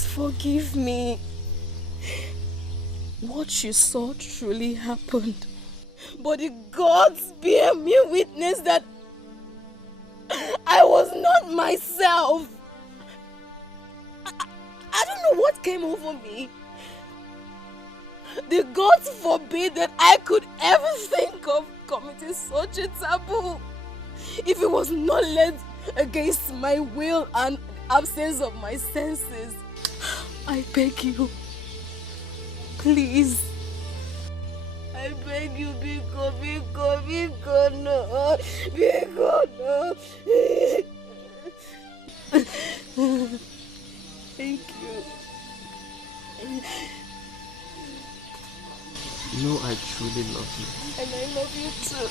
Please forgive me. What you saw truly happened. But the gods bear me witness that I was not myself. I don't know what came over me. The gods forbid that I could ever think of committing such a taboo if it was not led against my will and absence of my senses. I beg you, please. I beg you, Biko, no. Biko, no. Thank you. You know I truly love you. And I love you too.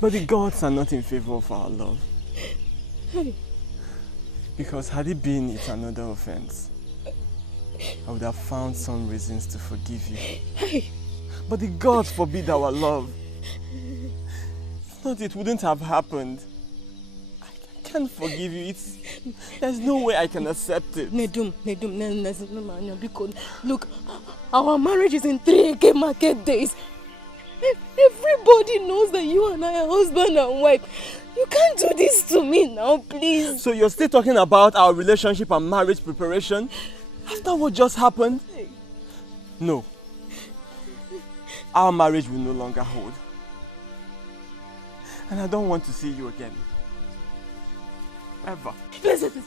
But the gods are not in favor of our love. Hey. Because had it been it's another offense, I would have found some reasons to forgive you. Hey. But the gods forbid our love. If not, it wouldn't have happened. I can't forgive you. There's no way I can accept it. Nedum, because look, our marriage is in 3 AK market days. Everybody knows that you and I are husband and wife. You can't do this to me now, please. So you're still talking about our relationship and marriage preparation? After what just happened? No. Our marriage will no longer hold. And I don't want to see you again. Ever. Listen.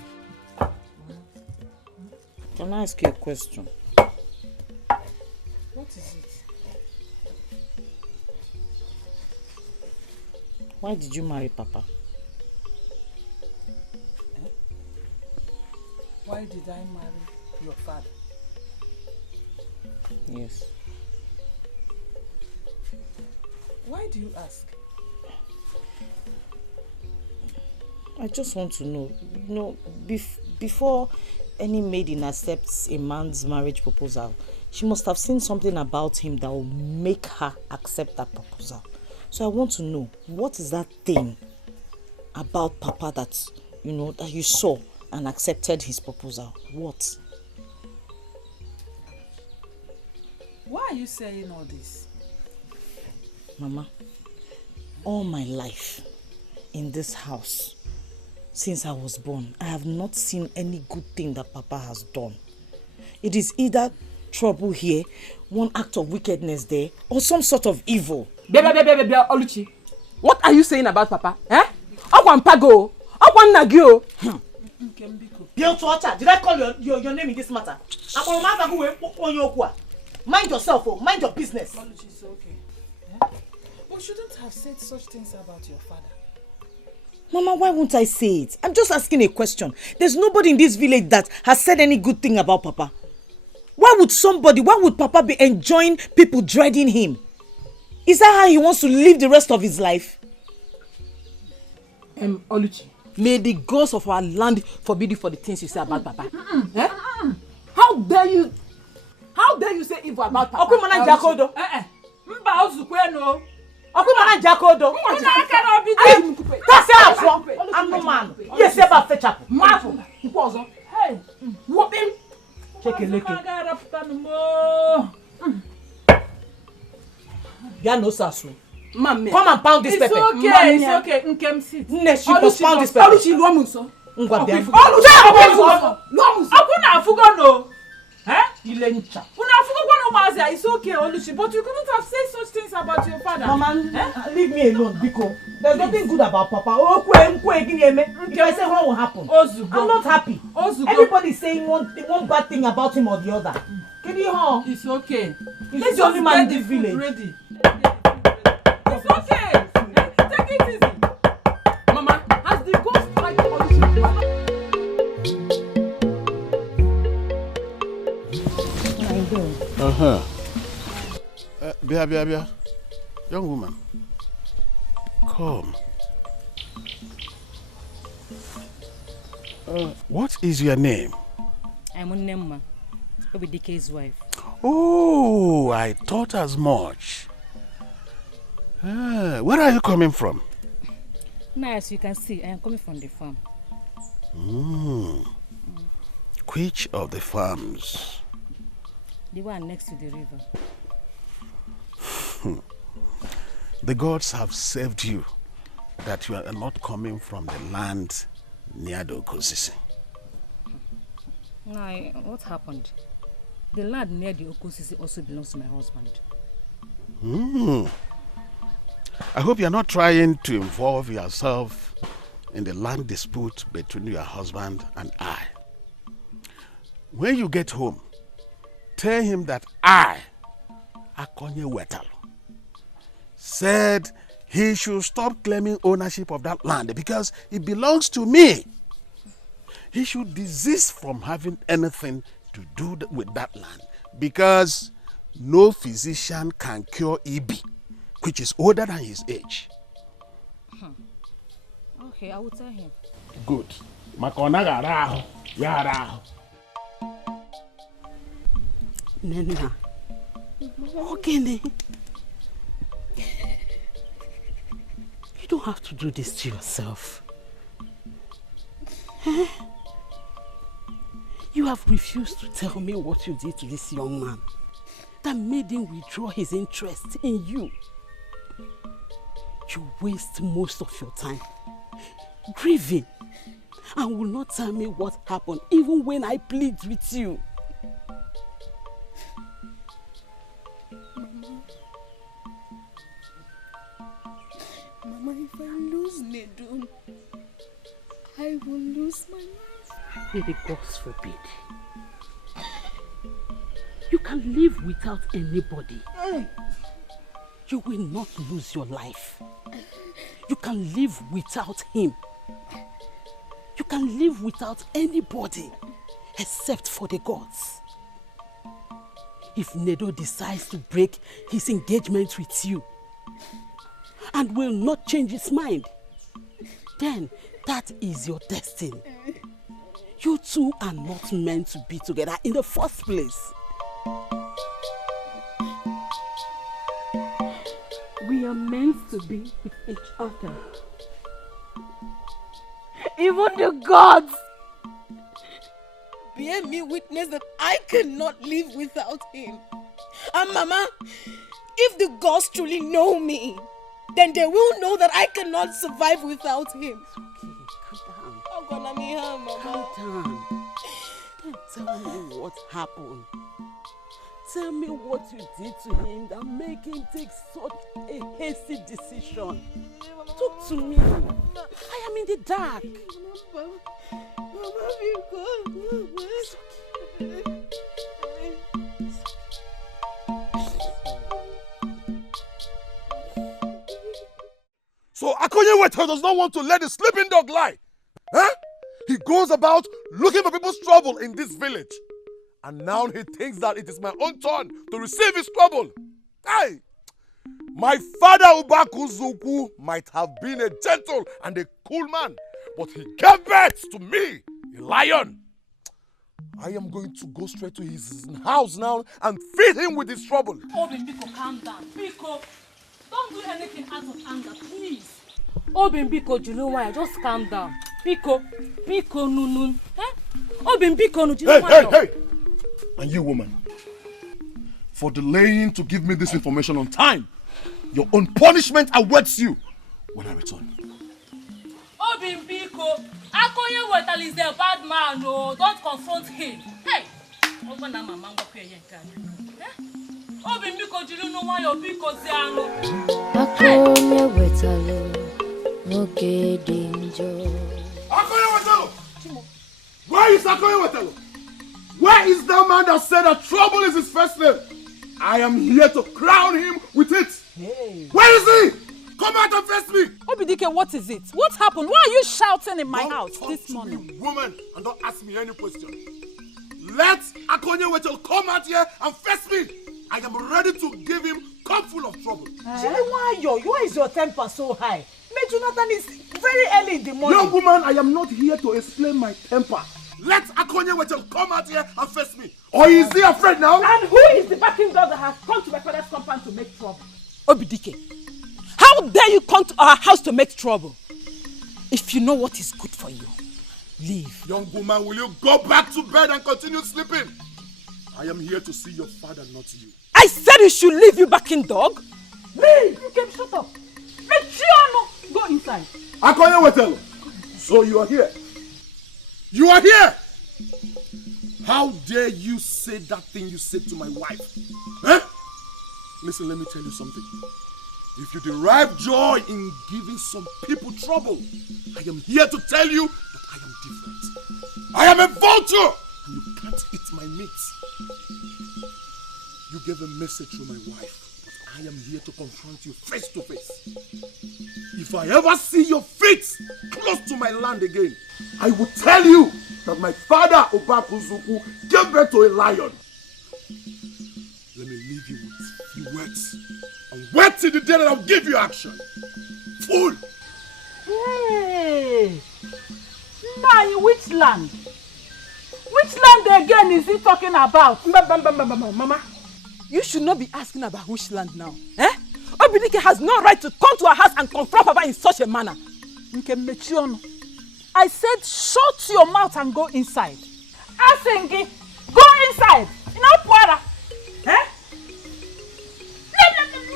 Can I ask you a question? What is it? Why did you marry Papa? Why did I marry your father? Yes. Why do you ask? I just want to know, before any maiden accepts a man's marriage proposal, she must have seen something about him that will make her accept that proposal. So I want to know, what is that thing about Papa that, that you saw and accepted his proposal? What? Why are you saying all this? Mama, all my life in this house, since I was born, I have not seen any good thing that Papa has done. It is either trouble here, one act of wickedness there, or some sort of evil. Oluchi, what are you saying about Papa? Eh? Okwampago, Okwanagio. Did I call your name in this matter? Mind yourself, oh, mind your business. Oluchi, it's okay. Eh? We shouldn't have said such things about your father. Mama, why won't I say it? I'm just asking a question. There's nobody in this village that has said any good thing about Papa. Why would Papa be enjoying people dreading him? Is that how he wants to live the rest of his life? Oluchi, may the gods of our land forbid you for the things you say about Papa. Eh? How dare you say evil about Papa? Okumana Jakodo. Mba ozukweno. Okumana Jakodo. That's it. I'm no man. Yes, about fetch up. Hey, what him? Check it, look. You no sasu. Come and pound this pepper. It's okay. Nkem sit. Next, you must pound this pepper. Oluchi luomunso. Ngwabia. Akuna afugo no. Eh? Ilencha. Una afugo no mazia. It's okay, Oluchi, but you couldn't have said such things about your father. Mama, leave me alone, because there's nothing good about Papa. If I say what will happen, I'm not happy. Everybody's saying one bad thing about him or the other. It's okay. He's the only man in this village. Ready. It's okay. Take it easy. Mama, as the ghost fight Oluchi. Bia. Young woman. Come. What is your name? I'm Onema. I'll be Dikeh's wife. Oh, I thought as much. Where are you coming from? Now, as you can see, I am coming from the farm. Which of the farms? The one next to the river. The gods have saved you that you are not coming from the land near the Okosisi. No, what happened? The land near the Okosisi also belongs to my husband. I hope you are not trying to involve yourself in the land dispute between your husband and I. When you get home, tell him that I, Akonye Wetal, said he should stop claiming ownership of that land because it belongs to me. He should desist from having anything to do with that land because no physician can cure EB, which is older than his age. Okay, I will tell him. Good. Nena, Ogene, you don't have to do this to yourself. Eh? You have refused to tell me what you did to this young man that made him withdraw his interest in you. You waste most of your time grieving and will not tell me what happened even when I plead with you. Mama, if I lose Nedun, I will lose my life. May the gods forbid. You can live without anybody. You will not lose your life. You can live without him. You can live without anybody except for the gods. If Nedo decides to break his engagement with you and will not change his mind, then that is your destiny. You two are not meant to be together in the first place. We are meant to be with each other. Even the gods bear me witness that I cannot live without him. And Mama, if the gods truly know me, then they will know that I cannot survive without him. It's okay, calm down. I'm gonna need him, Mama. Calm down. Then tell me what happened. Tell me what you did to him that made him take such a hasty decision. Talk to me. I am in the dark. Mama, you go. It's okay. So Akonye Wetal does not want to let the sleeping dog lie. Huh? He goes about looking for people's trouble in this village. And now he thinks that it is my own turn to receive his trouble. Hey! My father Ubakuzuku might have been a gentle and a cool man, but he gave birth to me, a lion. I am going to go straight to his house now and feed him with his trouble. Obi, Biko, calm down. Biko, don't do anything out of anger, please. Obi, Biko, you know why? Just calm down. Biko, Nunun. Obi, Biko, you know why? Hey! And you, woman, for delaying to give me this information on time, your own punishment awaits you when I return. Obi, Biko, Akonye Wetal is a bad man, no. Don't confront him. Hey! Obi, Biko, you know why your Biko Ziano? Akonye Wetal, no danger. Akonye Wetal! Where is Akonye Wetal? Where is that man that said that trouble is his first name? I am here to crown him with it. Hey. Where is he? Come out and face me. Dikeh, what is it? What happened? Why are you shouting in my house this morning? Me, woman, and don't ask me any question. Let Akonye Wetal come out here and face me. I am ready to give him cup full of trouble. Why is your temper so high? Jonathan is very early in the morning. Young woman, I am not here to explain my temper. Let Akonye Wetal come out here and face me. Or is he afraid now? And who is the backing dog that has come to my father's compound to make trouble? Dikeh, how dare you come to our house to make trouble? If you know what is good for you, leave. Young woman, will you go back to bed and continue sleeping? I am here to see your father, not you. I said you should leave, you backing dog. Leave! You can shut up. Mechiano, go inside. Akonya Wetelo, so you are here. You are here! How dare you say that thing you said to my wife? Huh? Listen, let me tell you something. If you derive joy in giving some people trouble, I am here to tell you that I am different. I am a vulture, and you can't eat my meat. You gave a message to my wife, but I am here to confront you face to face. If I ever see your feet close to my land again, I will tell you that my father Obakuzuku gave birth to a lion. Let me leave you with a few words. And wait till the day that I'll give you action. Fool! Hey! Now in which land? Which land again is he talking about? Mama, you should not be asking about which land now. Eh? Obidike has no right to come to our house and confront Papa in such a manner. I said shut your mouth and go inside. Asengi, go inside. You know Puara. Eh?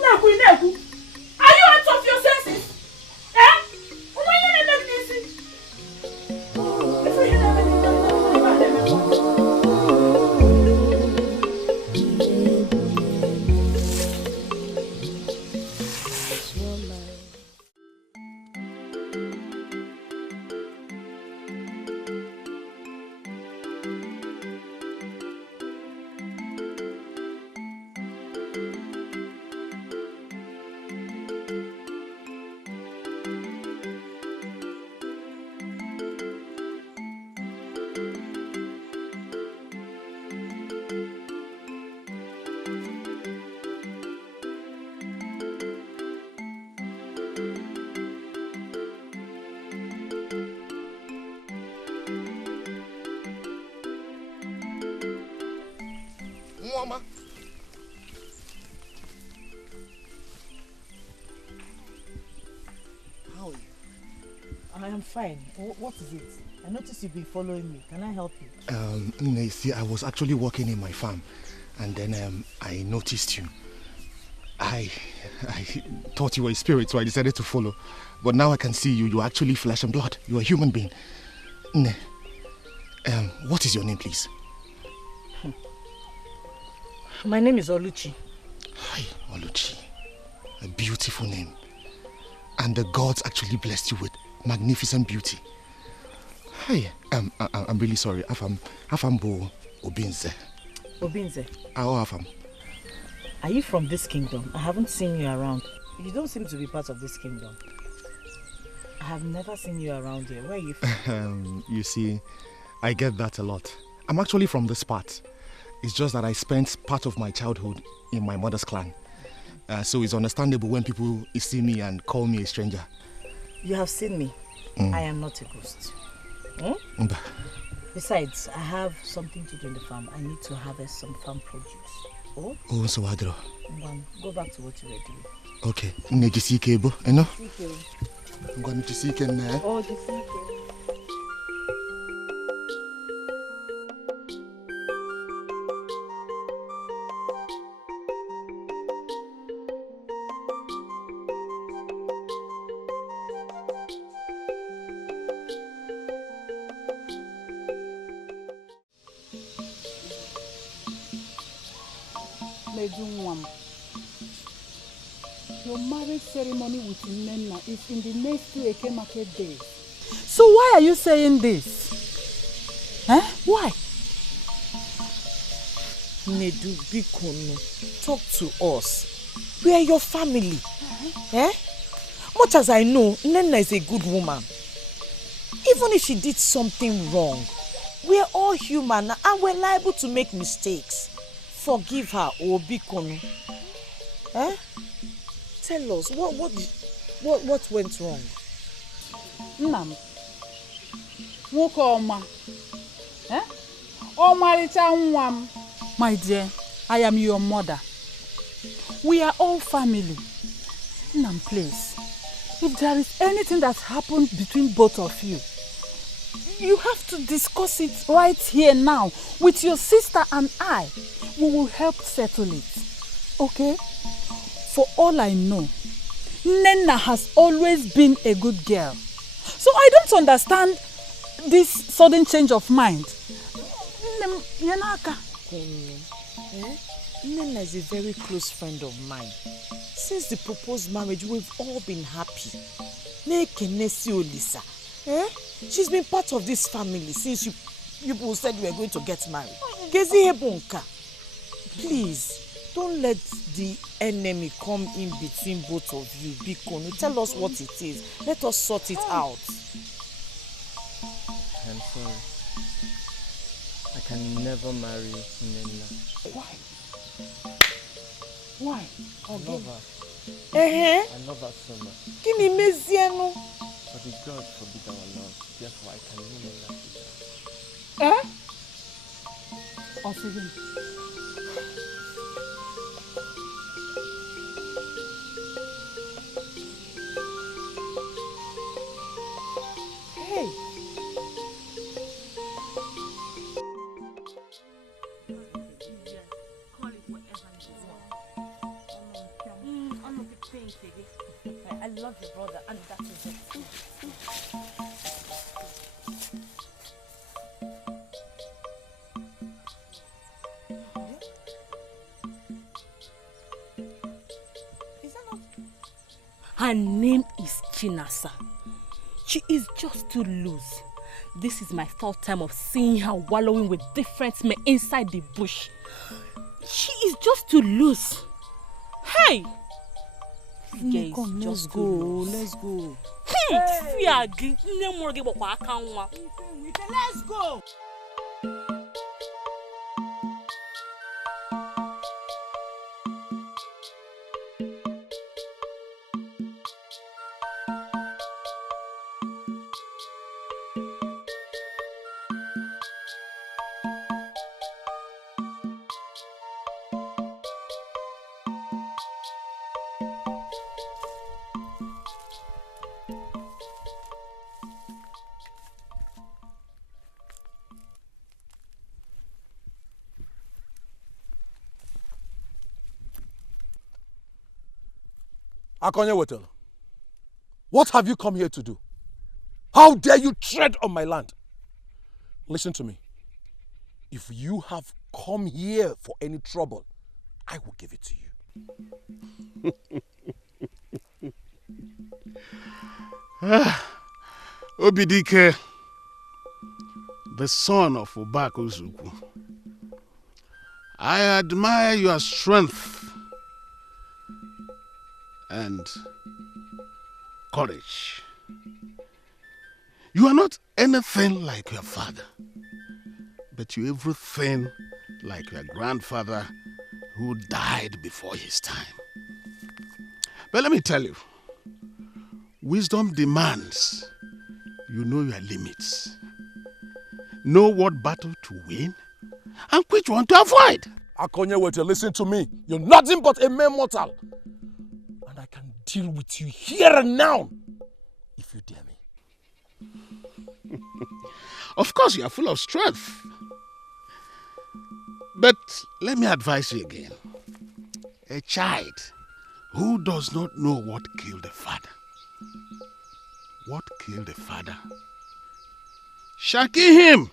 Are you out of your senses? Eh? Mama. How are you? I am fine. What is it? I noticed you've been following me. Can I help you? You see, I was actually working in my farm, and then I noticed you. I thought you were a spirit, so I decided to follow. But now I can see you. You're actually flesh and blood. You're a human being. What is your name, please? My name is Oluchi. Hi, Oluchi. A beautiful name. And the gods actually blessed you with magnificent beauty. Hi, I'm really sorry. Afambo Obinze. Obinze? Afam. Are you from this kingdom? I haven't seen you around. You don't seem to be part of this kingdom. I have never seen you around here. Where are you from? You see, I get that a lot. I'm actually from this part. It's just that I spent part of my childhood in my mother's clan. So it's understandable when people see me and call me a stranger. You have seen me. I am not a ghost. Besides, I have something to do in the farm. I need to harvest some farm produce. Oh, so Adro. Go back to what you were doing. Okay. Nejisike ebo, you know? I'm going to see you now. Oh, Jisike. Your marriage ceremony with Nenna is in the next 2 Eke market days. So why are you saying this? Eh? Why? Nedu, Bikono, talk to us. We are your family. Eh? Much as I know, Nenna is a good woman. Even if she did something wrong, we are all human and we're liable to make mistakes. Forgive her, Bikono. Eh? Tell us, what went wrong? Nam. Nwoke ọma. Eh? Ọmarịcha nwa m. My dear, I am your mother. We are all family. Nam, please. If there is anything that's happened between both of you, You have to discuss it right here now with your sister and I. We will help settle it. Okay? For all I know, Nena has always been a good girl. So I don't understand this sudden change of mind. Nena is a very close friend of mine. Since the proposed marriage, we've all been happy. She's been part of this family since you people said you were going to get married. Please, don't let the enemy come in between both of you. Bikono, tell us what it is. Let us sort it out. I'm sorry. I can never marry Nena. Why? Why? I love her. I love her so much. Kini meziano? But the God forbid our love. Therefore, I can no longer do that. Hey. I love your brother, and that is it. Her name is Chinasa. She is just too loose. This is my third time of seeing her wallowing with different men inside the bush. She is just too loose. Hey! Yes, let's go. Let's go. Let's go. Akonye Wetel, what have you come here to do? How dare you tread on my land? Listen to me. If you have come here for any trouble, I will give it to you. Dikeh, the son of Obako Zuku, I admire your strength and courage. You are not anything like your father, but you everything like your grandfather who died before his time. But let me tell you, wisdom demands you know your limits, know what battle to win, and which one to avoid. Akonye Wetel, listen to me. You're nothing but a mere mortal. And I can deal with you here and now if you dare me. Of course, you are full of strength. But let me advise you again. A child who does not know what killed the father, what killed the father, shall kill him.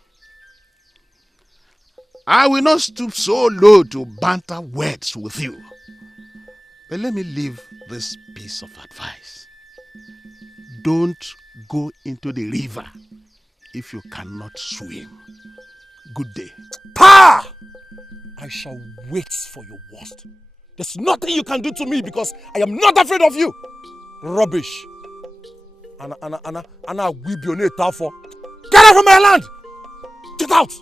I will not stoop so low to banter words with you. But let me leave this piece of advice. Don't go into the river if you cannot swim. Good day. Pa! I shall wait for your worst. There's nothing you can do to me because I am not afraid of you. Rubbish. Anna, we be on it for. Get out from my land! Get out!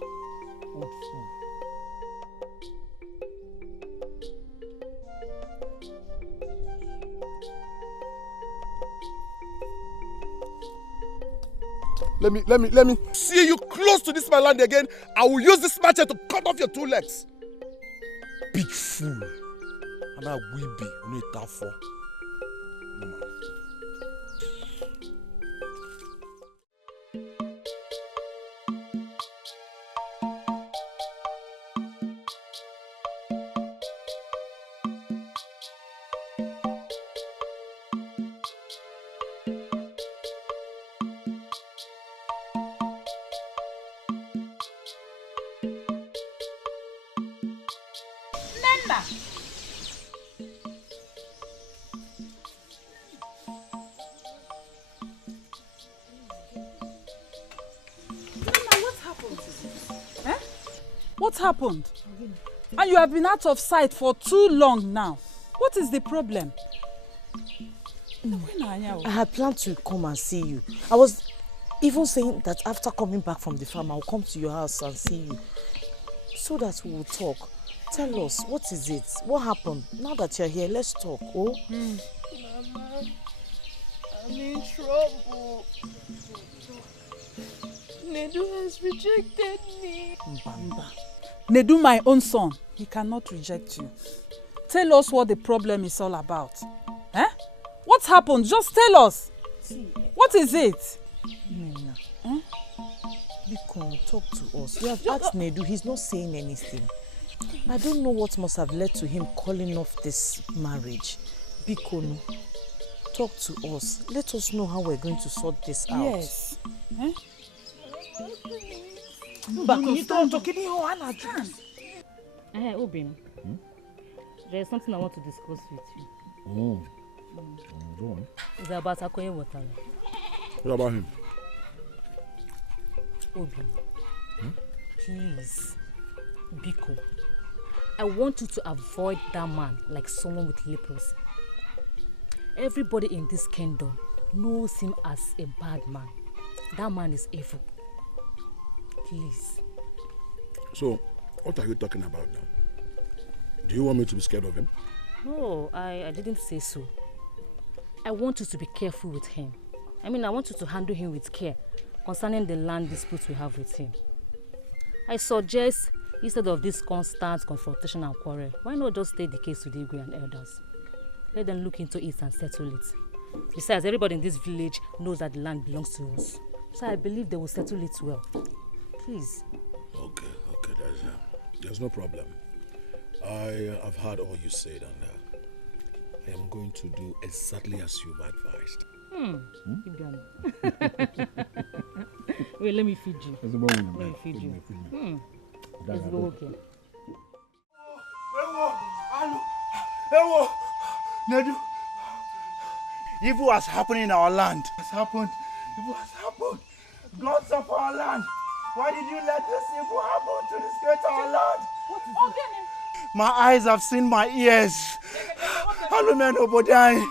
Let me see you close to this my land again. I will use this machete to cut off your two legs. Big fool. And I will be on it for. Nena! What happened? Eh? What happened? And you have been out of sight for too long now. What is the problem? I had planned to come and see you. I was even saying that after coming back from the farm, I'll come to your house and see you. So that we will talk. Tell us, what is it? What happened? Now that you're here, let's talk, oh? Mama, I'm in trouble. Nedu has rejected me. Mbamba. Nedu, my own son, he cannot reject you. Tell us what the problem is all about. Eh? What happened? Just tell us. What is it? Nena, Biko, talk to us. You have asked Nedu, he's not saying anything. I don't know what must have led to him calling off this marriage. Biko, talk to us. Let us know how we're going to sort this out. Yes. Eh? Obin, there's something I want to discuss with you. Go on. It's about Akoye Watara. What about him? Obin, please, Biko, I want you to avoid that man like someone with leprosy. Everybody in this kingdom knows him as a bad man. That man is evil. Please. So, what are you talking about now? Do you want me to be scared of him? No, I didn't say so. I want you to be careful with him. I want you to handle him with care concerning the land disputes we have with him. I suggest, instead of this constant confrontation and quarrel, why not just take the case to the Igwe and elders? Let them look into it and settle it. Besides, everybody in this village knows that the land belongs to us. So I believe they will settle it well. Please. Okay, there's no problem. I have heard all you said, and I am going to do exactly as you've advised. Wait, let me feed you. Let me feed you. Let's go, okay. Nedu, evil has happened in our land. Evil has happened. Gods of our land, why did you let this evil happen to disgrace our land? What is it? My eyes have seen my ears. Alumen Obodai.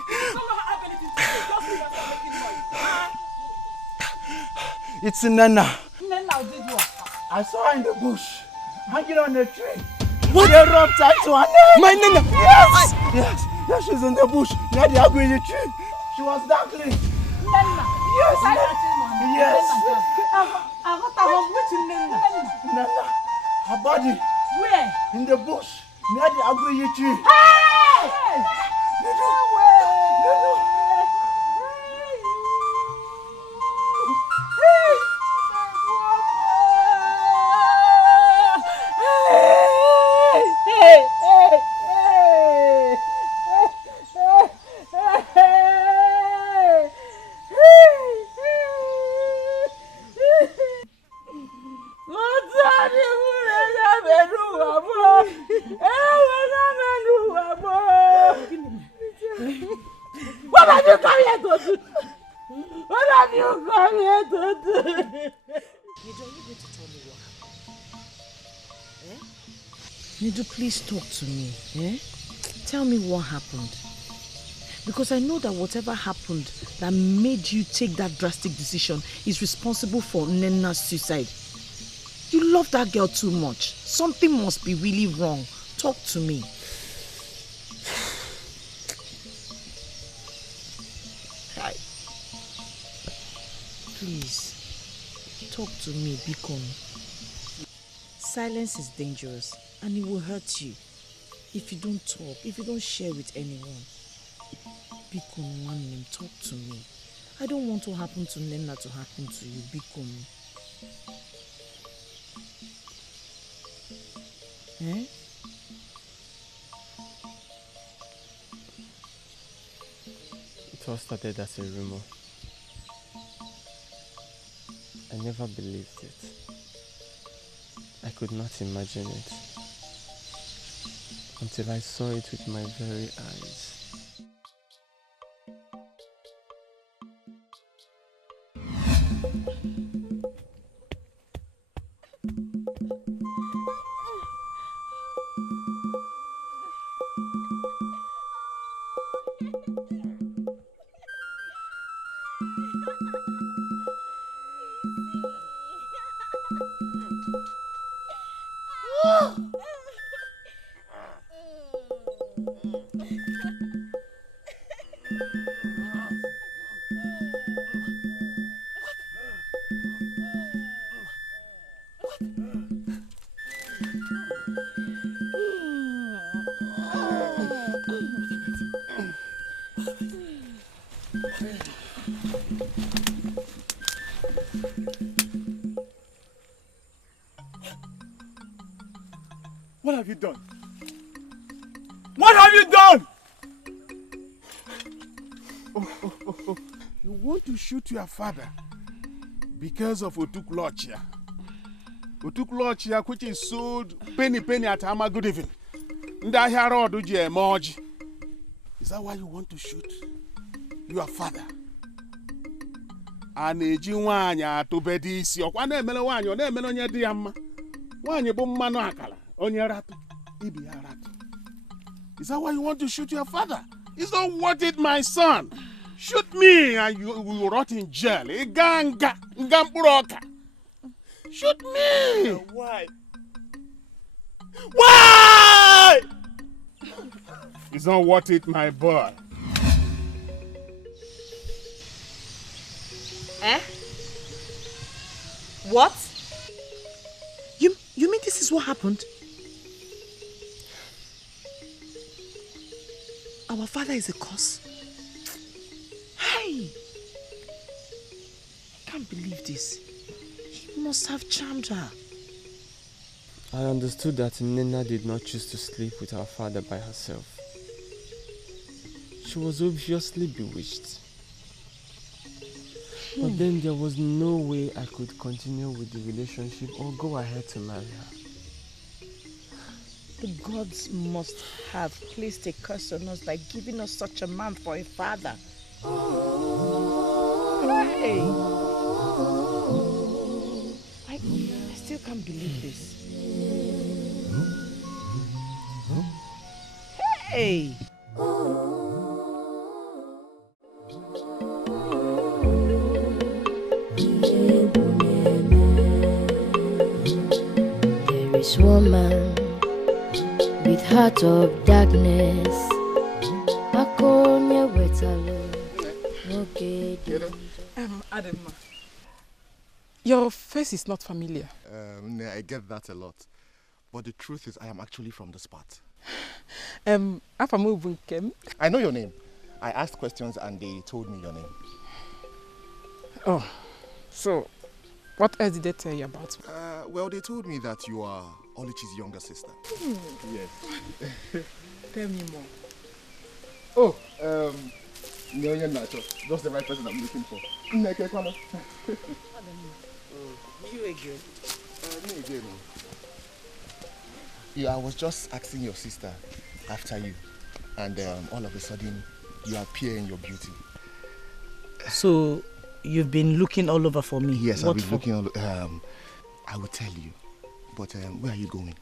It's Nena. Nena did what? I saw her in the bush, hanging on a tree. What? With a rope tied to her neck. My Nena! Yes, she's in the bush near the agri tree. She was darkly. Nena. Yes, yes. Nena, her body. Where? In the bush near the agri tree. Hey! Nedu. What have you come here to do? What have you come here to do? Nidu, are you going to tell me what happened? Nidu, please talk to me. Tell me what happened. Because I know that whatever happened that made you take that drastic decision is responsible for Nena's suicide. You love that girl too much. Something must be really wrong. Talk to me. Please, talk to me, Bikon. Silence is dangerous and it will hurt you if you don't talk, if you don't share with anyone. Bikon, one name, talk to me. I don't want what happened to Nena to happen to you, Bikon. It all started as a rumor. I never believed it. I could not imagine it. until I saw it with my very eyes. What have you done? What have you done? Oh. You want to shoot your father because of Otuklochia. Otuklochia, which is sold penny at Hama Good Evening. Is that why you want to shoot your father? Aneji wanya to bedisi okwa na emele wanya o na emele onye di ya mma. Wanya bụ mmanụ akala onye ratu ibi ya ratu. Is that why you want to shoot your father? It's not worth it, my son. Shoot me and you will rot in jail. Iganga ngampuroka. Shoot me. Why? Why? It's not worth it, my boy. Eh? What? You mean this is what happened? Our father is a curse. Hey! I can't believe this. He must have charmed her. I understood that Nena did not choose to sleep with our father by herself. She was obviously bewitched. But then there was no way I could continue with the relationship or go ahead to marry her. The gods must have placed a curse on us by giving us such a man for a father. Hey! I still can't believe this. Hey! There is woman with heart of darkness. Adema, your face is not familiar. I get that a lot. But the truth is, I am actually from the spot. I know your name. I asked questions and they told me your name. Oh, so what else did they tell you about me? Well, they told me that you are Oluchi's younger sister. Yes. Tell me more. Oh, just the right person I'm looking for. You again? Me again. Yeah, I was just asking your sister after you, and all of a sudden you appear in your beauty. So you've been looking all over for me? Yes, I've been looking all over. I will tell you, but where are you going?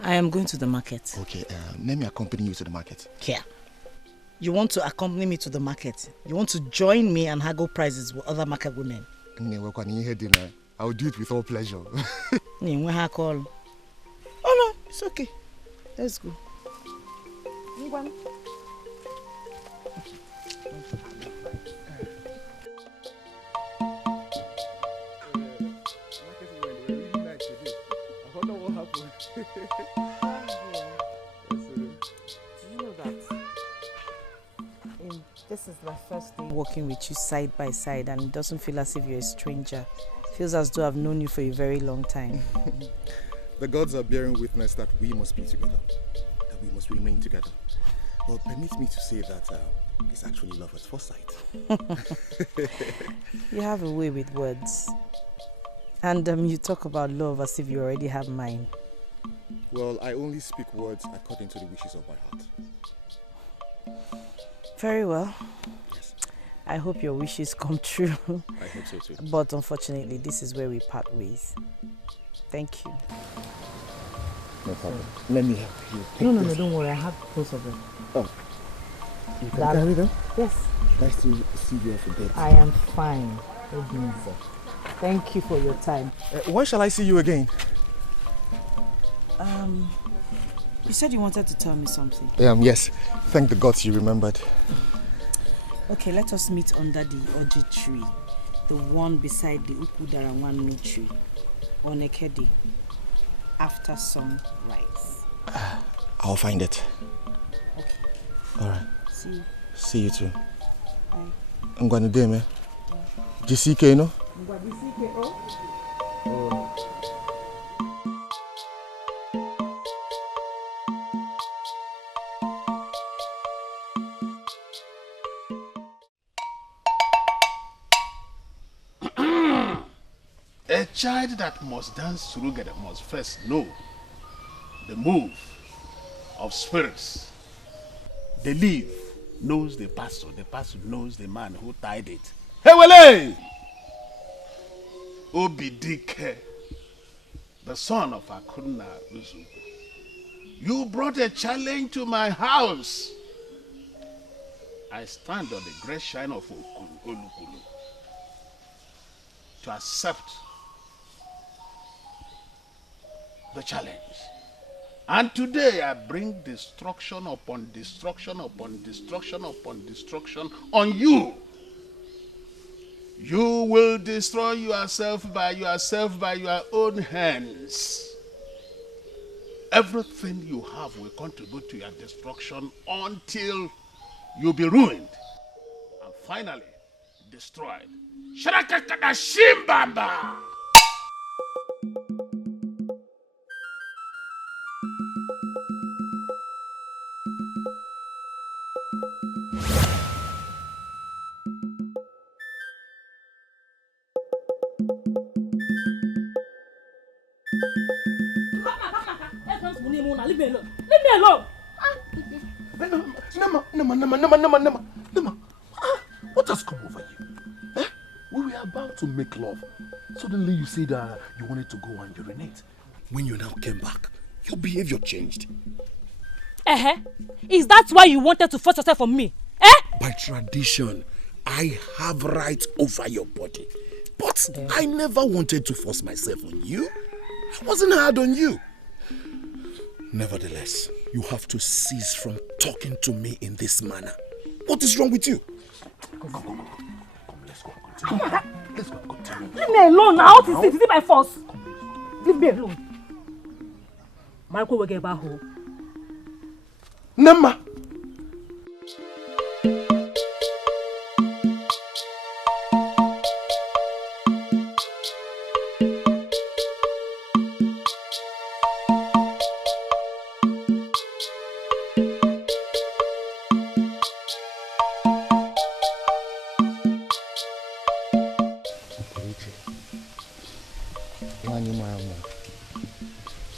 I am going to the market. Okay, let me accompany you to the market. Here. You want to accompany me to the market? You want to join me and haggle prices with other market women? I will do it with all pleasure. Oh no, it's okay. Let's go. This is my first day walking with you side by side, and it doesn't feel as if you're a stranger. It feels as though I've known you for a very long time. The gods are bearing witness that we must be together, that we must remain together. Well, permit me to say that it's actually love at first sight. You have a way with words. And you talk about love as if you already have mine. Well, I only speak words according to the wishes of my heart. Very well. Yes. I hope your wishes come true. I hope so too. But unfortunately, this is where we part ways. Thank you. No problem. Let me help you. No, don't worry. I have both of them. Oh. You can carry them? Yes. Nice to see you off the bed. I am fine. Thank you for your time. When shall I see you again? You said you wanted to tell me something. Yes. Thank the gods you remembered. Okay, let us meet under the Oji tree. The one beside the Ukudarawanu tree. On Ekedi. After sunrise. I'll find it. Okay. Alright. See you. See you too. Bye. I'm going to do it, Jisike, no? A child that must dance together must first know the move of spirits. The leaf knows the pastor knows the man who tied it. Hey, Wale! Obi Dikeh, the son of Akuna Uzu. You brought a challenge to my house. I stand on the great shine of Olukulu to accept the challenge. And today I bring destruction upon destruction upon destruction upon destruction on you. You will destroy yourself by your own hands. Everything you have will contribute to your destruction until you be ruined and finally destroyed. Sharakakada Shimbamba! Leave me alone. Leave me alone. Nema. What has come over you? Eh? We were about to make love. Suddenly you said you wanted to go and urinate. When you now came back, your behavior changed. Is that why you wanted to force yourself on me? By tradition, I have rights over your body. But I never wanted to force myself on you. I wasn't hard on you. Nevertheless, you have to cease from talking to me in this manner. What is wrong with you? Come, let's go and continue. Let's go and continue. Leave me alone now. What is it? Is it by force? Leave me alone. Marco will get back home. Nema!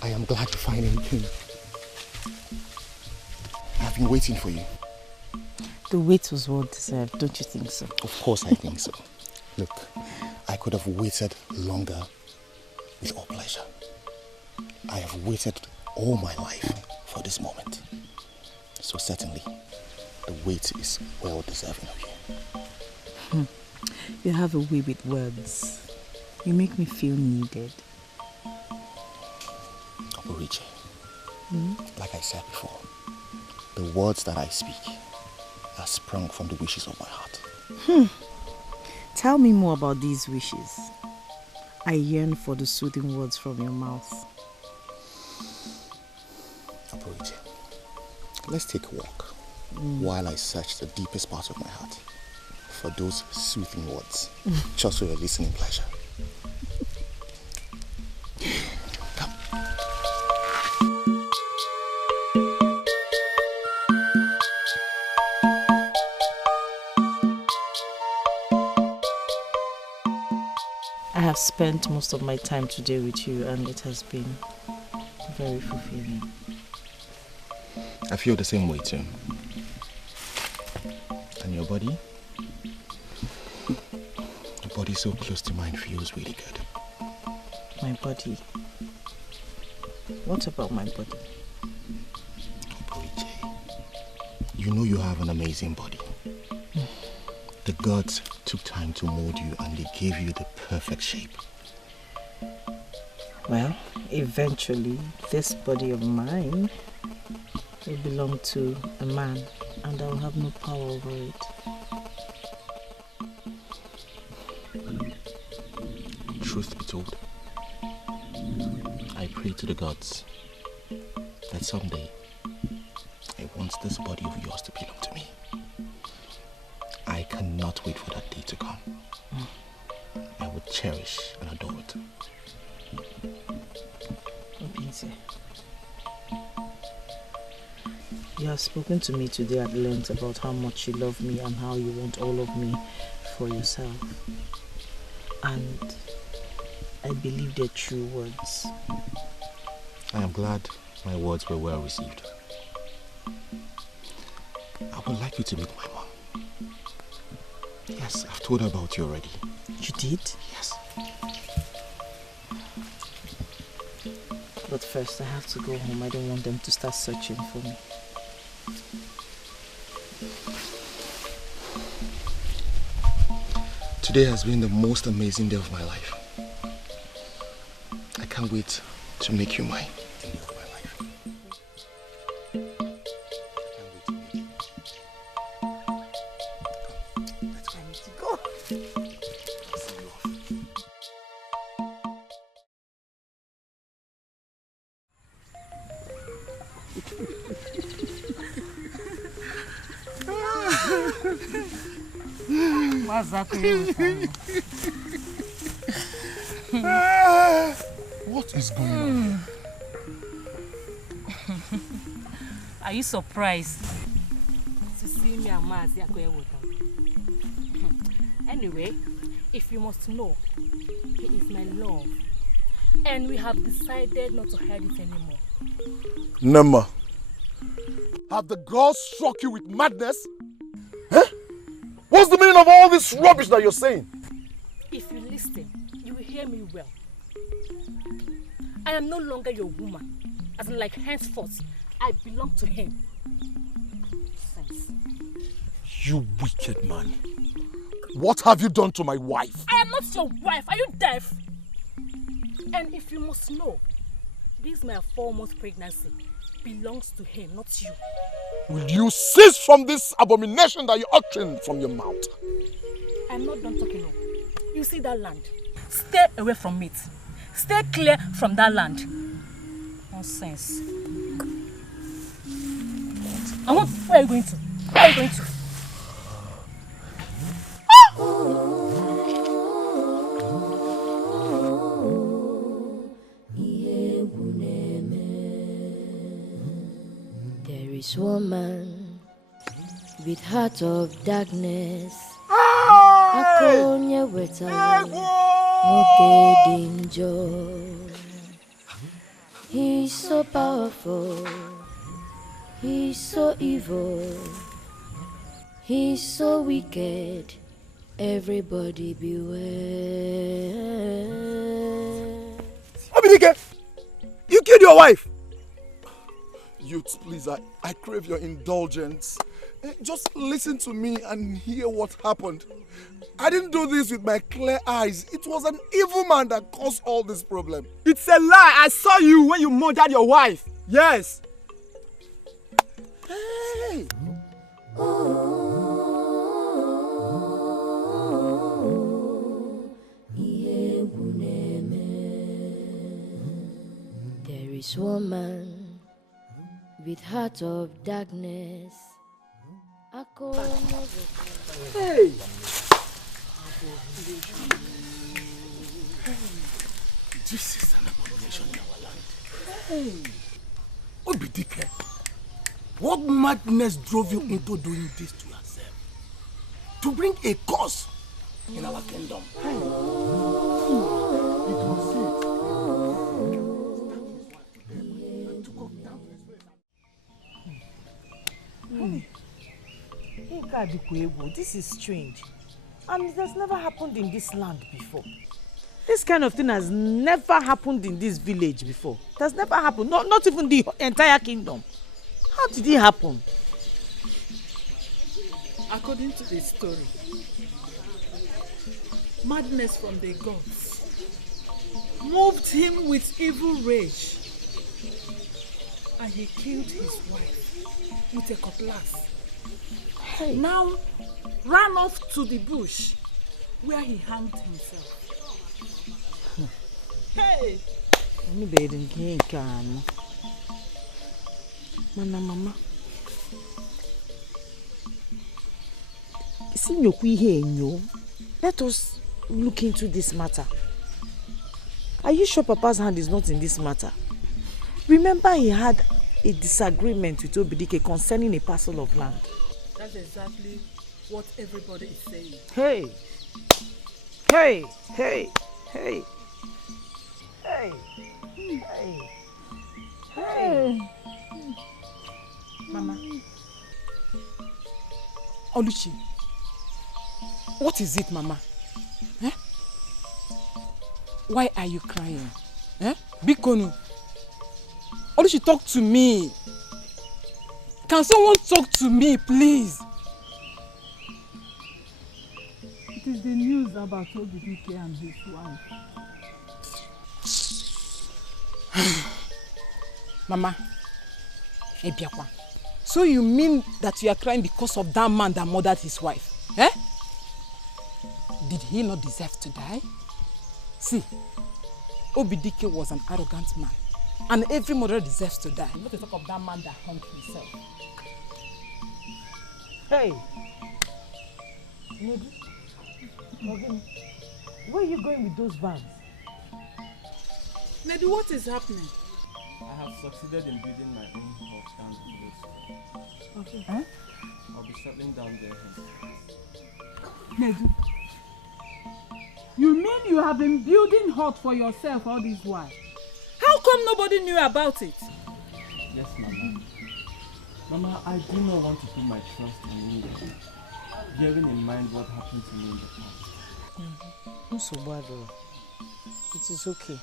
I am glad you finally came. I've been waiting for you. The wait was well deserved, don't you think so? Of course I think so. Look, I could have waited longer with all pleasure. I have waited all my life for this moment. So certainly, the wait is well deserving of you. You have a way with words. You make me feel needed. Oborije, like I said before, the words that I speak are sprung from the wishes of my heart. Tell me more about these wishes. I yearn for the soothing words from your mouth. Oborije, let's take a walk while I search the deepest part of my heart for those soothing words, just for your listening pleasure. Come. I have spent most of my time today with you and it has been very fulfilling. I feel the same way too. And your body? Your body so close to mine feels really good. My body? What about my body? You know you have an amazing body. The gods took time to mold you and they gave you the perfect shape. Well, eventually, this body of mine will belong to a man and I will have no power over it. Truth be told, I pray to the gods that someday I want this body of yours to belong to me. I cannot wait for that day to come. I would cherish and adore it. Obinze, you have spoken to me today at length about how much you love me and how you want all of me for yourself. And I believe they're true words. I am glad my words were well received. I would like you to meet my mom. Yes, I've told her about you already. You did? Yes. But first I have to go home. I don't want them to start searching for me. Today has been the most amazing day of my life. I can't wait to make you mine. What is going on? Are you surprised to see me and Mazi Akoye water? Anyway, if you must know, he is my love. And we have decided not to hide it anymore. Nema, have the gods struck you with madness? Huh? What's the meaning of all this rubbish that you're saying? If you listen, you will hear me well. I am no longer your woman. As in, like, henceforth, I belong to him. Sense. You wicked man. What have you done to my wife? I am not your wife. Are you deaf? And if you must know, this my 4-month pregnancy belongs to him, not you. Will you cease from this abomination that you're uttering from your mouth? I'm not done talking now. You see that land? Stay away from it. Stay clear from that land. Nonsense. Where are you going to? Where are you going to? There is woman with heart of darkness. Akonya weta moke danger. He's so powerful. He's so evil. He's so wicked. Everybody beware. Dikeh, you killed your wife. Youths, please, I crave your indulgence. Just listen to me and hear what happened. I didn't do this with my clear eyes. It was an evil man that caused all this problem. It's a lie. I saw you when you murdered your wife. Yes. Hey. There is woman with heart of darkness. Hey! This is an abomination in our land. Hey! Dikeh, what madness drove you into doing this to yourself? To bring a curse in our kingdom. This is strange. And it has never happened in this land before. This kind of thing has never happened in this village before. It has never happened. Not even the entire kingdom. How did it happen? According to the story, madness from the gods moved him with evil rage, and he killed his wife with a cutlass. Hey. Now ran off to the bush where he hanged himself. Hey! Mama. Let us look into this matter. Are you sure Papa's hand is not in this matter? Remember he had a disagreement with Dikeh concerning a parcel of land. That's exactly what everybody is saying. Hey! Mama. Oluchi, what is it, Mama? Eh? Why are you crying? Eh? Bikonu. Oluchi, talk to me. Can someone talk to me, please? It is the news about Dikeh and his wife. Mama, Ebiakwa. So you mean that you are crying because of that man that murdered his wife? Eh? Did he not deserve to die? See, Dikeh was an arrogant man, and every murderer deserves to die. Not to talk of that man that hung himself. Hey! Where are you going with those bags? Nedu, what is happening? I have succeeded in building my own hut down the village. Okay. Huh? I'll be settling down there. Nedu, you mean you have been building hut for yourself all this while? How come nobody knew about it? Yes, Mama. Mama, I do not want to put my trust in you, bearing in mind what happened to me in the past. It is okay.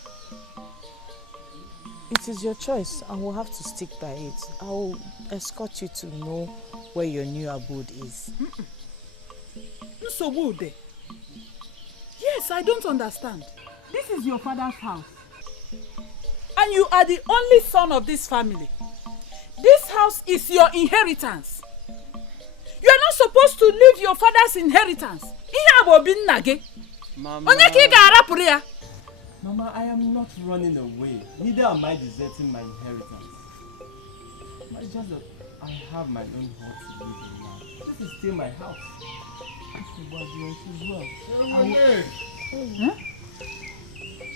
It is your choice and we'll have to stick by it. I will escort you to know where your new abode is. Yes, I don't understand. This is your father's house. And you are the only son of this family. This house is your inheritance. You are not supposed to leave your father's inheritance. Mama, Mama, I am not running away. Neither am I deserting my inheritance. It's just that I have my own hut to live in now. This is still my house.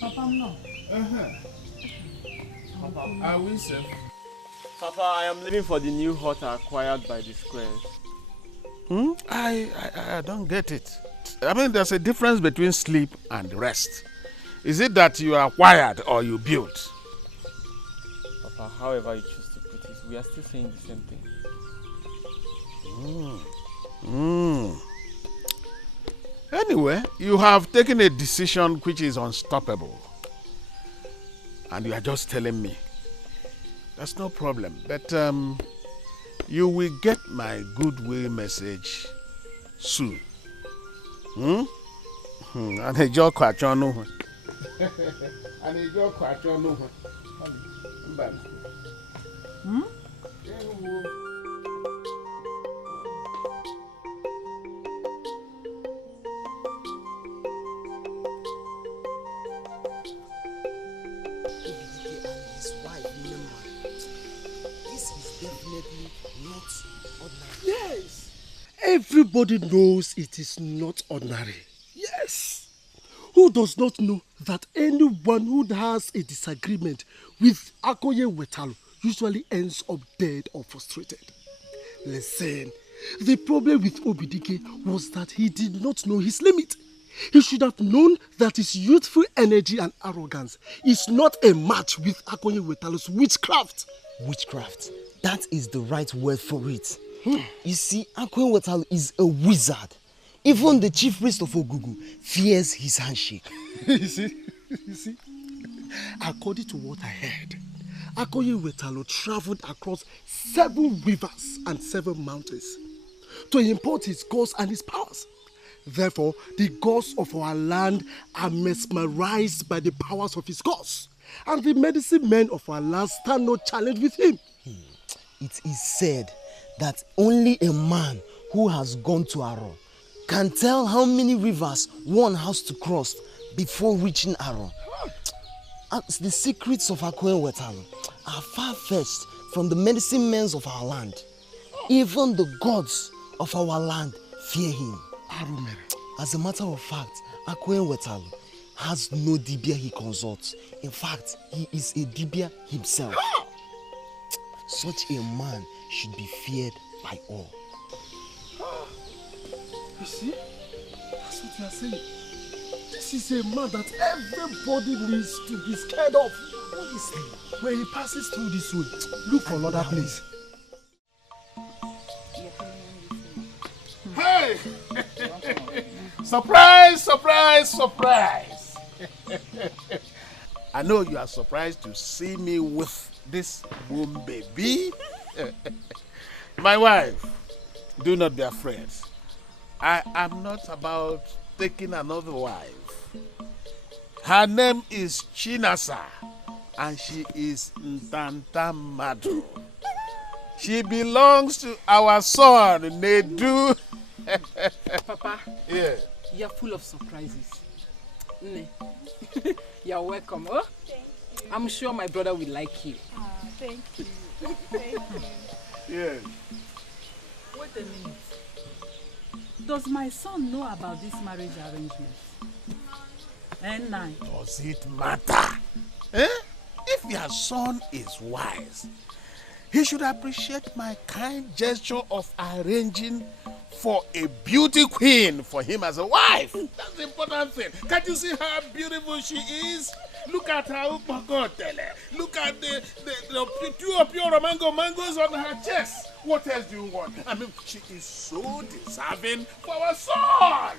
Papa, no. Papa, are we safe? Papa, I am leaving for the new hut acquired by the squares. I don't get it. I mean, there's a difference between sleep and rest. Is it that you are acquired or you built? Papa, however you choose to put it, we are still saying the same thing. Anyway, you have taken a decision which is unstoppable. And you are just telling me. That's no problem. But you will get my goodwill message soon. And a joke question. And a joke question. Yes, everybody knows it is not ordinary. Yes, who does not know that anyone who has a disagreement with Akoye Wetalu usually ends up dead or frustrated? Listen, the problem with Dikeh was that he did not know his limit. He should have known that his youthful energy and arrogance is not a match with Akoye Wetalu's witchcraft. Witchcraft. That is the right word for it. You see, Unwanted is a wizard. Even the chief priest of Ogugu fears his handshake. You see, according to what I heard, Unwanted traveled across 7 rivers and 7 mountains to import his gods and his powers. Therefore, the gods of our land are mesmerized by the powers of his gods, and the medicine men of our land stand no challenge with him. It is said that only a man who has gone to Aro can tell how many rivers one has to cross before reaching Aro. The secrets of Unwanted are far-fetched from the medicine men of our land. Even the gods of our land fear him. As a matter of fact, Unwanted has no dibia he consults. In fact, he is a dibia himself. Such a man should be feared by all. You see? That's what you are saying. This is a man that everybody needs to be scared of. Honestly, when he passes through this way, look for another place. Hey! Surprise, surprise, surprise! I know you are surprised to see me with this womb baby. My wife, do not be afraid. I am not about taking another wife. Her name is Chinasa, and she is Ntantamadu. She belongs to our son, Nedu. Papa, Yeah. you're full of surprises. You're welcome. Oh? I'm sure my brother will like you. Thank you. Thank you. Yeah. Wait a minute. Does my son know about this marriage arrangement? And does it matter? Eh? If your son is wise, he should appreciate my kind gesture of arranging for a beauty queen for him as a wife. That's the important thing. Can't you see how beautiful she is? Look at her upakotele. Look at the pure mangoes on her chest. What else do you want? I mean, she is so deserving for our son.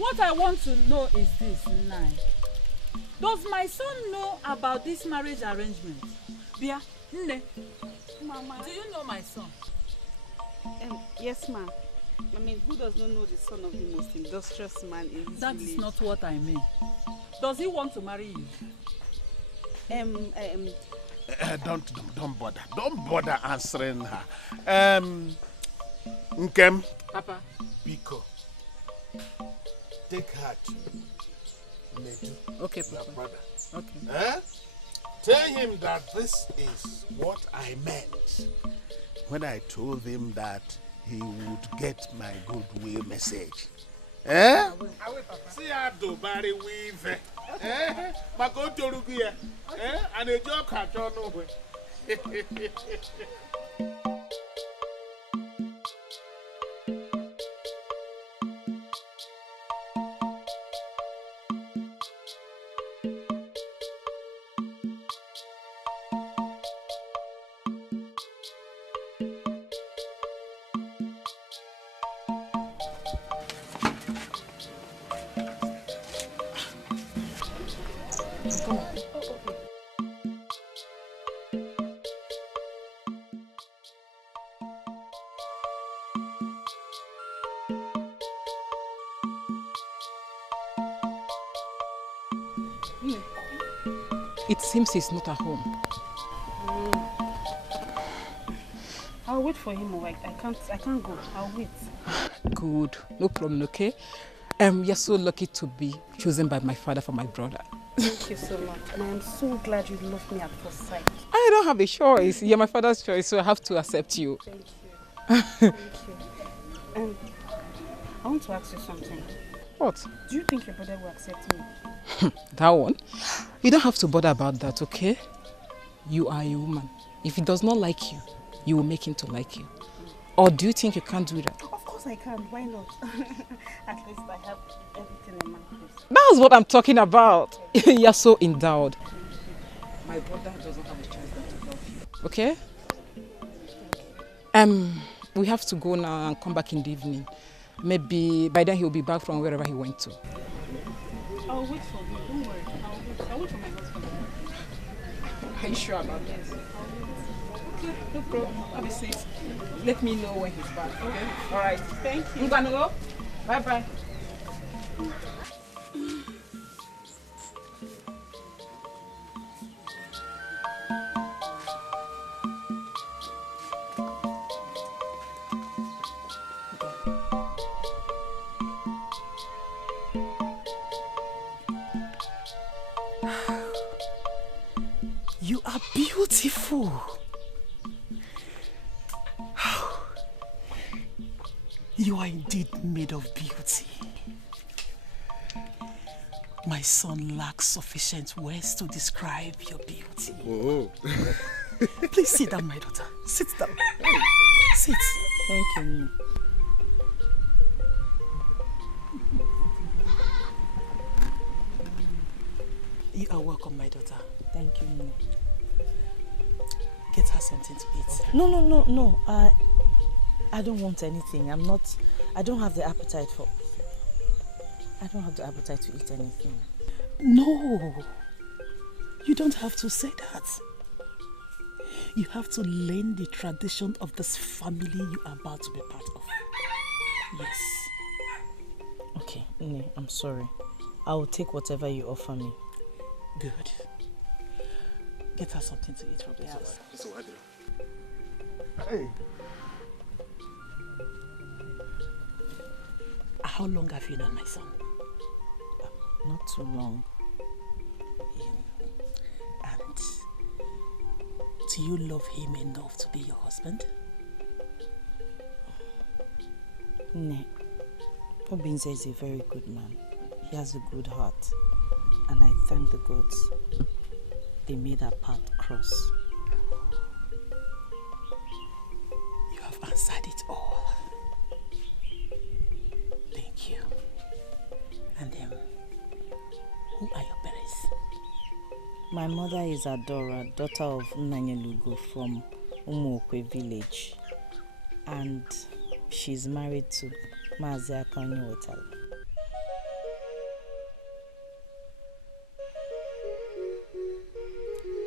what I want to know is this, Nai. Does my son know about this marriage arrangement? Bia, Nne. Mama. Do you know my son? Yes, ma'am. I mean, who does not know the son of the most industrious man in this That village? is not what I mean. Does he want to marry you? Don't bother. Don't bother answering her. Nkem. Papa. Biko. Take her to Nedu. Okay, your Papa. brother. Okay. Eh? Tell him that this is what I meant when I told him that he would get my goodwill message. Eh? See how do bari weave. Eh? Mako torugia. Eh? And a joke catch on over. It seems he's not at home. I'll wait for him. I can't go. I'll wait. Good. No problem, okay? You're so lucky to be chosen by my father for my brother. Thank you so much. And I'm so glad you loved me at first sight. I don't have a choice. You're my father's choice, so I have to accept you. Thank you. Thank you. I want to ask you something. What? Do you think your brother will accept me? That one? You don't have to bother about that, okay? You are a woman. If he does not like you, you will make him to like you. Or do you think you can't do that? Of course I can. Why not? At least I have everything in my place. That's what I'm talking about. You're so endowed. My brother doesn't have a choice than to love you. Okay? We have to go now and come back in the evening. Maybe by then he'll be back from wherever he went to. I'll wait for you. Don't worry. I'll wait for my husband. Are you sure about that? Okay, no problem. Have a seat. Let me know when he's back. Okay. All right. Thank you. I'm gonna go. Bye bye. You are beautiful. You are indeed made of beauty. My son lacks sufficient words to describe your beauty. Oh. Please sit down, my daughter. Sit down. Sit. Thank you. You are welcome, my daughter. Thank you. Get her something to eat. No. I don't want anything. I don't have the appetite to eat anything. No. You don't have to say that. You have to learn the tradition of this family you are about to be part of. Yes. Okay, Nne, I'm sorry. I will take whatever you offer me. Good. Get her something to eat, Roberto. Hey. How long have you known my son? Not too long. And do you love him enough to be your husband? Nne, Obinze is a very good man. He has a good heart. And I thank the gods they made our path cross. You have answered it all. Thank you. And who are your parents? My mother is Adora, daughter of Nanyelugo from Umuokwe village. And she's married to Mazi Akonye Wetalu.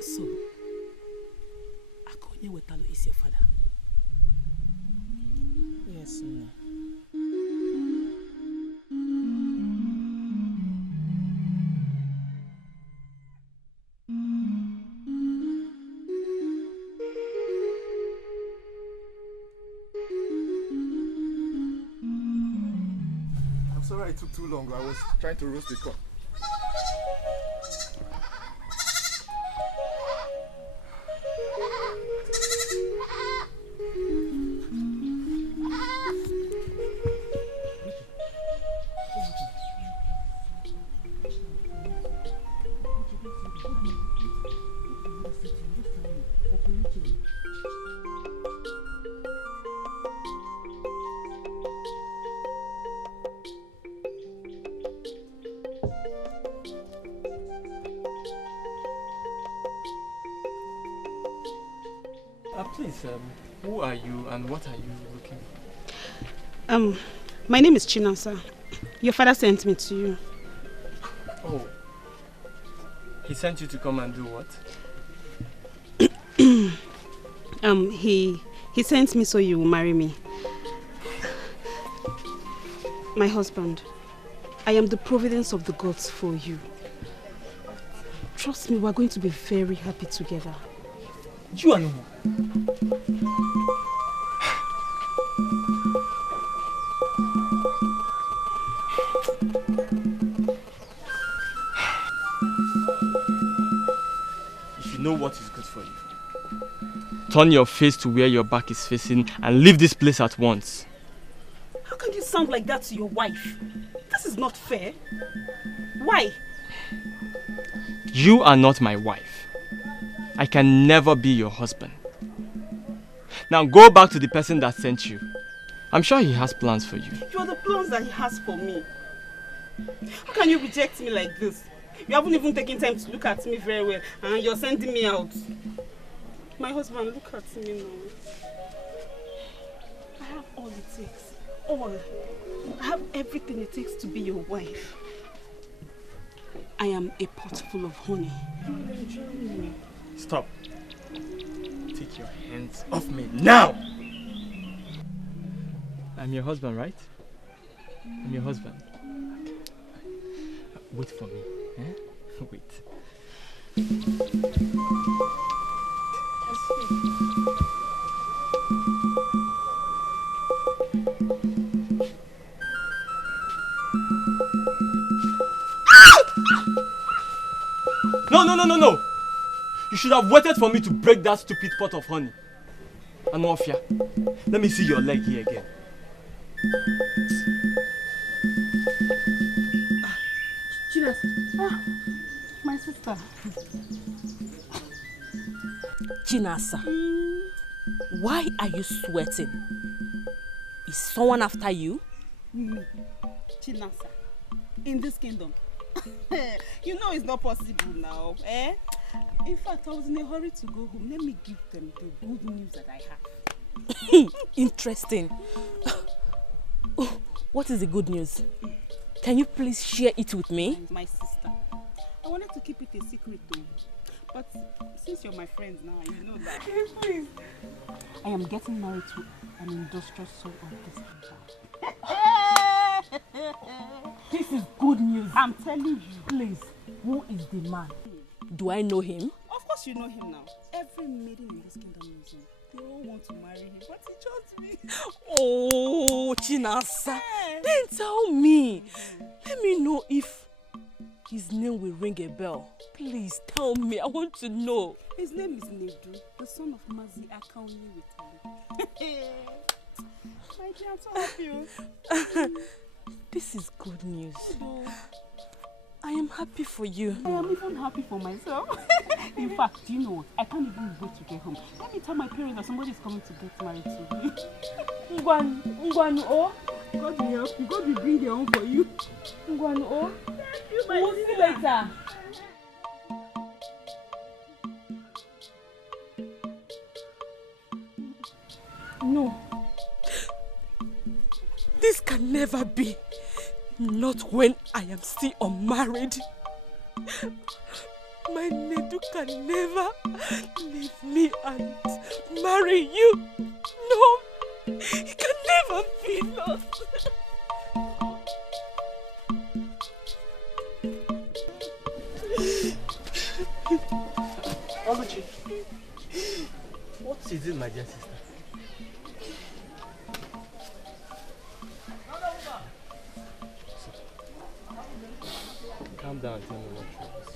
So, Akonye Wetalu is your father? Yes, no. I'm sorry it took too long. I was trying to roast the corn. Please, who are you and what are you looking for? My name is Chinasa. Your father sent me to you. Oh. He sent you to come and do what? He sent me so you will marry me. My husband, I am the providence of the gods for you. Trust me, we're going to be very happy together. You and who? If you know what is good for you, turn your face to where your back is facing and leave this place at once. How can you sound like that to your wife? This is not fair. Why? You are not my wife. I can never be your husband. Now go back to the person that sent you. I'm sure he has plans for you. You are the plans that he has for me. How can you reject me like this? You haven't even taken time to look at me very well and you're sending me out. My husband, look at me now. it takes. All. I have everything it takes to be your wife. I am a pot full of honey. Stop. Take your hands off me now! I'm your husband, right? I'm your husband. Wait for me. Eh? Wait. No! You should have waited for me to break that stupid pot of honey. Anofia, let me see your leg here again. Chinasa. My sister. Chinasa, why are you sweating? Is someone after you? Chinasa, in this kingdom. You know it's not possible now, eh? In fact, I was in a hurry to go home. Let me give them the good news that I have. Interesting. What is the good news? Can you please share it with me? My sister. I wanted to keep it a secret though. But since you're my friend now, you know that. Please. I am getting married to an industrial soul of this kingdom. This is good news. I'm telling you. Please, who is the man? Do I know him? Of course you know him now. Every maiden in this kingdom knows him. They all want to marry him, but he chose me. Oh, Chinasa, then tell me. Let me know if his name will ring a bell. Please tell me. I want to know. His name is Nedu, the son of Mazi Akauni Witali. My dear, I'm so happy. This is good news. I am happy for you. I am even happy for myself. In fact, do you know what? I can't even wait to get home. Let me tell my parents that somebody is coming to get married to me. Ngwanu, oh. God will help you. God will bring their own for you. Ngwanu, oh. Thank you, my We'll see later. No. This can never be. Not when I am still unmarried. My Nedu can never leave me and marry you. No, he can never be lost. Oluchi, what is it, my dear sister? Calm down, tell me what troubles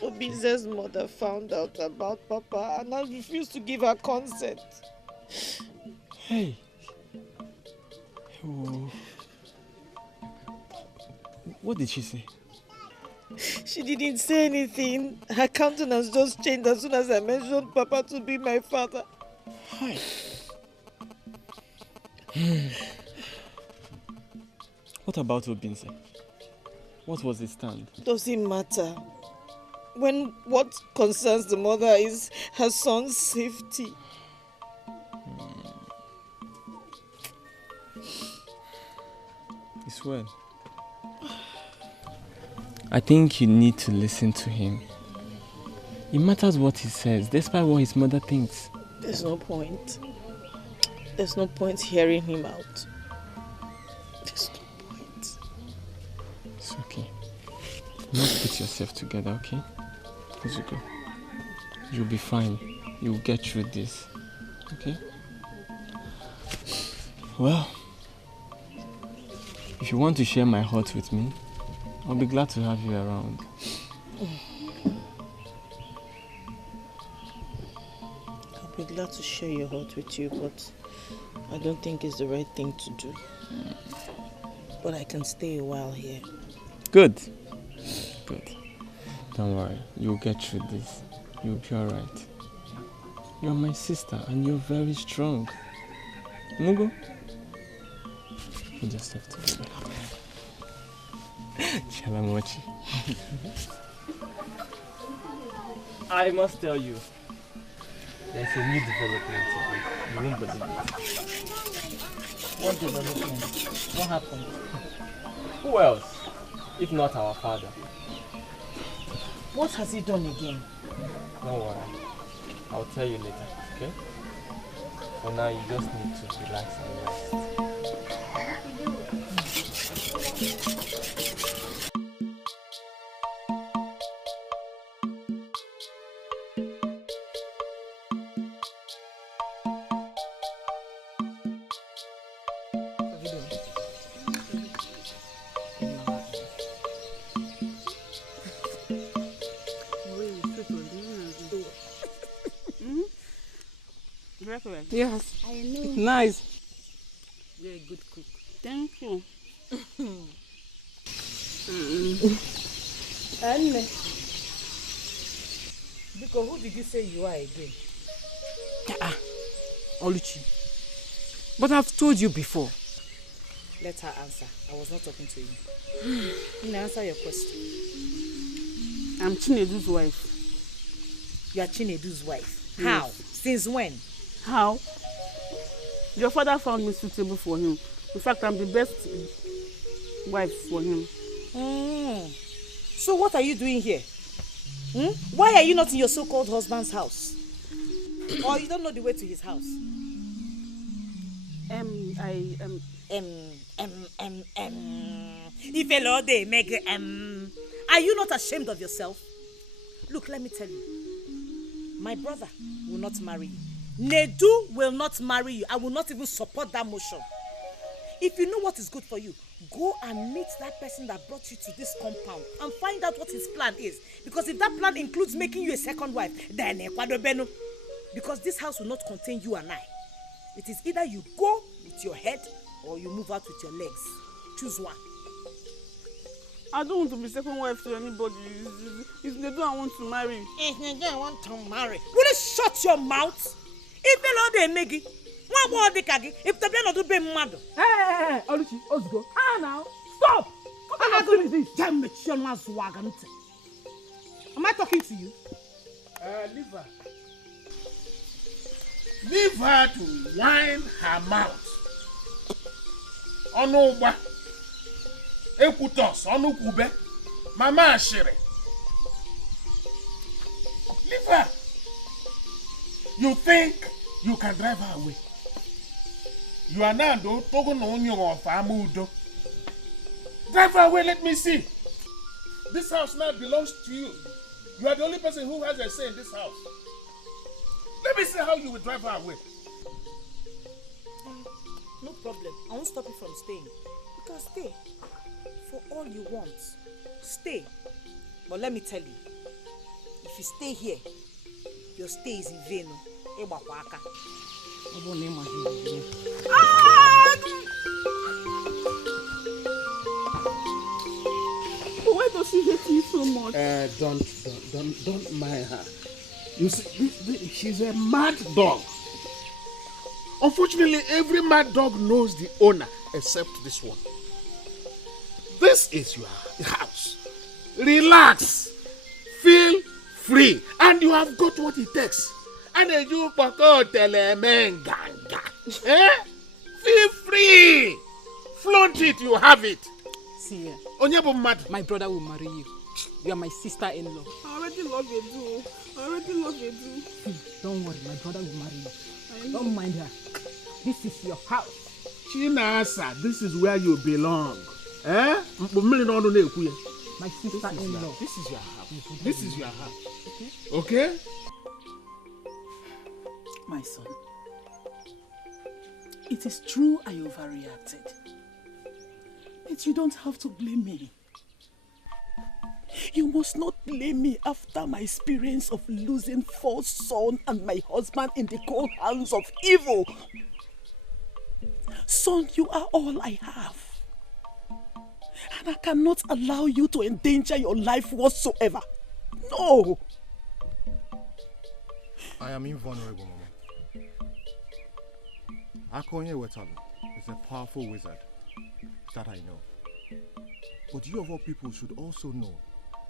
you. Obize's mother found out about Papa and I refused to give her consent. Hey. Oh. What did she say? She didn't say anything. Her countenance just changed as soon as I mentioned Papa to be my father. Hi. What about Obinze? What was his stand? Doesn't matter. When what concerns the mother is her son's safety. It's well. I think you need to listen to him. It matters what he says, despite what his mother thinks. There's no point. There's no point hearing him out. There's no point. It's okay. You must put yourself together, okay? Uzuko. You'll be fine. You'll get through this. Okay? Well, if you want to share my heart with me, I'll be glad to have you around. I'll be glad to share your heart with you, but I don't think it's the right thing to do. But I can stay a while here. Good. Good. Don't worry. You'll get through this. You'll be alright. You're my sister and you're very strong. Mugo? You just have to do it. Chalamochi. I must tell you, there's a new development today. You won't believe it. What development? What happened? Who else, if not our father? What has he done again? Don't worry. I'll tell you later, okay? For now, you just need to relax and rest. Yes. I know. Nice. You're a good cook. Thank you. Anne. Because who did you say you are again? Oluchi. But I've told you before. Let her answer. I was not talking to you. Can I answer your question? I'm Chinedu's wife. You are Chinedu's wife? Yes. How? Since when? How? Your father found me suitable for him. In fact, I'm the best wife for him. So what are you doing here? Why are you not in your so-called husband's house? Or you don't know the way to his house? If a Lord they make are you not ashamed of yourself? Look, let me tell you. My brother will not marry you. Nedu will not marry you. I will not even support that motion. If you know what is good for you, go and meet that person that brought you to this compound and find out what his plan is. Because if that plan includes making you a second wife, then because this house will not contain you and I. It is either you go with your head or you move out with your legs. Choose one. I don't want to be second wife to anybody. It's Nedu I want to marry. It's Nedu I want to marry. Will you shut your mouth? If you know they make it, one more Dikeh. If the plan not be mad. Hey, Oluchi, let's go. Now, stop. What kind of thing is this? Am I talking to you? Leave her. Leave her to whine her mouth. Onuba. Ekutos, Onukube. Mama Ashire. Leave her. You think you can drive her away? You are now talking on your famudo. Drive her away, let me see. This house now belongs to you. You are the only person who has a say in this house. Let me see how you will drive her away. No problem. I won't stop you from staying. You can stay. For all you want. Stay. But let me tell you. If you stay here, your stay is in vain. Why does she hate me so much? Don't mind her. You see, she's a mad dog. Unfortunately, every mad dog knows the owner except this one. This is your house. Relax. Feel free. And you have got what it takes. And you feel free. Flaunt it, you have it. See here. My brother will marry you. You are my sister-in-law. I already love you too. Don't worry, my brother will marry you. Don't mind her. This is your house. Chinasa, this is where you belong. My sister-in-law. This is your house. This is your house. Okay? My son, it is true I overreacted. But you don't have to blame me. You must not blame me after my experience of losing 4 sons and my husband in the cold hands of evil. Son, you are all I have. And I cannot allow you to endanger your life whatsoever. No! I am invulnerable, Mama. Akonye Wetalu is a powerful wizard. That I know. But you of all people should also know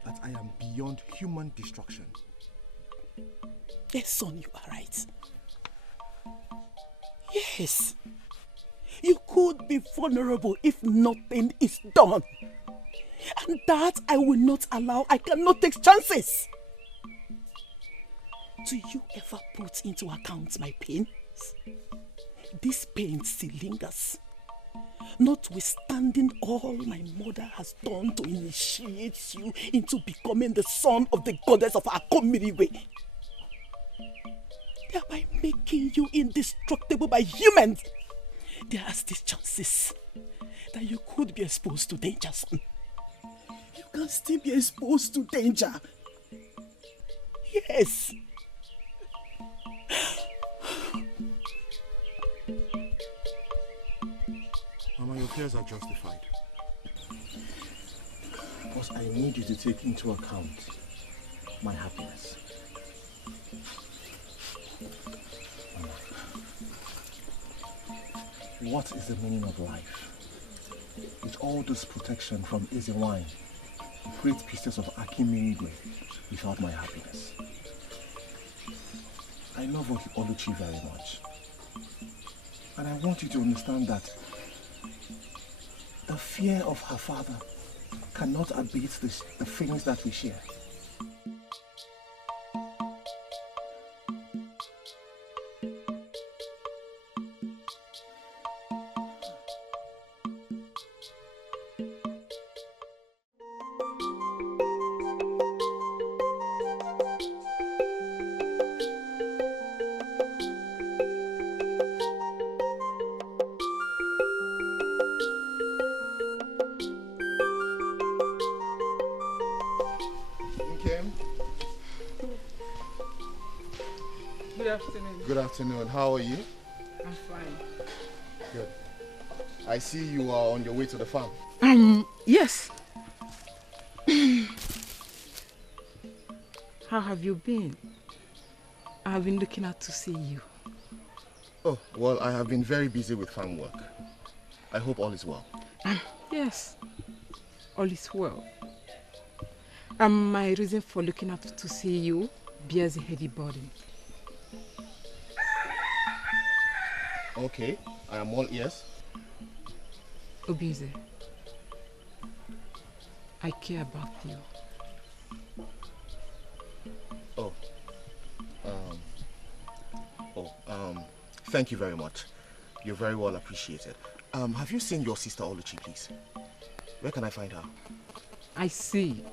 that I am beyond human destruction. Yes, son, you are right. Yes. You could be vulnerable if nothing is done. And that I will not allow. I cannot take chances. Do you ever put into account my pains? This pain still lingers. Notwithstanding all my mother has done to initiate you into becoming the son of the goddess of Akomiriwe. Thereby making you indestructible by humans. There are still chances that you could be exposed to danger, son. You can still be exposed to danger. Yes. Mama, your fears are justified. Because I need you to take into account my happiness. Mama, what is the meaning of life? With all this protection from easy wine, great pieces of Akimirigwe without my happiness. I love Oluchi very much. And I want you to understand that the fear of her father cannot abate the feelings that we share. Good afternoon. How are you? I'm fine. Good. I see you are on your way to the farm. Yes. How have you been? I have been looking out to see you. Oh, well, I have been very busy with farm work. I hope all is well. Yes. All is well. My reason for looking out to see you bears a heavy burden. Okay, I am all ears. Obize, I care about you. Thank you very much. You're very well appreciated. Have you seen your sister Oluchi, please? Where can I find her? I see.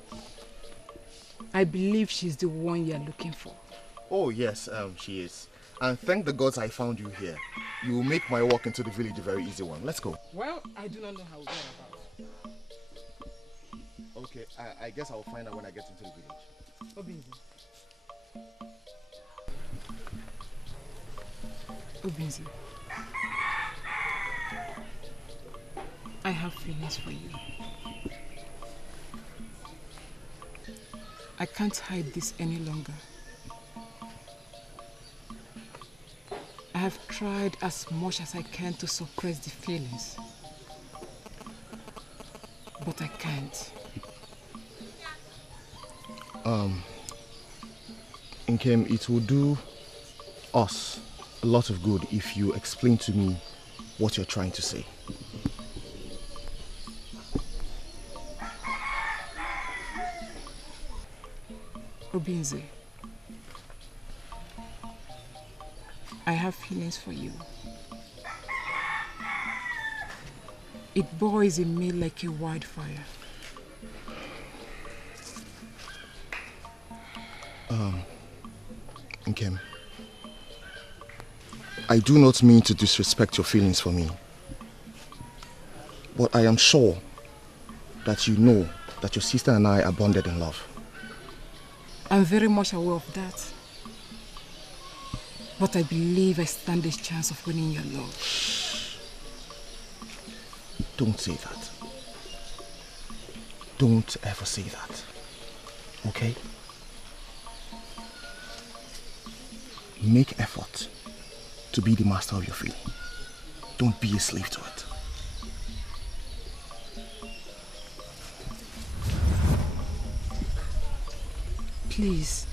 I believe she's the one you're looking for. Oh yes, she is. And thank the gods I found you here. You will make my walk into the village a very easy one. Let's go. Well, I do not know how we'll get about. Okay, I guess I'll find out when I get into the village. Obinze, I have feelings for you. I can't hide this any longer. I have tried as much as I can to suppress the feelings, but I can't. Nkem, it will do us a lot of good if you explain to me what you're trying to say. Obinze, I have feelings for you. It boils in me like a wildfire. Nkem, I do not mean to disrespect your feelings for me, but I am sure that you know that your sister and I are bonded in love. I'm very much aware of that. But I believe I stand a chance of winning your love. Don't say that. Don't ever say that. Okay? Make effort to be the master of your feeling. Don't be a slave to it. Please.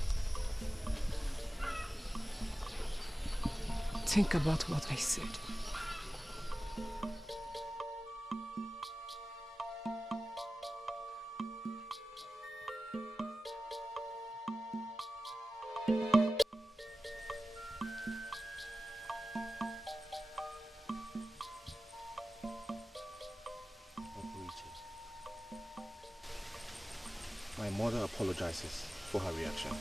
Think about what I said. My mother apologizes for her reaction.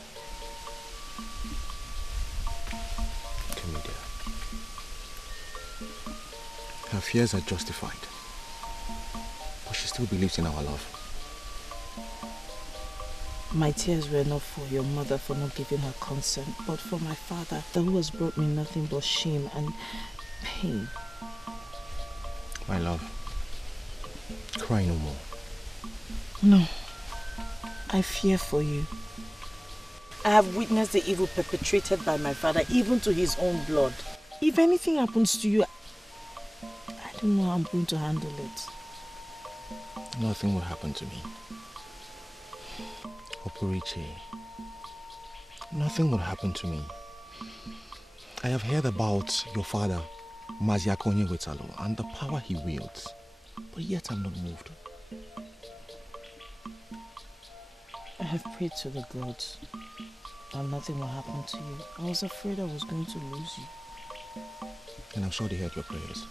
Come dear. Her fears are justified, but she still believes in our love. My tears were not for your mother for not giving her consent, but for my father, who has brought me nothing but shame and pain. My love, cry no more. No, I fear for you. I have witnessed the evil perpetrated by my father, even to his own blood. If anything happens to you, I don't know how I'm going to handle it. Nothing will happen to me. Opuriche, nothing will happen to me. I have heard about your father, Maziakonye Wetalo, and the power he wields, but yet I'm not moved. I have prayed to the gods that nothing will happen to you. I was afraid I was going to lose you. And I'm sure they heard your prayers.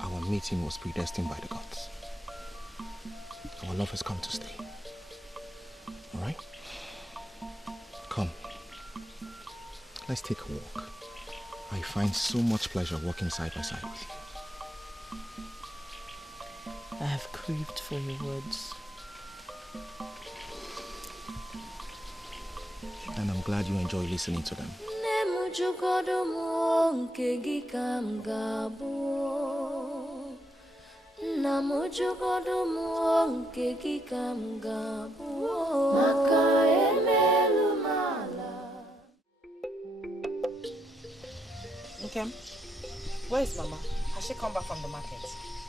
Our meeting was predestined by the gods. Our love has come to stay. Alright? Come. Let's take a walk. I find so much pleasure walking side by side with you. I have craved for your words. And I'm glad you enjoy listening to them. Okay. Where is Mama? Has she come back from the market?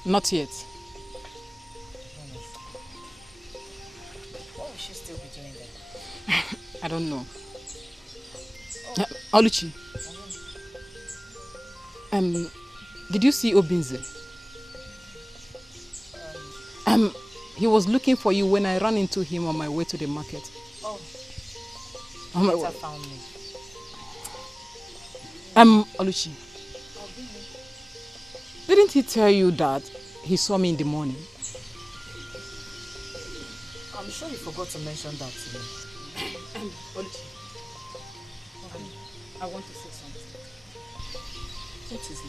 Not yet. What will she still be doing there? I don't know. Oluchi. Did you see Obinze? He was looking for you when I ran into him on my way to the market. Oh. On my Peter way. found me. Oluchi. Didn't he tell you that he saw me in the morning? I'm sure you forgot to mention that to me. Oluchi. I want to say something. What is it?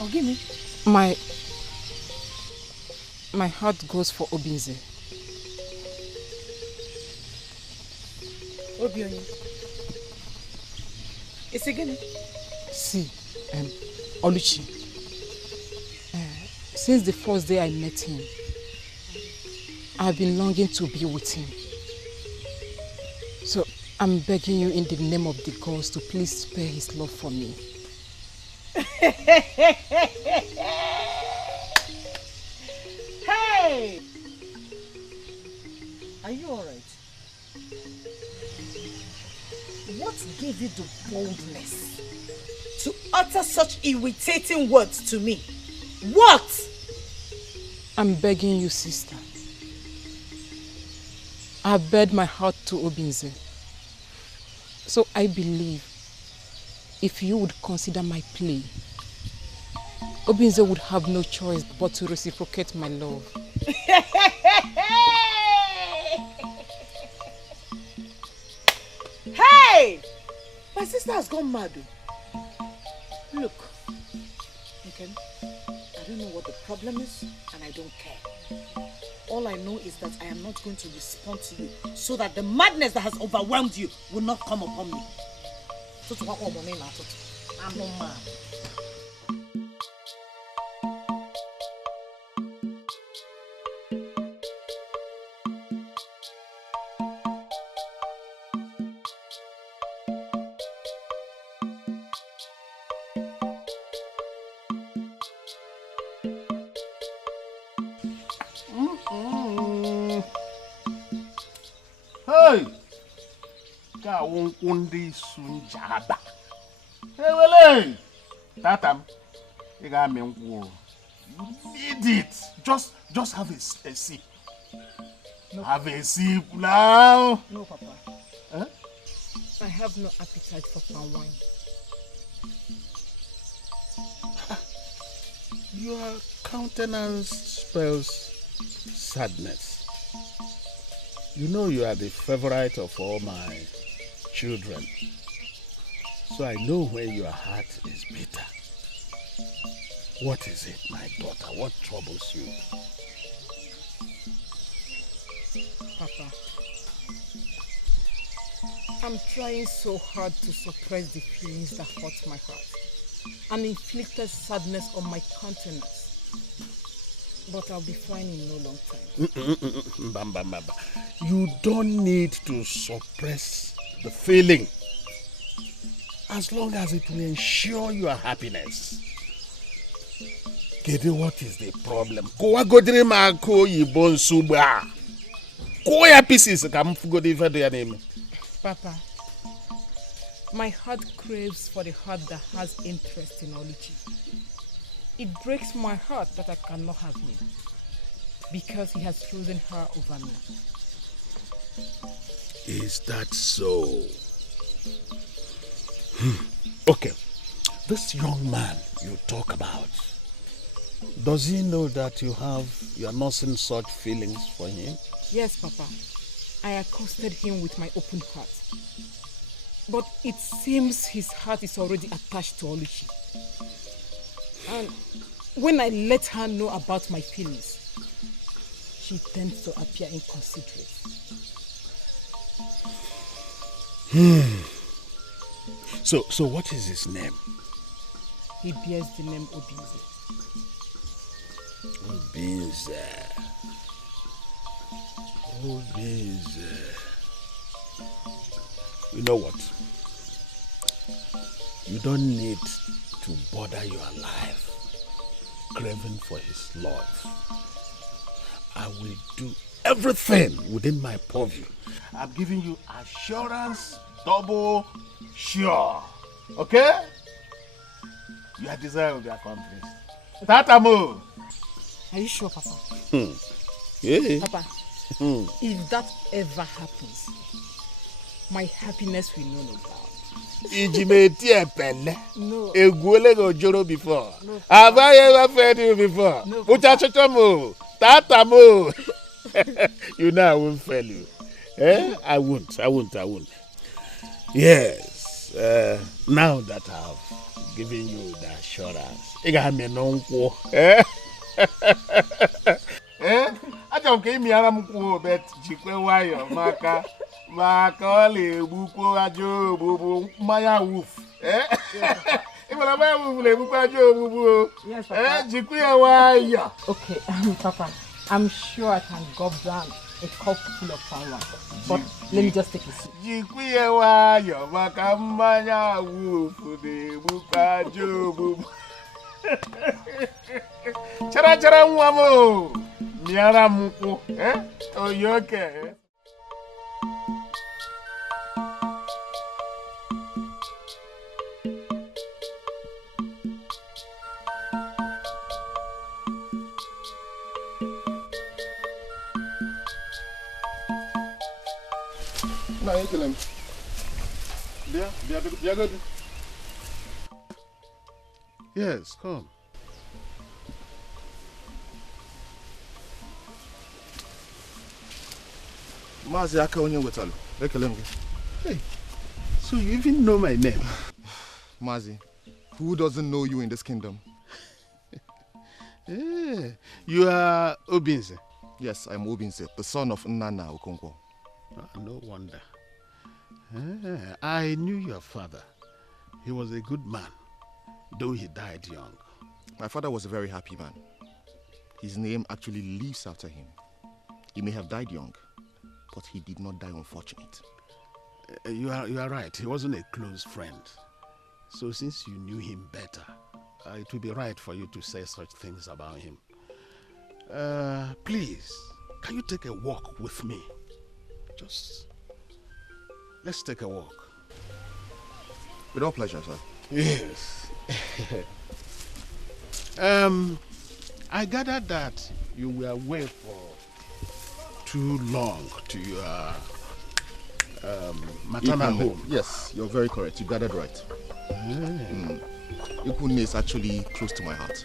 Oh, give me. My heart goes for Obinze. Obionyi. It's again. See, Oluchi. Since the first day I met him, I've been longing to be with him. So I'm begging you in the name of the gods to please spare his love for me. Hey! Are you alright? What gave you the boldness to utter such irritating words to me? What? I'm begging you, sister. I bared my heart to Obinze. So I believe if you would consider my plea, Obinze would have no choice but to reciprocate my love. Hey! My sister has gone mad. Look, okay, I don't know what the problem is and I don't care. All I know is that I am not going to respond to you so that the madness that has overwhelmed you will not come upon me. I'm not mad. Hey! Ka wonkundi sunjaba. Hey, wele! Tatam, ị ga-amị nkwụ. You need it. Just have a sip. No. Have a sip now. No, Papa. Huh? I have no appetite for palm wine. Your countenance spells sadness. You know you are the favorite of all my children. So I know when your heart is bitter. What is it, my daughter? What troubles you? Papa, I'm trying so hard to suppress the feelings that hurt my heart and inflicted sadness on my countenance. But I'll be fine in no long time. You don't need to suppress the feeling as long as it will ensure your happiness. Kede, what is the problem? Kowa godiri ma ko yibon suba. Koya pieces kam fugodi fa do ya name. Papa, my heart craves for the heart that has interest in Oluchi. It breaks my heart that I cannot have him because he has chosen her over me. Is that so? Okay, this young man you talk about, does he know that you are nursing such feelings for him? Yes, Papa. I accosted him with my open heart. But it seems his heart is already attached to Oluchi. And when I let her know about my feelings, she tends to appear inconsiderate. So what is his name? He bears the name Obinze. Obinze. You know what? You don't need to bother your life craving for his love. I will do everything within my purview. I'm giving you assurance, double sure. Okay? Your desire will be accomplished. Tatamo! Are you sure, Papa? Yeah. Papa, if that ever happens, my happiness will know no bounds. No. Before. No. Have I ever fed you before? No. Tatamo. You know I won't fail you. I won't. Yes. Now that I've given you the assurance, I got me no uncle. I don't give me a bet jikwe wayo maka ole buko ajo bubu maya woof. Imala maya woof le buko ajo bubu. Yes, Papa. Jikwe wayo. Okay, Papa, I'm sure I can gob down a cup full of power. But let me just take a sip. Jikwe wayo maka maya woof le buko ajo bubu. Chara mwamo. Miara muko, Oh, you okay? No, you kill him. They're good. Yes, come. Mazi aka onye wetalu. Ekele m gị. Hey, so you even know my name? Mazi, who doesn't know you in this kingdom? Hey, you are Obinze? Yes, I'm Obinze, the son of Nnanna Okonkwo. No wonder. I knew your father. He was a good man, though he died young. My father was a very happy man. His name actually lives after him. He may have died young, but he did not die unfortunate. You are right. He wasn't a close friend. So since you knew him better, it would be right for you to say such things about him. Please, can you take a walk with me? Let's take a walk. With all pleasure, sir. Yes. I gathered that you were away for too long to your maternal home. Yes, you're very correct. You gathered right. Ikune is actually close to my heart.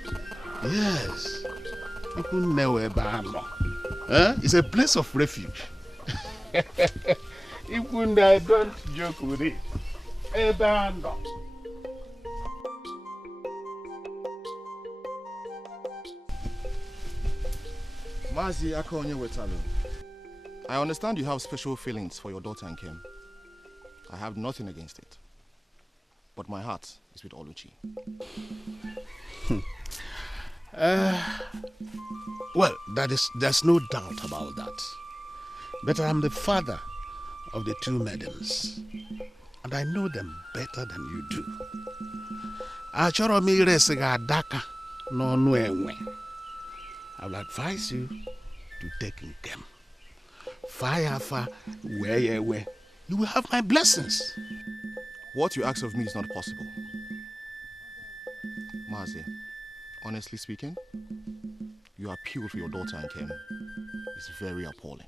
Yes. It's a place of refuge. Ikune, I don't joke with it. Mazi Akonye Wetalu, I understand you have special feelings for your daughter and Kim. I have nothing against it. But my heart is with Oluchi. Well, there's no doubt about that. But I'm the father of the two maidens, and I know them better than you do. I will advise you to take them. Fire, where you will have my blessings. What you ask of me is not possible. Mazi, honestly speaking, your appeal for your daughter and Kim is very appalling.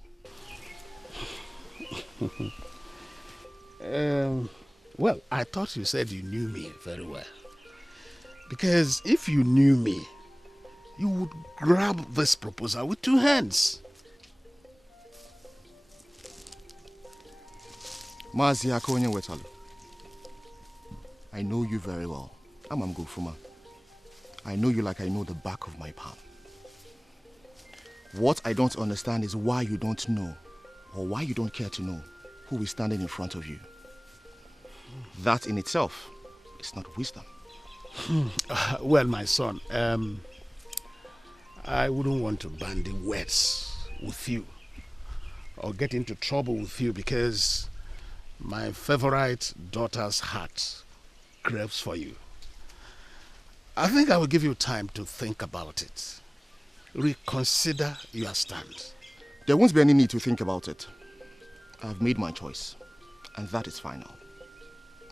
Well, I thought you said you knew me very well. Because if you knew me, you would grab this proposal with two hands. Mazi Akonye Wetalu, I know you very well. I'm Gufuma. I know you like I know the back of my palm. What I don't understand is why you don't know, or why you don't care to know, who is standing in front of you. That in itself is not wisdom. Well, my son, I wouldn't want to bandy words with you or get into trouble with you because my favorite daughter's heart craves for you. I think I will give you time to think about it. Reconsider your stand. There won't be any need to think about it. I've made my choice, and that is final.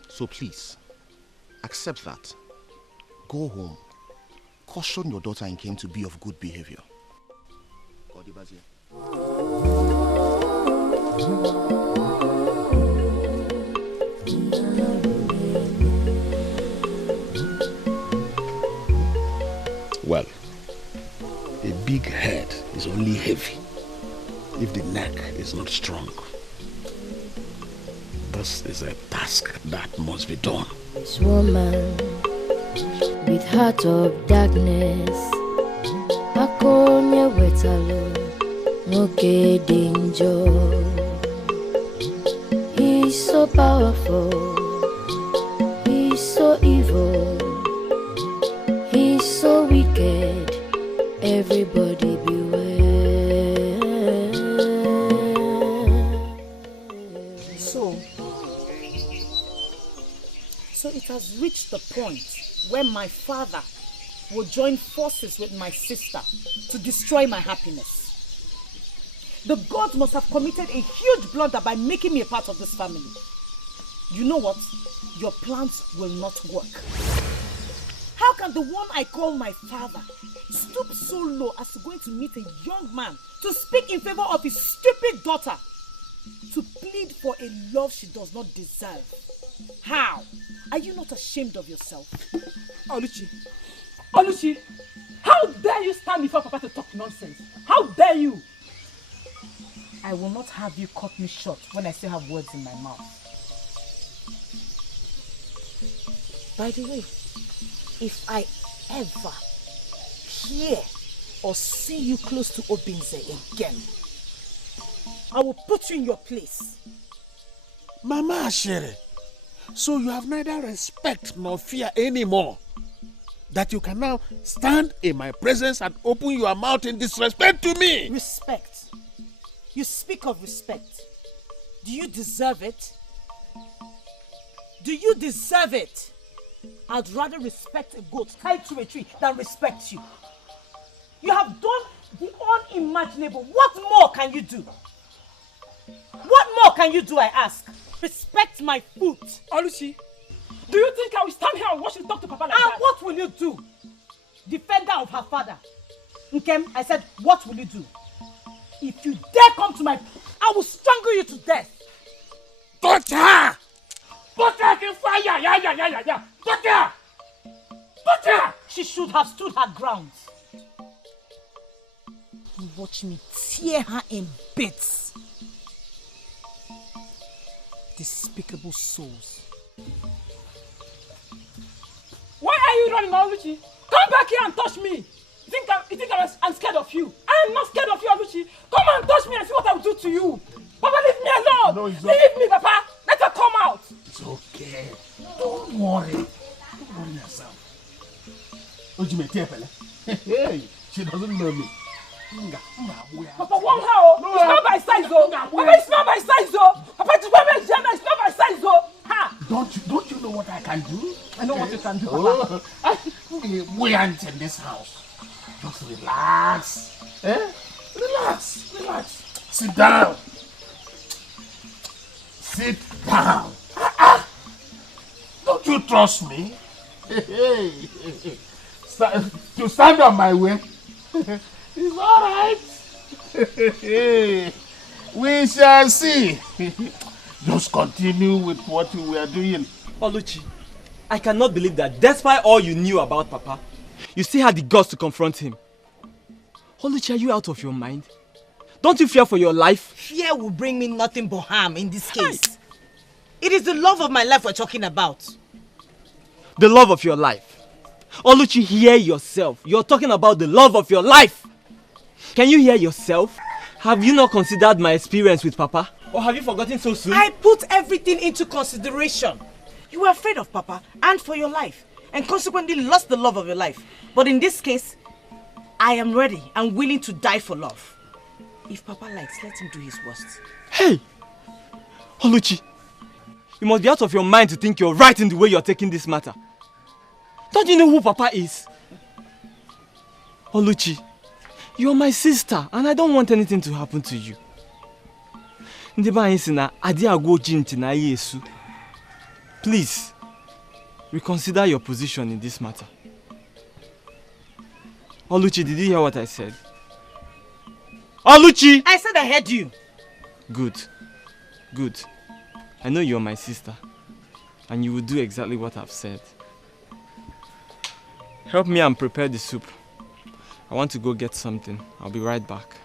So please, accept that. Go home. Caution your daughter and Kim to be of good behavior. Well, a big head is only heavy if the neck is not strong. This is a task that must be done. This woman with heart of darkness, Akonye Wetalu, no danger. He's so powerful, he's so evil, he's so wicked. Everybody beware. So it has reached the point where my father will join forces with my sister to destroy my happiness. The gods must have committed a huge blunder by making me a part of this family. You know what? Your plans will not work. How can the one I call my father stoop so low as to going to meet a young man to speak in favor of his stupid daughter, to plead for a love she does not deserve? How? Are you not ashamed of yourself? Oluchi, how dare you stand before Papa to talk nonsense? How dare you? I will not have you cut me short when I still have words in my mouth. By the way, if I ever hear or see you close to Obinze again, I will put you in your place. Mama Ashere, so you have neither respect nor fear anymore. That you can now stand in my presence and open your mouth in disrespect to me. Respect? You speak of respect. Do you deserve it? Do you deserve it? I'd rather respect a goat tied to a tree than respect you. You have done the unimaginable. What more can you do? What more can you do, I ask? Respect my foot. Oluchi, do you think I will stand here and watch you talk to Papa like that? And what will you do? Defender of her father. Nkem, I said, what will you do? If you dare come to my... I will strangle you to death. Touch her! Put her in fire! Yeah. Touch her! Touch her! She should have stood her ground. You watch me tear her in bits. Despicable souls. Why are you running, Oluchi? Come back here and touch me. You think I'm scared of you? I am not scared of you, Oluchi. Come and touch me and see what I will do to you. Papa, leave me alone. No, it's leave me, Papa. Let her come out. It's okay. Don't worry. Don't worry yourself. Hey, she doesn't know me. Papa, one how? No, it's not by size, though. Papa, it's not by size, though. Papa, it's not by size, though. Ha! Don't you know what I can do? I know what you can do, Papa. We aren't in this house. Just relax. Relax. Sit down. Sit down. Don't you trust me? To stand on my way. It's all right. We shall see. Just continue with what you were doing. Oluchi, I cannot believe that despite all you knew about Papa, you still had the guts to confront him. Oluchi, are you out of your mind? Don't you fear for your life? Fear will bring me nothing but harm in this case. It is the love of my life we're talking about. The love of your life. Oluchi, hear yourself. You're talking about the love of your life. Can you hear yourself? Have you not considered my experience with Papa? Or have you forgotten so soon? I put everything into consideration. You were afraid of Papa and for your life, and consequently lost the love of your life. But in this case, I am ready and willing to die for love. If Papa likes, let him do his worst. Hey! Oluchi, you must be out of your mind to think you're right in the way you're taking this matter. Don't you know who Papa is? Oluchi, you're my sister and I don't want anything to happen to you. Please, reconsider your position in this matter. Oluchi, did you hear what I said? Oluchi! I said I heard you. Good. I know you're my sister and you will do exactly what I've said. Help me and prepare the soup. I want to go get something. I'll be right back.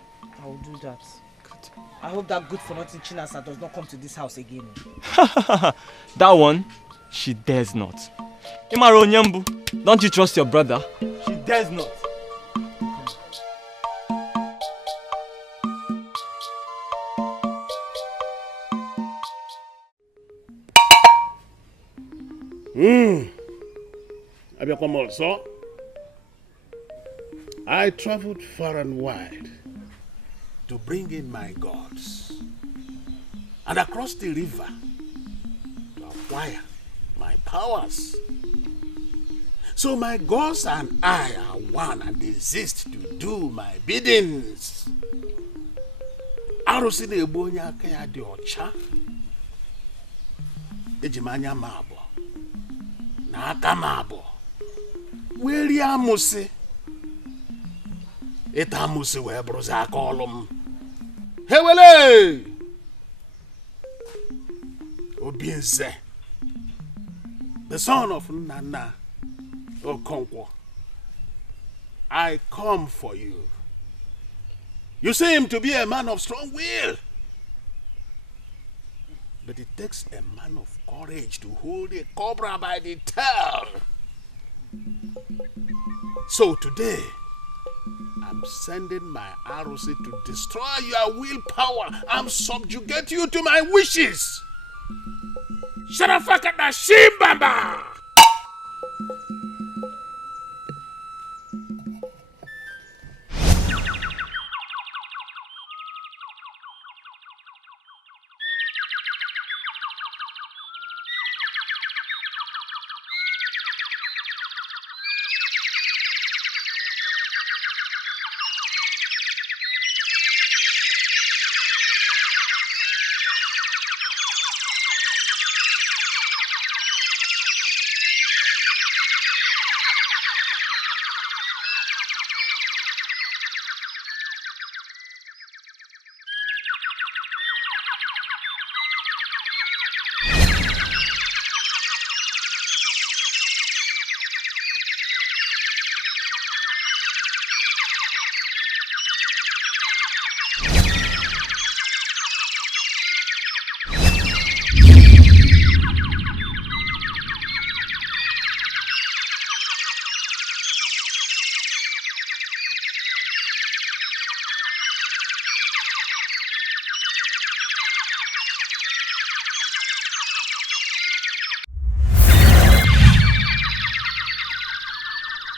I will do that. Good. I hope that good-for-nothing Chinasa does not come to this house again. That one, she dares not. Imaro Nyambu, don't you trust your brother? She dares not. I traveled far and wide to bring in my gods and across the river to acquire my powers. So my gods and I are one and exist to do my biddings. Arusi na egbu onye aka ya dị ọcha. Ejimanya mabo na aka mabo. Weri amusi. Ita amusi we bruza aka olum. Hewele! Obienze, the son of Nana Okonkwo, I come for you. You seem to be a man of strong will. But it takes a man of courage to hold a cobra by the tail. So today, I'm sending my arrows to destroy your willpower and subjugate you to my wishes. Sharafaka na Shimbamba!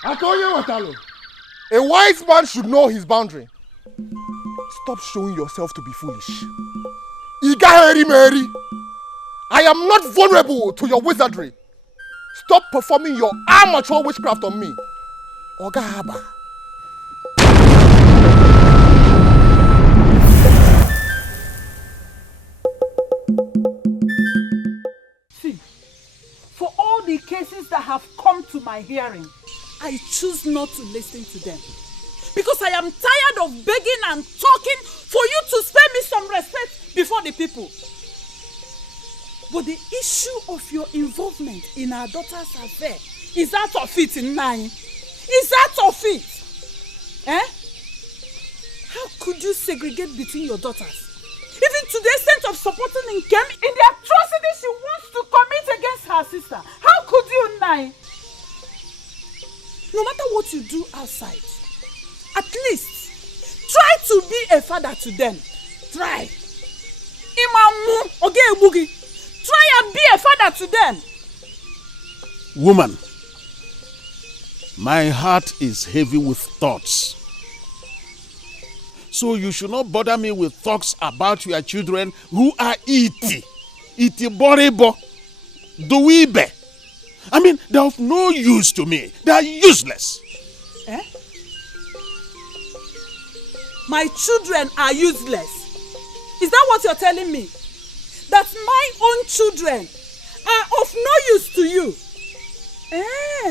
A wise man should know his boundary. Stop showing yourself to be foolish. Igaheri Mary, I am not vulnerable to your wizardry. Stop performing your amateur witchcraft on me. Oga Haba. See, for all the cases that have come to my hearing, I choose not to listen to them. Because I am tired of begging and talking for you to spare me some respect before the people. But the issue of your involvement in our daughter's affair is out of it in mine. Is out of it. Eh? How could you segregate between your daughters? Even to the extent of supporting Nkem in the atrocity she wants to commit against her sister. How could you, Nai? No matter what you do outside, at least try to be a father to them. Try. Imamu oge ebugi. Try and be a father to them. Woman, my heart is heavy with thoughts. So you should not bother me with thoughts about your children who are iti boribo, duibe. I mean, they're of no use to me. They are useless. Eh? My children are useless. Is that what you're telling me? That my own children are of no use to you? Eh?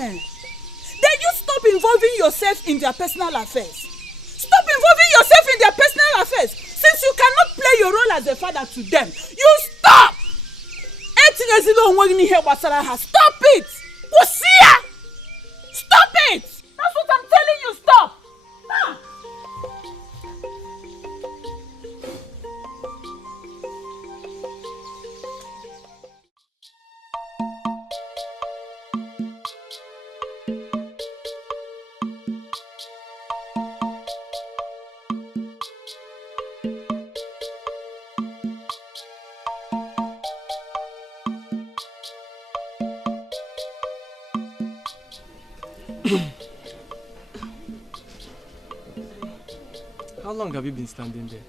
Then you stop involving yourself in their personal affairs. Stop involving yourself in their personal affairs. Since you cannot play your role as a father to them, you stop! Stop it! Stop it! That's what I'm telling you, stop! Ah. How long have you been standing there?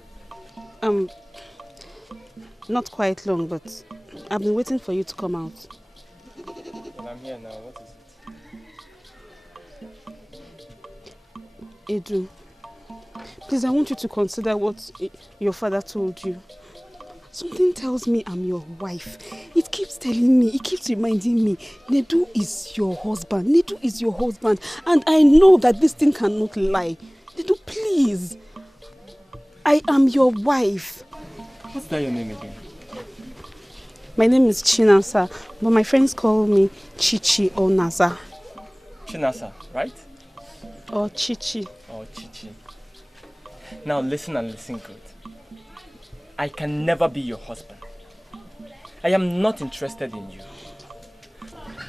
Not quite long, but I've been waiting for you to come out. Well, I'm here now. What is it? Edu, please, I want you to consider what your father told you. Something tells me I'm your wife. It keeps telling me, it keeps reminding me, Nedu is your husband. Nedu is your husband. And I know that this thing cannot lie. Nedu, please. I am your wife. What's that your name again? My name is Chinasa, but my friends call me Chichi or Nasa. Chinasa, right? Or Chichi. Or Chichi. Now listen and listen good. I can never be your husband. I am not interested in you.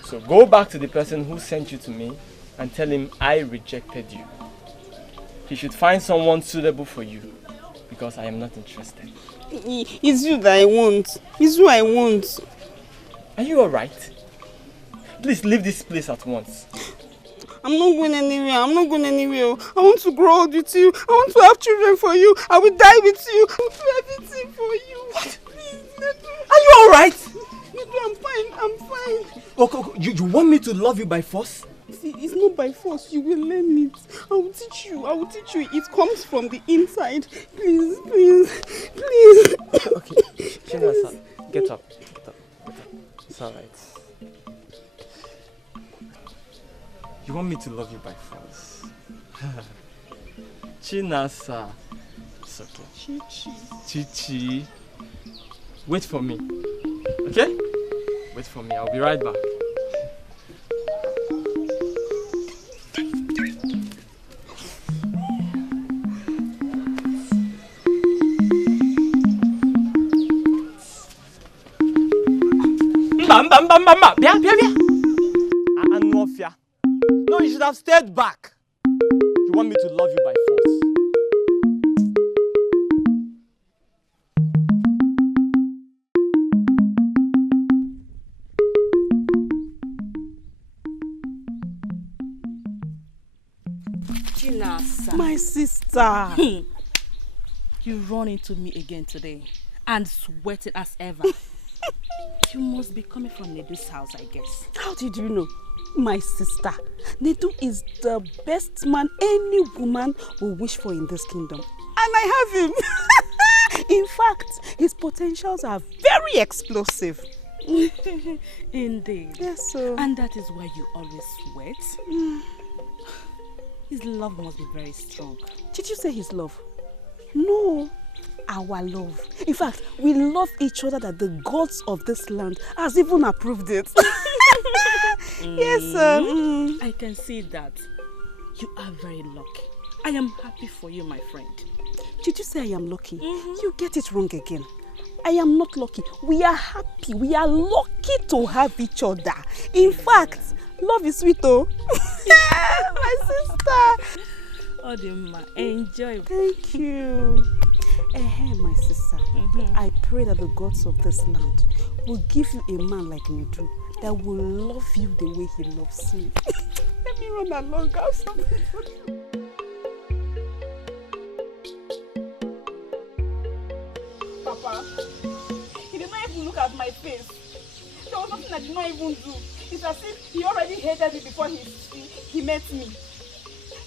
So go back to the person who sent you to me and tell him I rejected you. He should find someone suitable for you because I am not interested. It's you that I want. It's you I want. Are you alright? Please leave this place at once. I'm not going anywhere. I'm not going anywhere. I want to grow old with you. I want to have children for you. I will die with you. I will do everything for you. What? Please, Nedu. Are you alright? Nedu, I'm fine. I'm fine. Okay, you want me to love you by force? See, it's not by force. You will learn it. I will teach you. I will teach you. It comes from the inside. Please, please, please. Okay, Chinasa, get up. Get up. It's alright. You want me to love you by force? Chinasa. It's okay. Chichi. Chichi. Wait for me. Okay? Wait for me. I'll be right back. No, you should have stayed back. You want me to love you by force. sister. You run into me again today and sweating as ever. You must be coming from Nedu's house, I guess. How did you know? My sister, Nedu is the best man any woman will wish for in this kingdom. And I have him. In fact, his potentials are very explosive. Indeed. Yes, sir. And that is why you always sweat. His love must be very strong. Did you say his love? No, our love. In fact, we love each other that the gods of this land has even approved it. Yes, sir. I can see that. You are very lucky. I am happy for you, my friend. Did you say I am lucky? You get it wrong again. I am not lucky. We are happy. We are lucky to have each other. In fact, love is sweet, oh. My sister. Odima, enjoy. Thank you. My sister, I pray that the gods of this land will give you a man like Nedu that will love you the way he loves me. Let me run along. I have something for you. Papa, he did not even look at my face. There was nothing I did not even do. It's as if he already hated me before he met me.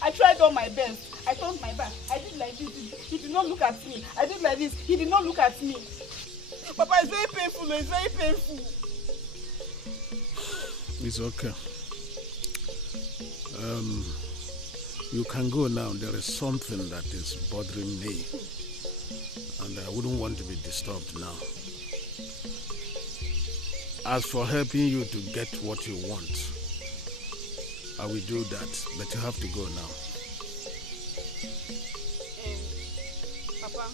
I tried all my best. I turned my back. I did like this. He did not look at me. I did like this. He did not look at me. Papa, it's very painful. It's very painful. It's okay. You can go now. There is something that is bothering me. And I wouldn't want to be disturbed now. As for helping you to get what you want, I will do that, but you have to go now. Papa,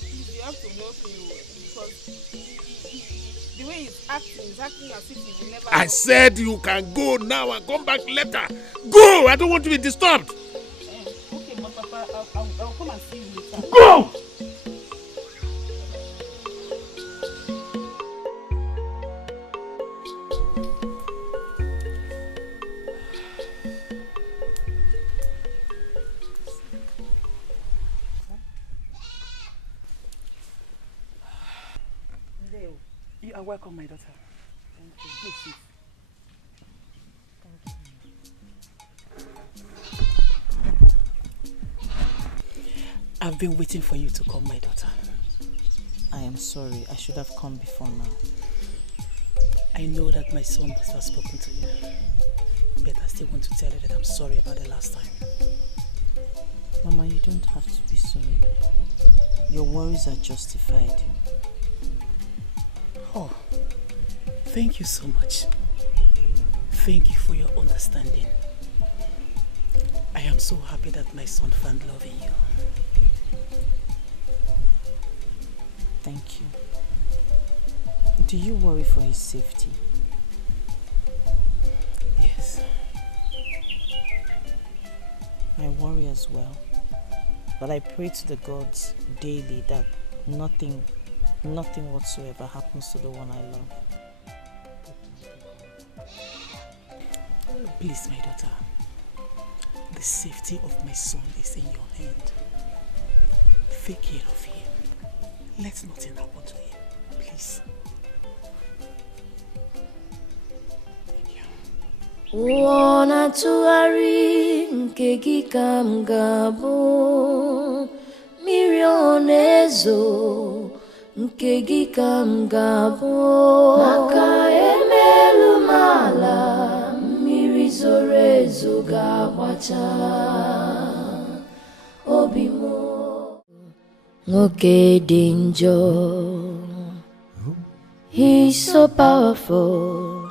please, you have to help me because the way he's acting as if he will never. I said you can go now and come back later. Go! I don't want to be disturbed. Okay, but Papa, I'll come and see you later. Go! You are welcome, my daughter. Thank you. Please sit. I've been waiting for you to come, my daughter. I am sorry. I should have come before now. I know that my son must have spoken to you. But I still want to tell you that I'm sorry about the last time. Mama, you don't have to be sorry. Your worries are justified. Oh, thank you so much. Thank you for your understanding. I am so happy that my son found love in you. Thank you. Do you worry for his safety? Yes. I worry as well. But I pray to the gods daily that nothing whatsoever happens to the one I love. Please, my daughter. The safety of my son is in your hand. Take care of him. Let nothing happen to him. Please. Wana tuari nke gị ka m ga-abụ, mmiri onezo nke gị ka m ga-abụ, maka emelu m ala, mmiri zoro ezo ga-agbacha obi m. Nwoke dị njọ, he's so powerful.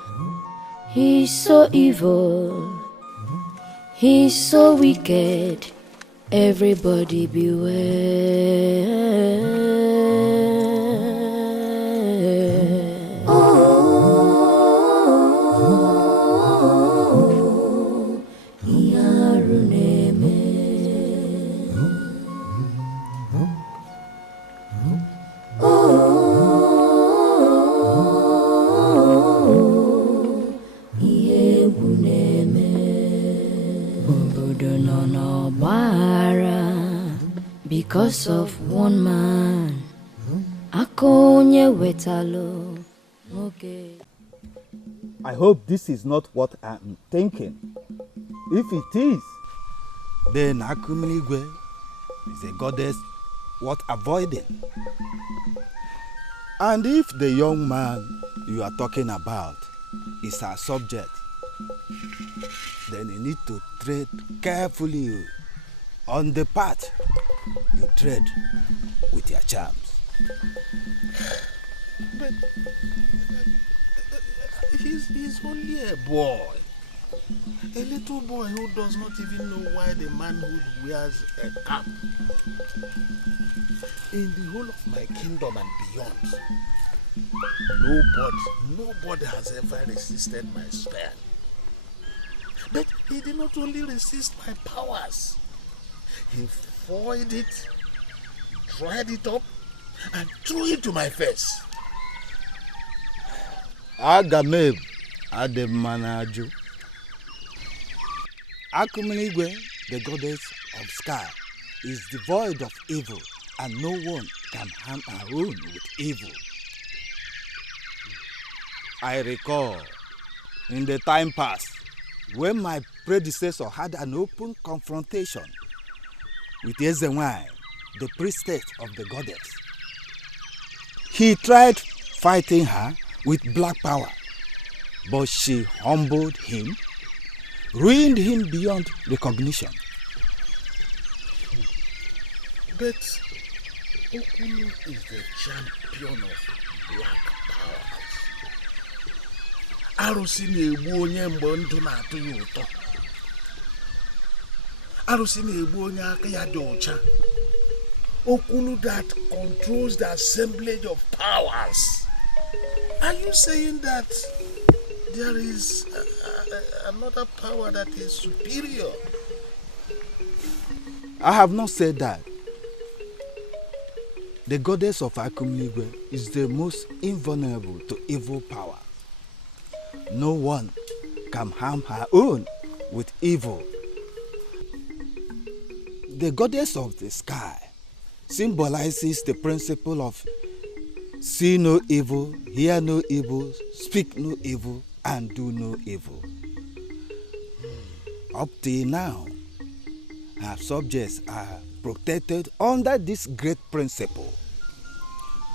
He's so evil, he's so wicked, everybody beware. Oh, Yaruneme. Obodo nọ n'ọgba because of one man. Akonye wetalo. Okay. I hope this is not what I'm thinking. If it is, then Akumiligwe is a goddess worth avoiding. And if the young man you are talking about is our subject, then you need to tread carefully on the path you tread with your charms. But he's only a boy. A little boy who does not even know why the manhood wears a cap. In the whole of my kingdom and beyond, nobody has ever resisted my spell. But he did not only resist my powers, he foiled it, dried it up, and threw it to my face. Agameb Ademanaju. Akumiligwe, the goddess of sky, is devoid of evil, and no one can harm her own with evil. I recall in the time past when my predecessor had an open confrontation with Ezenwai, the priestess of the goddess. He tried fighting her with black power, but she humbled him, ruined him beyond recognition. But Okulu is the champion of black powers. Arụsị na-egbu onye mgbe ndụ na-atụ ya ụtọ. Arụsị na-egbu onye aka ya dị ọcha. Okulu that controls the assemblage of powers. Are you saying that there is another power that is superior? I have not said that. The goddess of Akumiligwe is the most invulnerable to evil power. No one can harm her own with evil. The goddess of the sky symbolizes the principle of see no evil, hear no evil, speak no evil, and do no evil. Up till now, her subjects are protected under this great principle.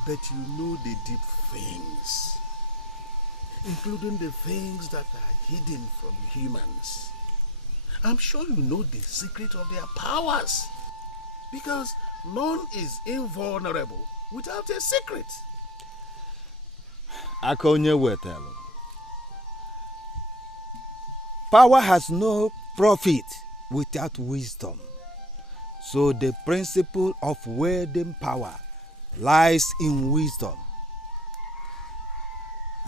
But you know the deep things, including the things that are hidden from humans. I'm sure you know the secret of their powers, because none is invulnerable without a secret. Akonye wetelu. Power has no profit without wisdom. So the principle of wielding power lies in wisdom.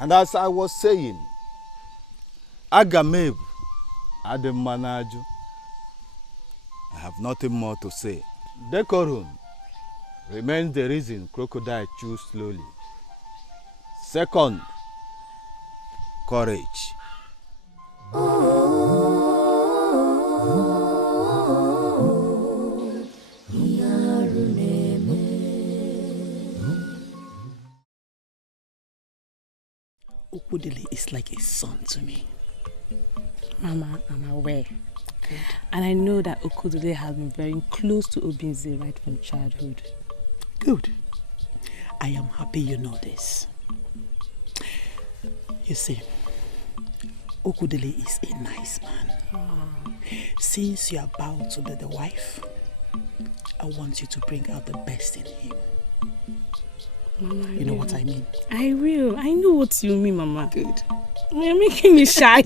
And as I was saying, Agameb Ademanaju, I have nothing more to say. Decorum remains the reason crocodile chews slowly. Second, courage. Okudele is like a son to me. Mama, I'm aware. Good. And I know that Okudele has been very close to Obinze right from childhood. Good. I am happy you know this. You see, Okudele is a nice man. Since you are about to be the wife, I want you to bring out the best in him. Mama, you know what I mean? I will. I know what you mean, Mama. Good. You're making me shy.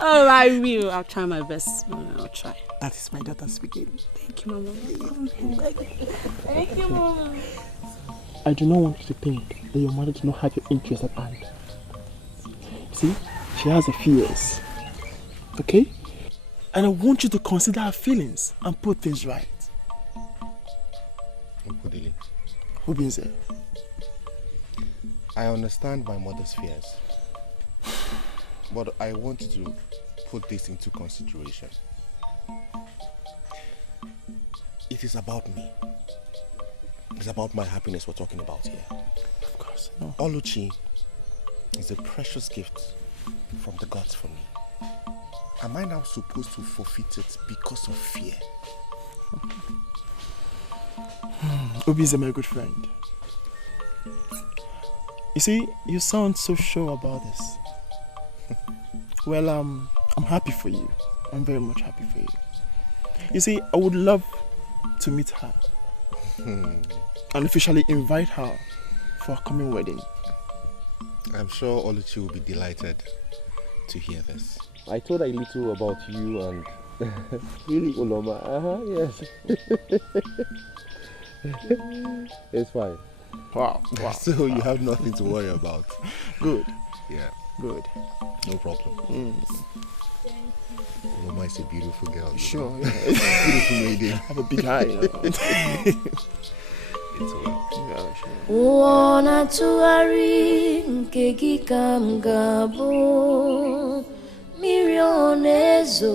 Oh, I will. I'll try my best, Mama. I'll try. That is my daughter speaking. Thank you, Mama. Thank you, Mama. I do not want you to think that your mother does not have your interest at hand. See, she has her fears. Okay? And I want you to consider her feelings and put things right. Okudele, Obinze, I understand my mother's fears, but I want you to put this into consideration. It is about me. It's about my happiness we're talking about here. Of course, no. Oluchi is a precious gift from the gods for me. Am I now supposed to forfeit it because of fear? Obi is my good friend. You see, you sound so sure about this. Well, I'm happy for you. I'm very much happy for you. You see, I would love to meet her and officially invite her for a coming wedding. I'm sure Oluchi will be delighted to hear this. I told her a little about you and really Uloma. Yes. It's fine. Wow. So you have nothing to worry about. Good. Yeah. Good. No problem. Uloma is a beautiful girl. Sure. Yeah. Beautiful lady. Have a big eye. It's well. Yeah, sure. Wanna tuari nkegi kamgabo Mirionezo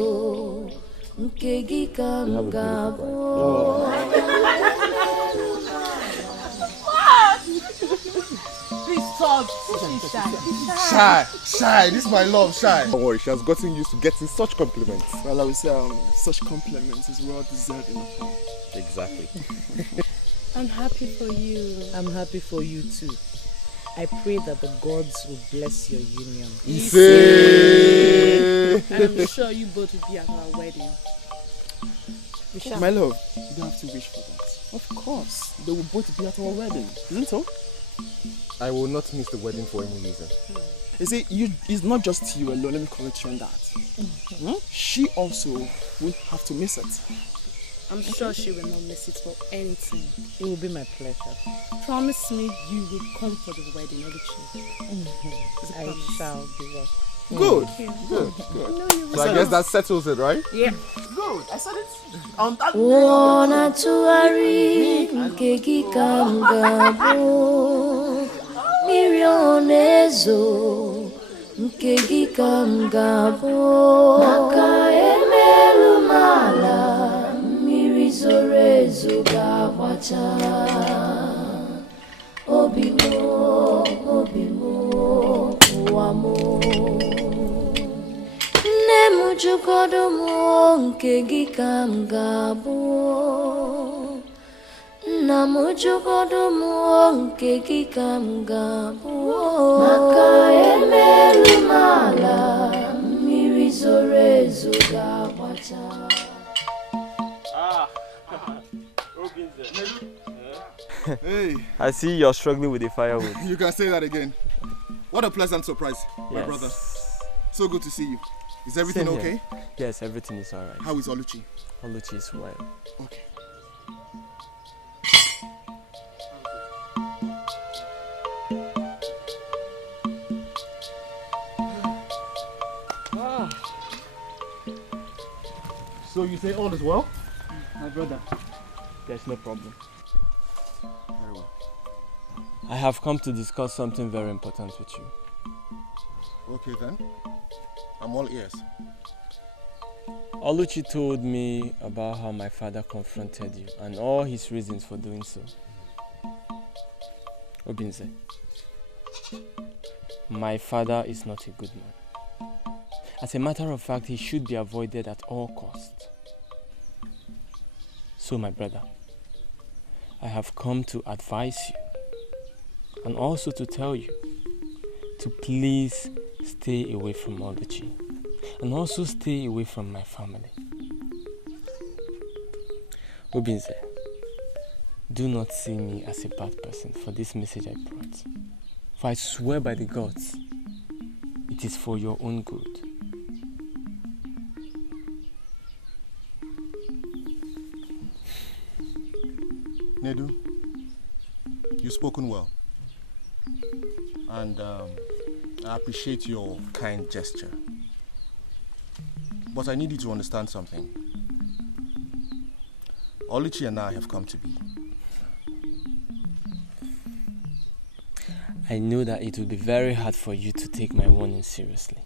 nkegi kamgabo. Please stop. Shy. This is my love, Shy. Don't worry, she has gotten used to getting such compliments. Well, I would say such compliments is well deserving of her. Exactly. I'm happy for you. I'm happy for you too. I pray that the gods will bless your union. And I'm sure you both will be at our wedding. My love, you don't have to wish for that. Of course, they will both be at our wedding, isn't so? I will not miss the wedding for any reason. You see, it's not just you alone. Let me correct you on that. She also will have to miss it. I'm sure she will not miss it for anything. It will be my pleasure. Promise me you will come for the wedding, Oluchi. I shall be there. Good. Good. So I guess that settles it, right? Yeah. Good. I said it. On that Wanna tuari nkegi kamgabo Mirionezo nkegi kamgabo Maka emelu mala mirizorezo gabwacha Obimo uwamo Nemu jukodomo nkegi kamgabo Namu jukodomo nkegi kamgabo Maka emelu mala mirizorezo gabwacha. Hey. I see you're struggling with the firewood. You can say that again. What a pleasant surprise, my Yes. brother. So good to see you. Is everything Same okay? here. Yes, everything is alright. How is Oluchi? Oluchi is well. Okay. So you say all is well? My brother, there's no problem. Very well. I have come to discuss something very important with you. Okay then. I'm all ears. Oluchi told me about how my father confronted you and all his reasons for doing so. Obinze, my father is not a good man. As a matter of fact, he should be avoided at all costs. So, my brother, I have come to advise you and also to tell you to please stay away from Oluchi and also stay away from my family. Obinze, do not see me as a bad person for this message I brought. For I swear by the gods, it is for your own good. Nedu, you've spoken well. And I appreciate your kind gesture. But I need you to understand something. Oluchi and I have come to be. I know that it will be very hard for you to take my warning seriously.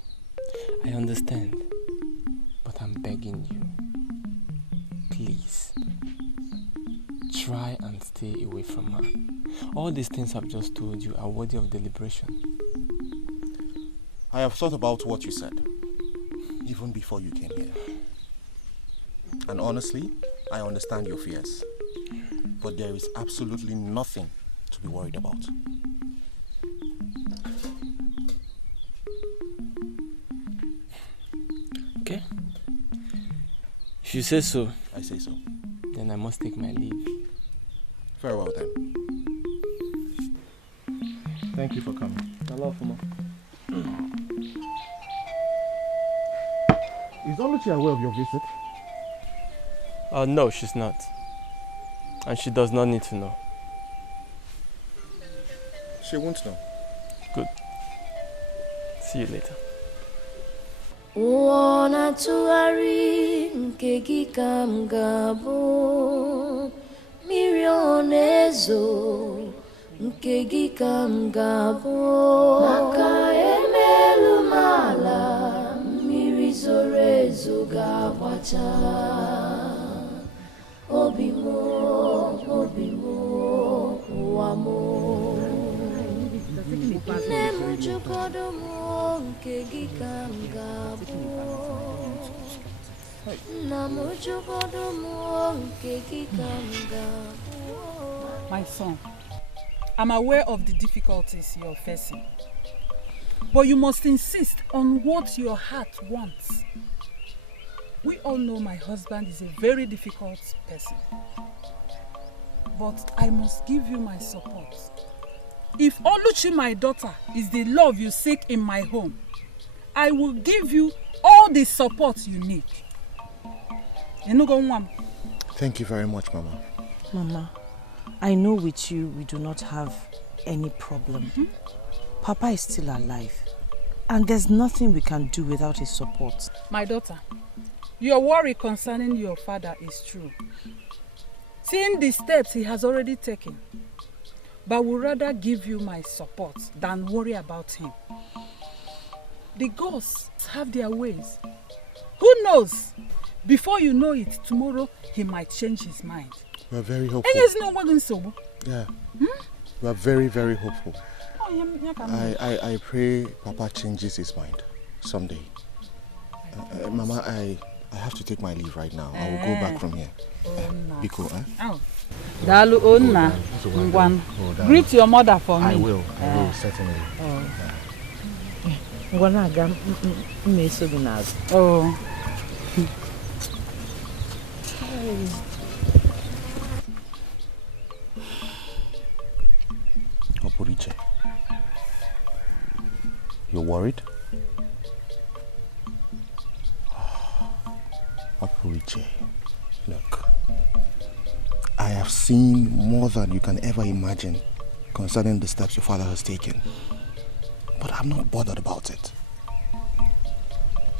I understand. But I'm begging you. Please. try and stay away from her. All these things I've just told you are worthy of deliberation. I have thought about what you said, even before you came here. And honestly, I understand your fears. But there is absolutely nothing to be worried about. Okay. If you say so. I say so. Then I must take my leave. Very well then. Thank you for coming. Hello, Fuma. Is Oluchi aware of your visit? No, she's not. And she does not need to know. She won't know. Good. See you later. Wana tuari nke gị ka m ga-abụ, mmiri ọ na-ezo nke gị ka m ga-abụ, maka emelu m ala, mmiri zoro ezo ga-agbacha. Obi m, ụwa m, nne m jụgodo m nke gị ka m ga-abụ, nna m jụgodo m nke gị ka m ga-abụ. My son, I'm aware of the difficulties you're facing, but you must insist on what your heart wants. We all know my husband is a very difficult person, but I must give you my support. If Oluchi, my daughter, is the love you seek in my home, I will give you all the support you need. Thank you very much, Mama. Mama, I know with you we do not have any problem. Papa is still alive, and there's nothing we can do without his support. My daughter, your worry concerning your father is true. Seeing the steps he has already taken, but would rather give you my support than worry about him. The gods have their ways. Who knows? Before you know it, tomorrow he might change his mind. We are very hopeful. Yeah. We are very, very hopeful. I pray Papa changes his mind someday. Mama, I have to take my leave right now. I will go back from here. Biko, Dalu Onna, Ngwan. Greet your mother for me. I will certainly. Oh. Oporiche, you're worried? Oporiche, look, I have seen more than you can ever imagine concerning the steps your father has taken. But I'm not bothered about it.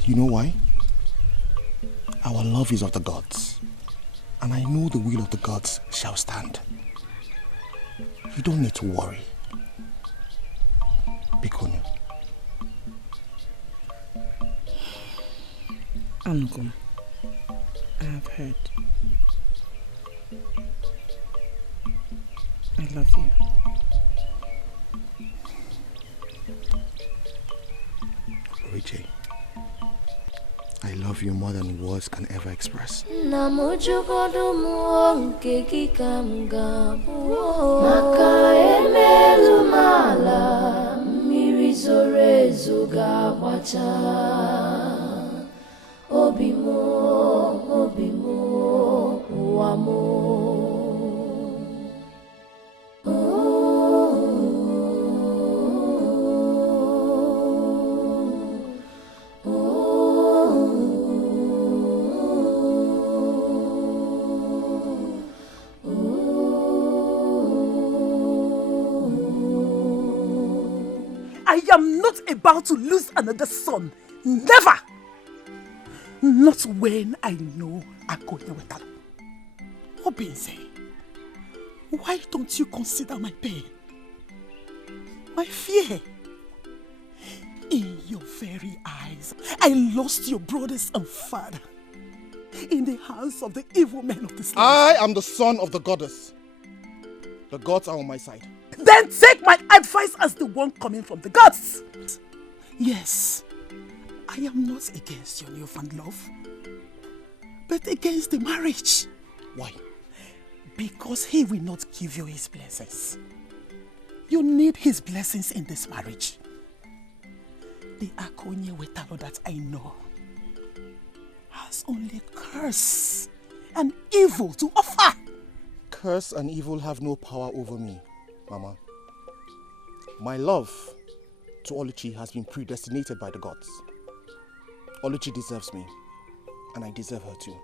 You know why? Our love is of the gods, and I know the will of the gods shall stand. You don't need to worry. Bikono. Anukum, I have heard. I love you. Richie, I love you more than words can ever express. Maka emelu mala, mmiri zoro ezo ga-agbacha. Obi m, ụwa m. I am not about to lose another son. Never! Not when I know I'm going with that. Obinze, why don't you consider my pain? My fear? In your very eyes, I lost your brothers and father in the hands of the evil men of this land. I am the son of the goddess. The gods are on my side. Then take my advice as the one coming from the gods. Yes, I am not against your newfound love, but against the marriage. Why? Because he will not give you his blessings. You need his blessings in this marriage. The Akonye Wetalo that I know has only curse and evil to offer. Curse and evil have no power over me, Mama. My love to Oluchi has been predestinated by the gods. Oluchi deserves me, and I deserve her too.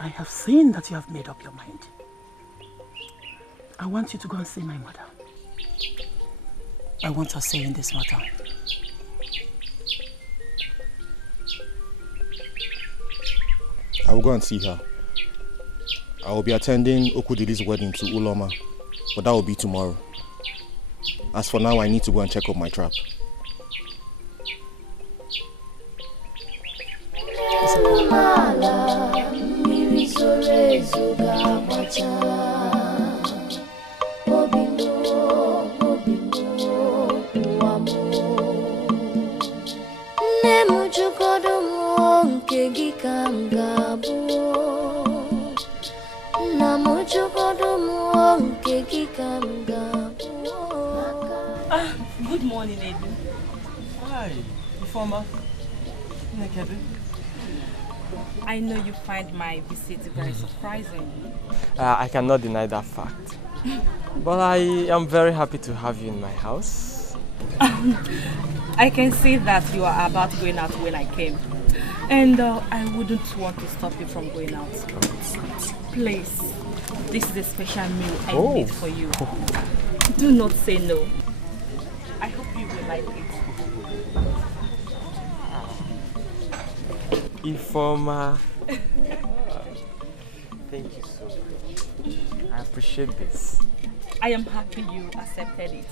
I have seen that you have made up your mind. I want you to go and see my mother. I want her say in this matter. I will go and see her. I will be attending Okudili's wedding to Uloma, but that will be tomorrow. As for now, I need to go and check up my trap. Good morning, Edu. Hi, Ifoma. I know you find my visit very surprising. I cannot deny that fact. But I am very happy to have you in my house. I can see that you are about going out when I came. And I wouldn't want to stop you from going out. Please, this is a special meal I made for you. Do not say no. I hope you will like it. Ifoma. Thank you so much. I appreciate this. I am happy you accepted it.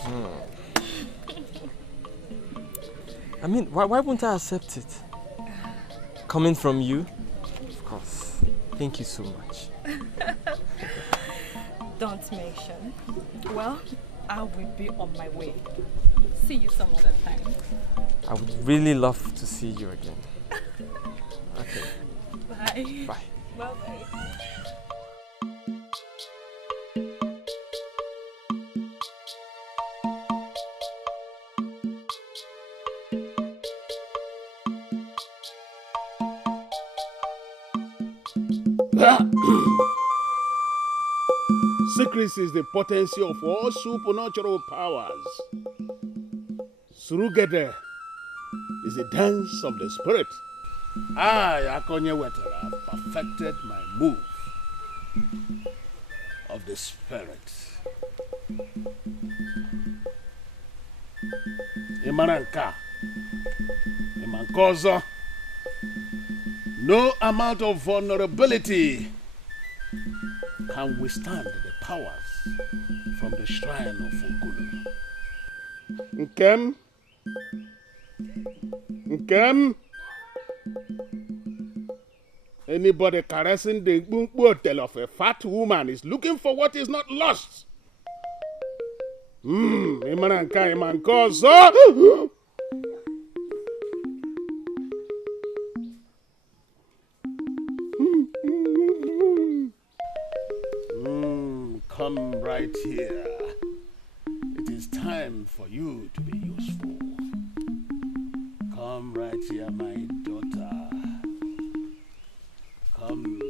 I mean, why won't I accept it? Coming from you? Of course. Thank you so much. Don't mention. Well, I will be on my way. See you some other time. I would really love to see you again. Okay. Bye. Bye. Bye-bye. Secrecy is the potency of all supernatural powers. Surugede is the dance of the spirit. I, Akonye Wetara, perfected my move of the spirit. Imaranka, Imankozo, no amount of vulnerability can withstand the powers from the shrine of Okulu. Nkem? Anybody caressing the hotel of a fat woman is looking for what is not lost. Imananka, Imankozo. Come right here. It is time for you to be useful. Come right here, my daughter. Come.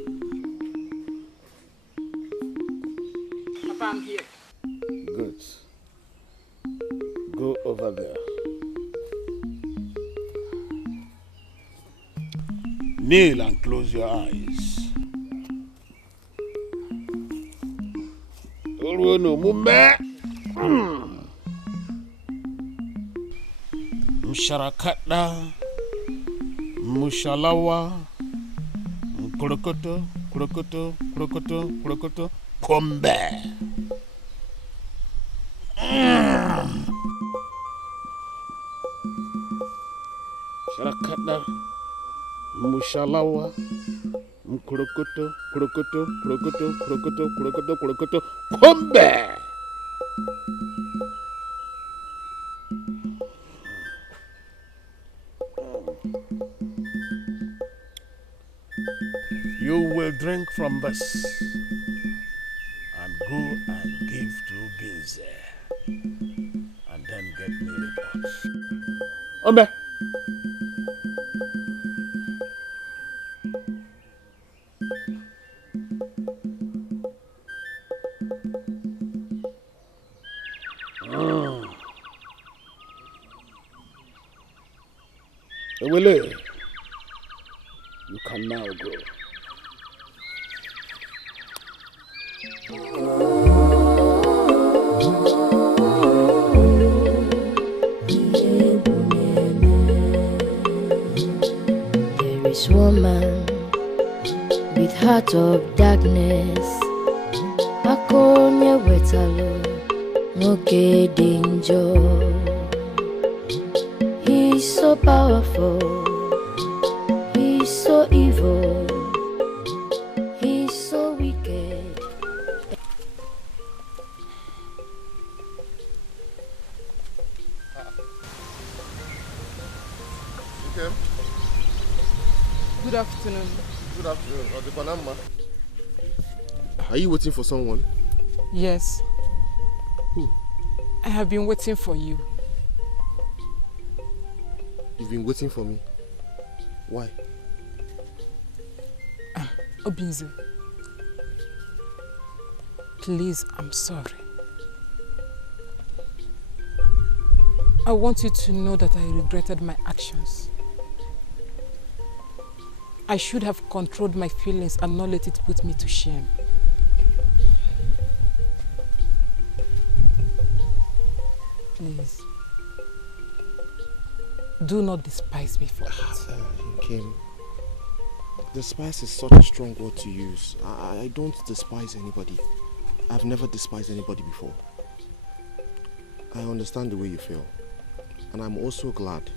Papa, I'm here. Good. Go over there. Kneel and close your eyes. No mumbe. Msharakata. Mushalawa. Krokoto, krokoto, krokoto, krokoto. Kombe. Sharakata. Mushalawa. Krokoto, krokoto, krokoto, krokoto, krokoto, krokoto, kombe. You will drink from this and go and give to Ginze and then get me reports. Ombe. Ewele, you can now go. There is woman with heart of darkness. Akonye wetalo, moke danger. He's so powerful, he's so evil, he's so wicked. Okay. Good afternoon. Good afternoon. Odekonama. Are you waiting for someone? Yes. Who? I have been waiting for you. You've been waiting for me. Why? Obinze. Please, I'm sorry. I want you to know that I regretted my actions. I should have controlled my feelings and not let it put me to shame. Please. Do not despise me for it. Kim, despise is such a strong word to use. I don't despise anybody. I've never despised anybody before. I understand the way you feel. And I'm also glad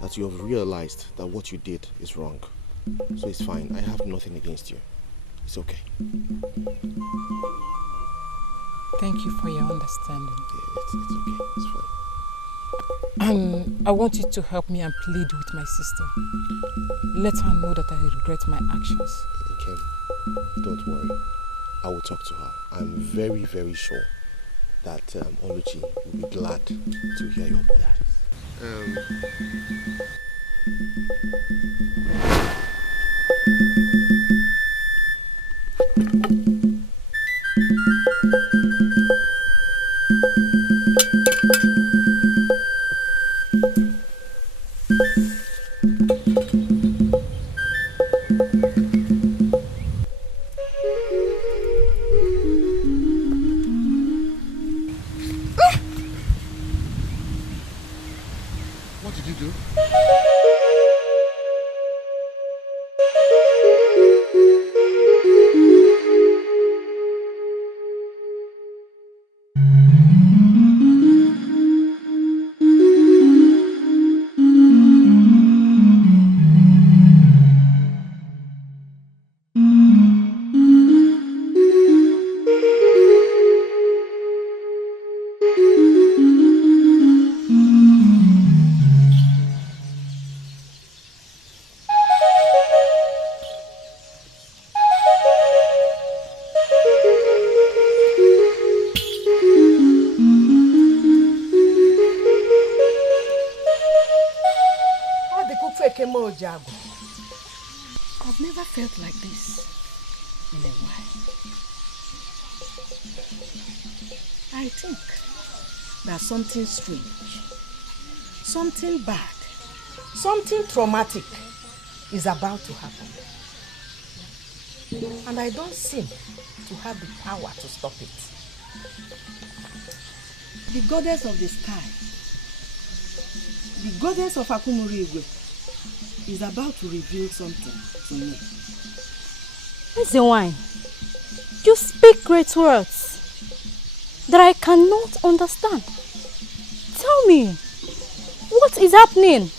that you have realized that what you did is wrong. So it's fine. I have nothing against you. It's okay. Thank you for your understanding. Yeah, it's okay. It's fine. I want you to help me and plead with my sister. Let her know that I regret my actions. Kim, don't worry. I will talk to her. I'm very, very sure that Oluchi will be glad to hear your apologies. What did you do? I've never felt like this in a while. I think that something strange, something bad, something traumatic is about to happen. And I don't seem to have the power to stop it. The goddess of the sky, the goddess of Akumuriigwe, is about to reveal something to me. Ezewine, you speak great words that I cannot understand. Tell me, what is happening?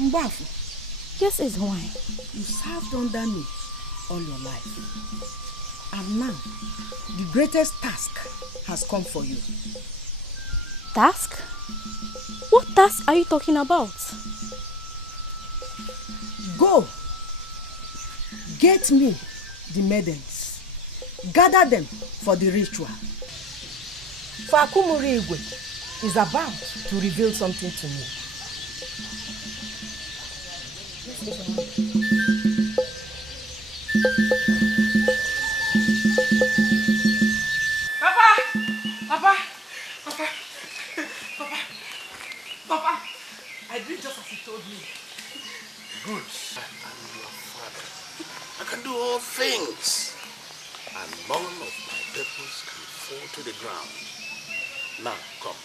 Mbafu, Yes, it's why. You served under me all your life. And now, the greatest task has come for you. Task? What task are you talking about? Go. Get me the maidens. Gather them for the ritual. Fakumuri Igwe is about to reveal something to me. Papa, I did just as he told me. Good. I am your father. I can do all things. And none of my purpose can fall to the ground. Now, come.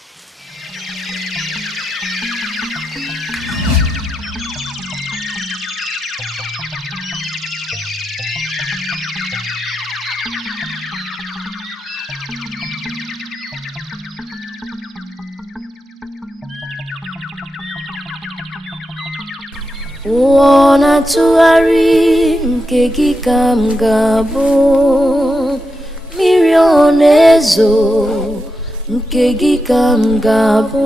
Wana tuari nke gị ka m ga-abụ, mmiri onezo nke gị ka m ga-abụ.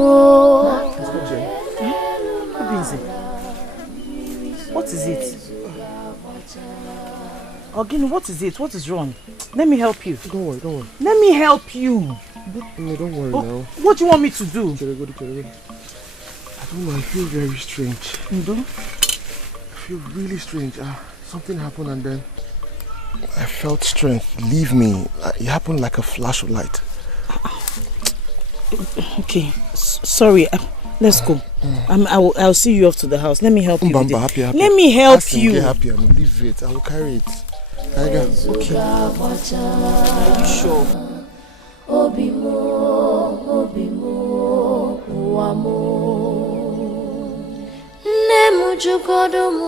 What is it? Ogini, what is it? What is wrong? Let me help you. Don't worry, don't worry. Let me help you. No, don't worry now. What do you want me to do? I don't know, I feel very strange. You do? I feel really strange. Something happened and then I felt strength leave me. It happened like a flash of light. Okay, sorry. Let's go. I'll see you off to the house. Let me help you. Happy. Let me help you. Get happy and leave it. I will carry it. Okay. Are you sure? Nne m jụgodo m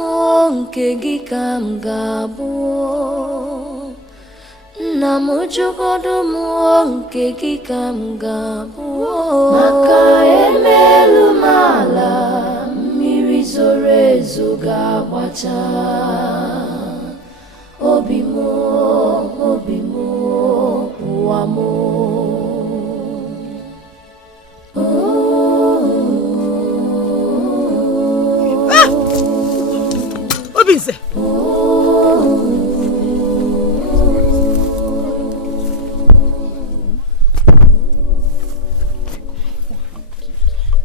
nke gị ka m ga-abụ, nna m jụgodo m nke gị ka m ga-abụ, maka emelu m ala mmiri zoro ezo ga-agbacha obi m ụwa m. Obinze!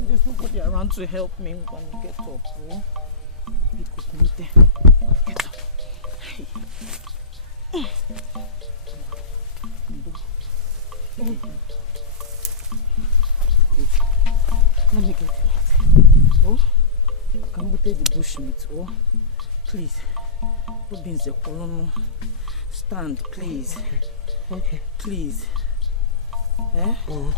There's nobody around to help me when I get up, bro. Get up. Let me get it. Oh, can we take the bushmeat? Oh, please. Obinze, stand, please. Okay. Please. Eh? Oh.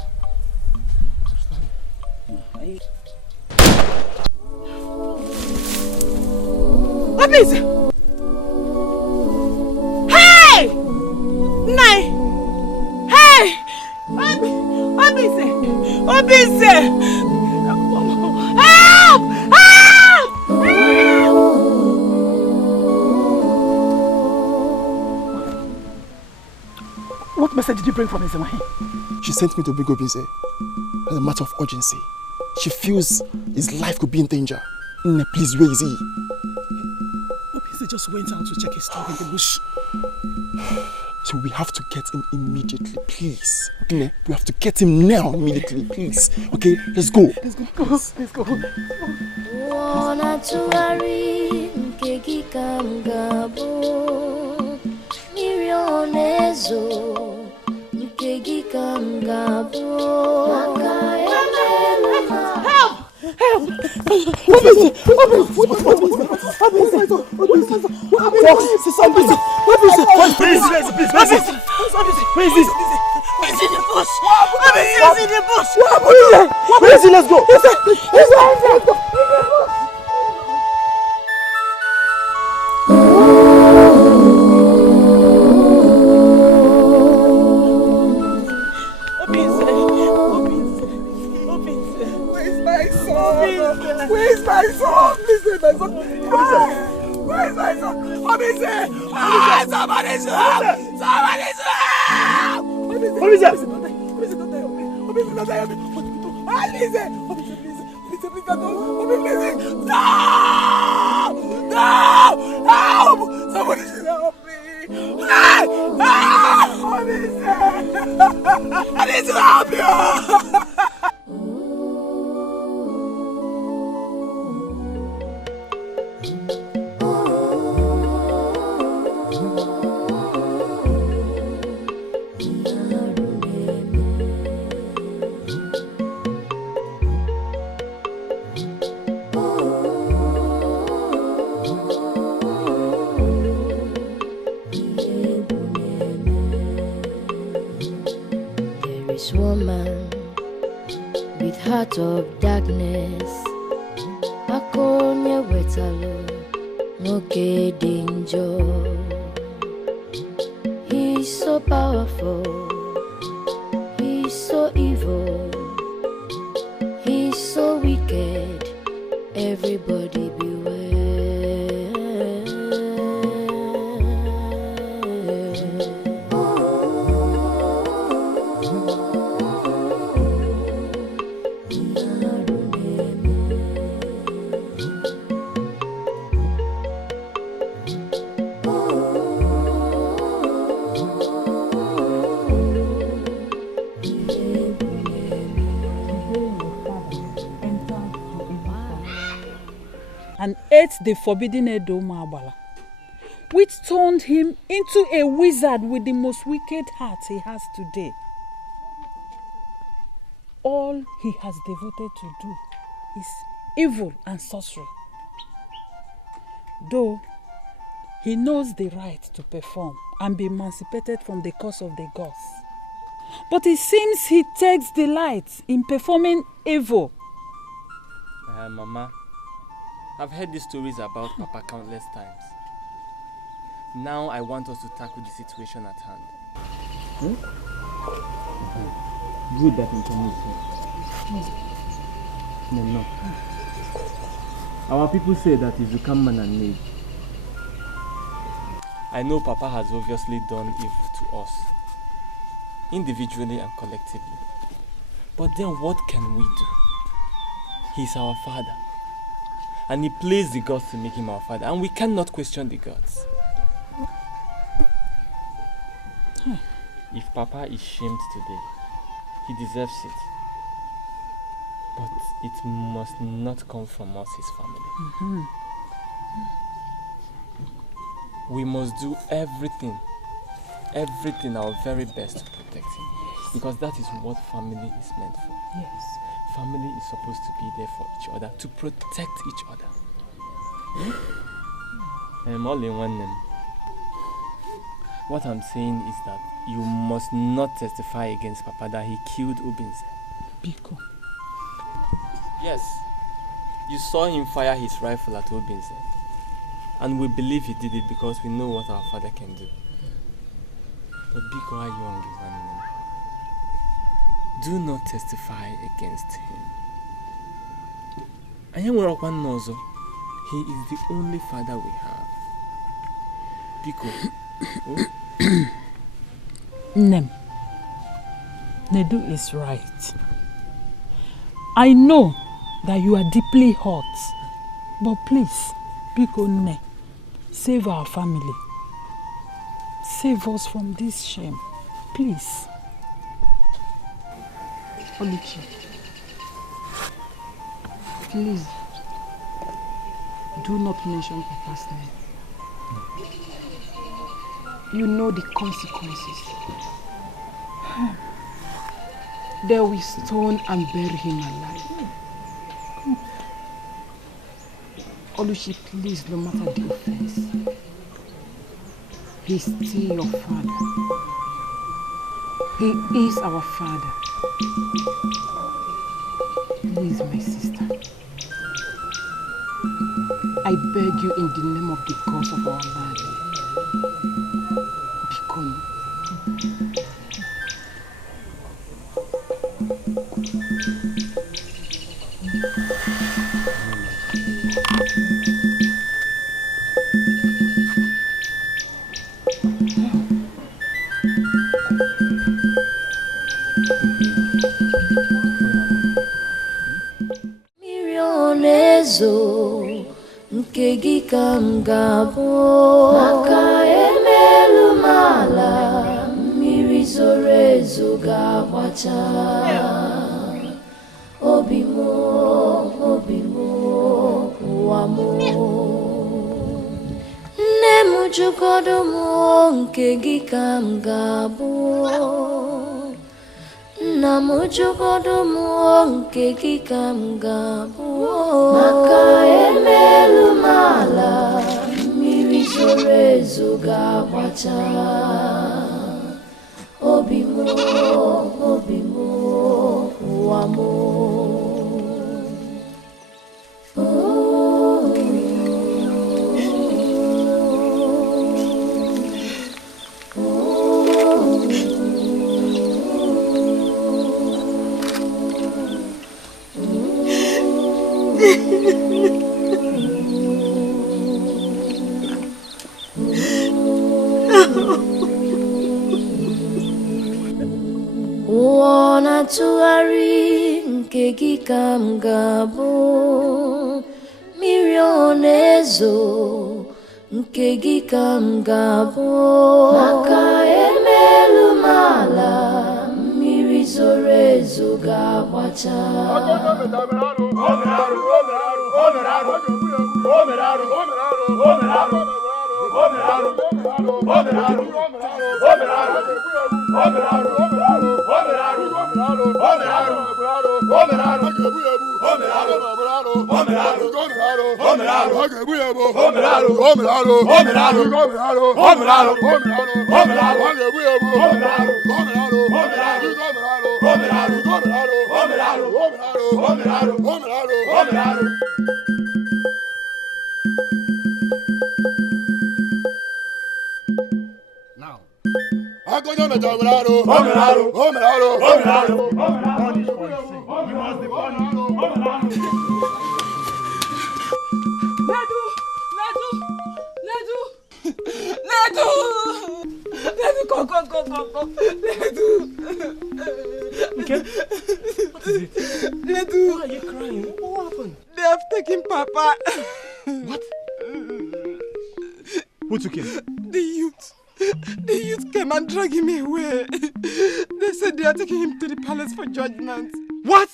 Obinze! Hey! Nai! Hey! Obinze! Obinze! Help! Help! What message did you bring from Nzemahi? She sent me to bring Obinze as a matter of urgency. She feels his life could be in danger. Please, where is he? Obinze just went out to check his dog in the bush. So we have to get him immediately, please. We have to get him now, immediately, please. Okay, let's go. Let's go. Let's go. Wana tuari nke gị ka m ga-abụ, mmiri onezo nke gị ka m ga-abụ, maka emelu m ala. Help! Let's go. Where's my son? Where's my son? Listen, my son. Somebody should help! Somebody should help! Please no! No! Help! Somebody should help me! Help! I need to help you! Woman with heart of darkness, akonye wetalo nwoke danger. He's so powerful, he's so evil, he's so wicked. Everybody beware. And ate the forbidden Edo Mabala, which turned him into a wizard with the most wicked heart he has today. All he has devoted to do is evil and sorcery. Though he knows the right to perform and be emancipated from the curse of the gods, but it seems he takes delight in performing evil. Mama, I've heard these stories about Papa countless times. Now I want us to tackle the situation at hand. Good that information. No. Our people say that if you come man and maid. I know Papa has obviously done evil to us, individually and collectively. But then what can we do? He's our father. And he pleased the gods to make him our father, and we cannot question the gods. If Papa is shamed today, he deserves it. But it must not come from us, his family. We must do everything our very best to protect him. Because that is what family is meant for. Yes. Family is supposed to be there for each other, to protect each other. All in one name. What I'm saying is that you must not testify against Papa that he killed Obinze. Biko. Yes, you saw him fire his rifle at Obinze. And we believe he did it because we know what our father can do. But Biko Ayongi, do not testify against him. He is the only father we have. Biko. Nem. Nedu is right. I know that you are deeply hurt. But please, Biko Ne, save our family. Save us from this shame. Please. Oluchi, please do not mention Papa's name. You know the consequences. They will stone and bury him alive. Oluchi, please, no matter the offense, he's still your father. He is our father. Please, my sister, I beg you in the name of the gods of our land, Bikon. nke gị ka m ga-abụ maka emelu m ala mmiri zoro ezo ga-agbacha obi m ụwa m nne m jụgodo m nke gị ka m ga-abụ nna m jụgodo m nke gị ka m ga-abụ maka emelu m ala mmiri zoro ezo ga-agbacha obi m ụwa m ụwa na-atụgharị nke gị ka m ga-abụ mmiri ọ na-ezo nke gị ka m ga-abụ maka emelu m ala mmiri zoro ezo ga-agbacha Okay? What is it? Ledu. Why are you crying? What happened? They have taken Papa. What? Who took him? The youth. The youth came and dragged him away. They said they are taking him to the palace for judgment. What?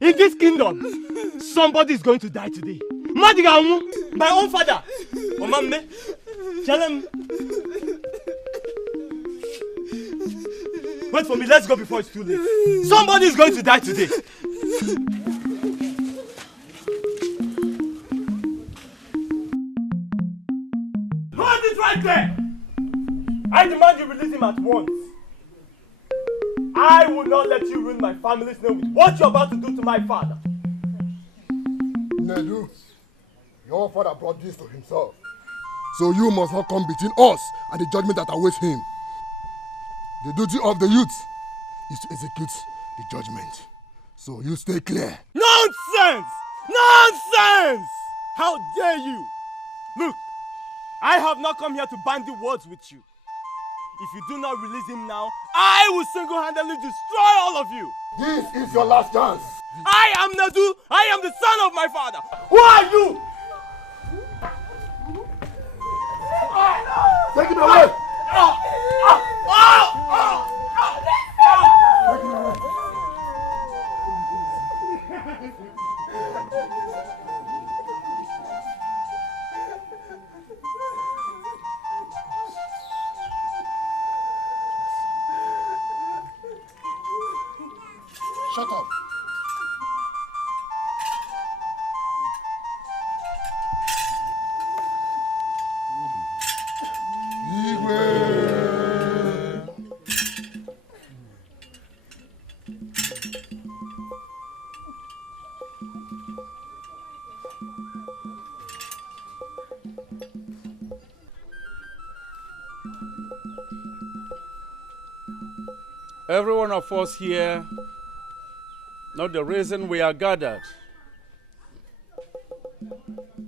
In this kingdom, somebody is going to die today. Madigamu, my own father. Omame, tell him. Wait for me, let's go before it's too late. Somebody is going to die today. Hold it right there! I demand you release him at once. I will not let you ruin my family's name with what you're about to do to my father. Nedu, your father brought this to himself. So you must not come between us and the judgment that awaits him. The duty of the youth is to execute the judgment. So you stay clear. Nonsense! Nonsense! How dare you! Look, I have not come here to bandy words with you. If you do not release him now, I will single-handedly destroy all of you. This is your last chance. I am Nadu. I am the son of my father. Who are you? Take him away. Shut up. Every one of us here know the reason we are gathered.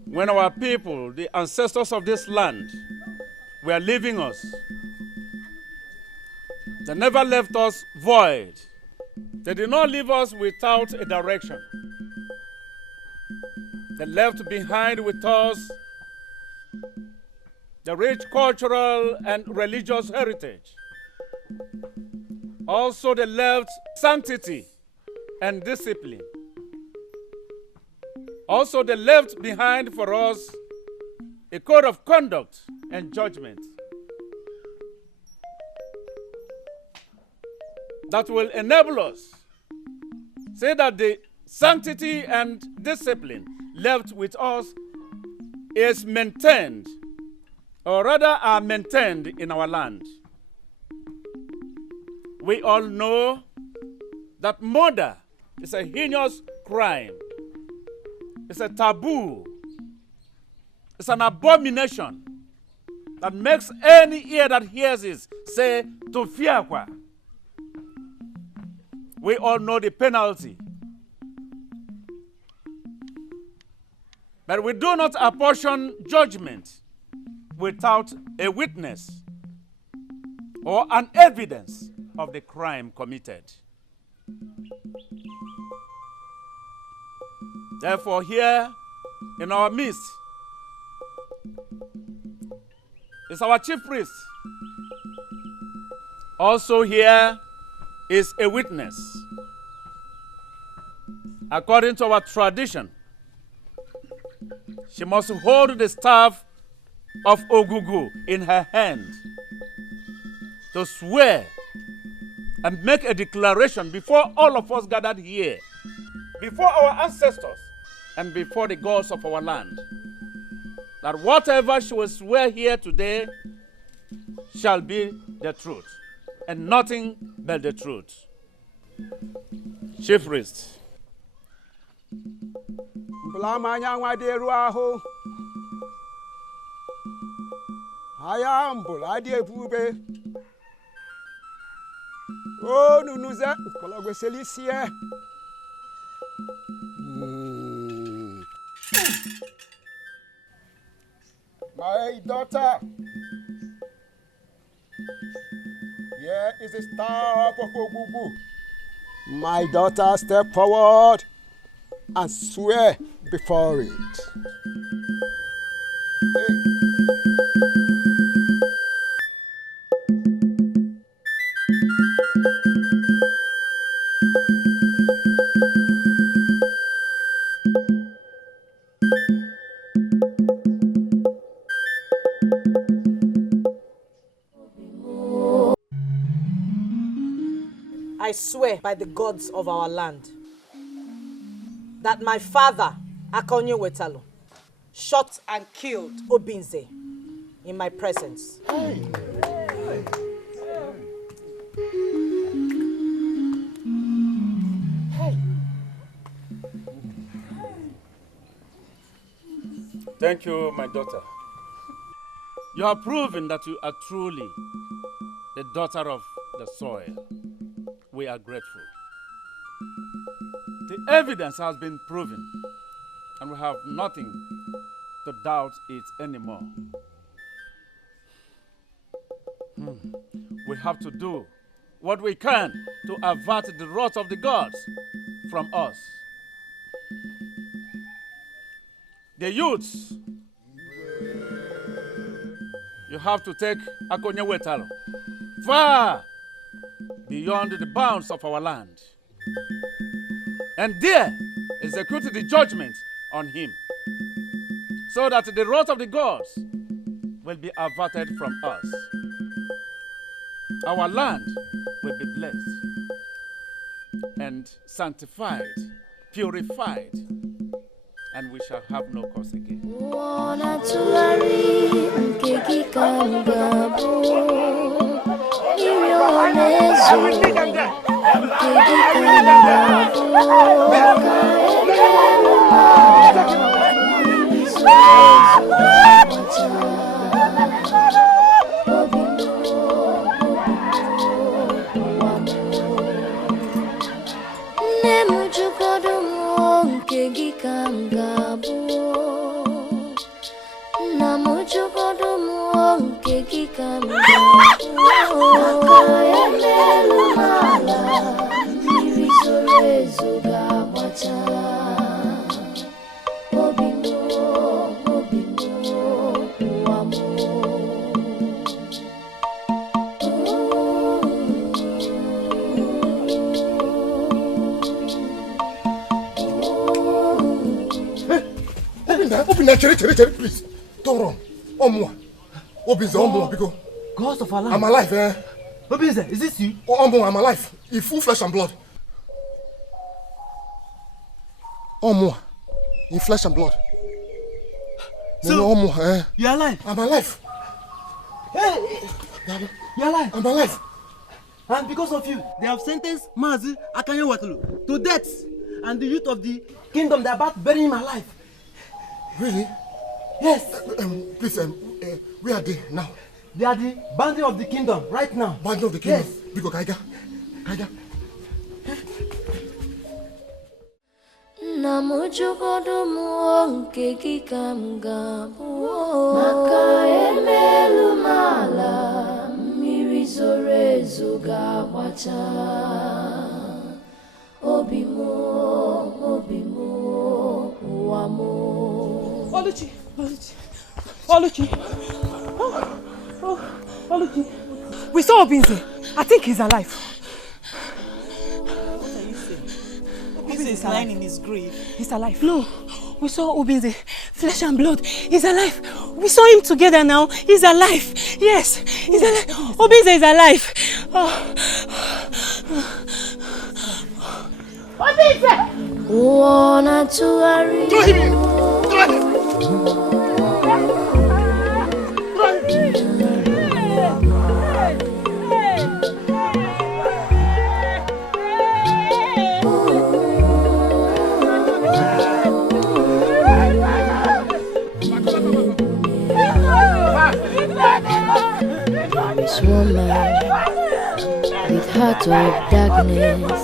When our people, the ancestors of this land, were leaving us, they never left us void. They did not leave us without a direction. They left behind with us the rich cultural and religious heritage. Also, they left sanctity and discipline. Also, they left behind for us a code of conduct and judgment that will enable us say that the sanctity and discipline left with us is maintained, or rather are maintained in our land. We all know that murder is a heinous crime. It's a taboo. It's an abomination that makes any ear that hears it say, to fear kwa. We all know the penalty. But we do not apportion judgment without a witness or an evidence of the crime committed. Therefore, here in our midst is our chief priest. Also here is a witness. According to our tradition, she must hold the staff of Ogugu in her hand to swear and make a declaration before all of us gathered here, before our ancestors and before the gods of our land, that whatever she will swear here today shall be the truth, and nothing but the truth. Chief priest. Oh, nunuza, kologwe selisie. My daughter, here is the staff of Ogugu. My daughter, step forward and swear before it. I swear by the gods of our land that my father, Akonye Wetalu, shot and killed Obinze in my presence. Thank you, my daughter. You have proven that you are truly the daughter of the soil. We are grateful. The evidence has been proven, and we have nothing to doubt it anymore. We have to do what we can to avert the wrath of the gods from us. The youths, you have to take Akonye Wetalu far beyond the bounds of our land, and there execute the judgment on him, so that the wrath of the gods will be averted from us. Our land will be blessed and sanctified, purified, and we shall have no cause again. Obi Cherry, please. Don't run. Omwa. Obinze, Omwa, because Gods of Allah. I'm alive, eh? Obinze, is this you? Omwa, I'm alive. In full flesh and blood. Omwa. In flesh and blood. So, Omwa, eh? You're alive? I'm alive. Hey! You're alive? I'm alive. And because of you, they have sentenced Mazi Akanyewatulu to death. And the youth of the kingdom, they're about to bury him alive. Really? Yes. Please, where are they now? They are the boundary of the kingdom right now. Boundary of the kingdom? Yes. Biko Kaiga. Namujugodo muonke kikamgabu maka emelu mala mirizorezo gawacha obimo wamo. Oluchi. Oluchi. We saw Obinze. I think he's alive. What are you saying? Obinze is lying in his grave. He's alive. No, we saw Obinze. Flesh and blood. He's alive. We saw him together now. He's alive. Yes, he's alive. Obinze is alive. Obinze! Wanna to hurry. This woman with heart of darkness,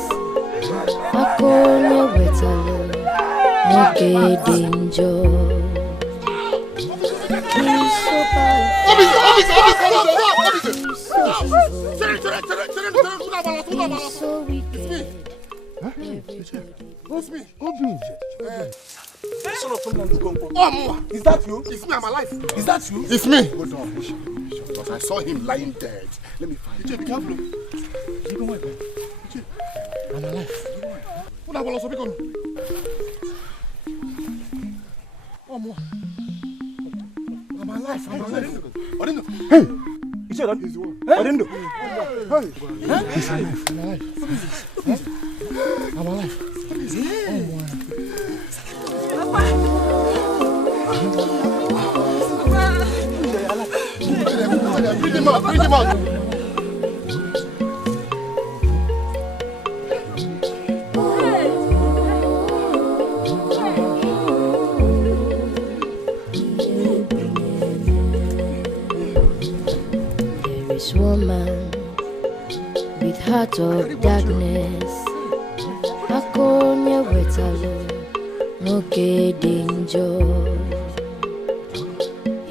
Akonya wetalo, no danger. So wicked. What's me? Is that you? It's me, I'm alive. Is that you? It's me. Hold on. Because I saw him lying dead. Let me find him. Be careful. I'm alive. I'm alive. Hey! He's the one. I'm alive. Bring him out. There is woman with heart of darkness, Akonya wetalo, no danger.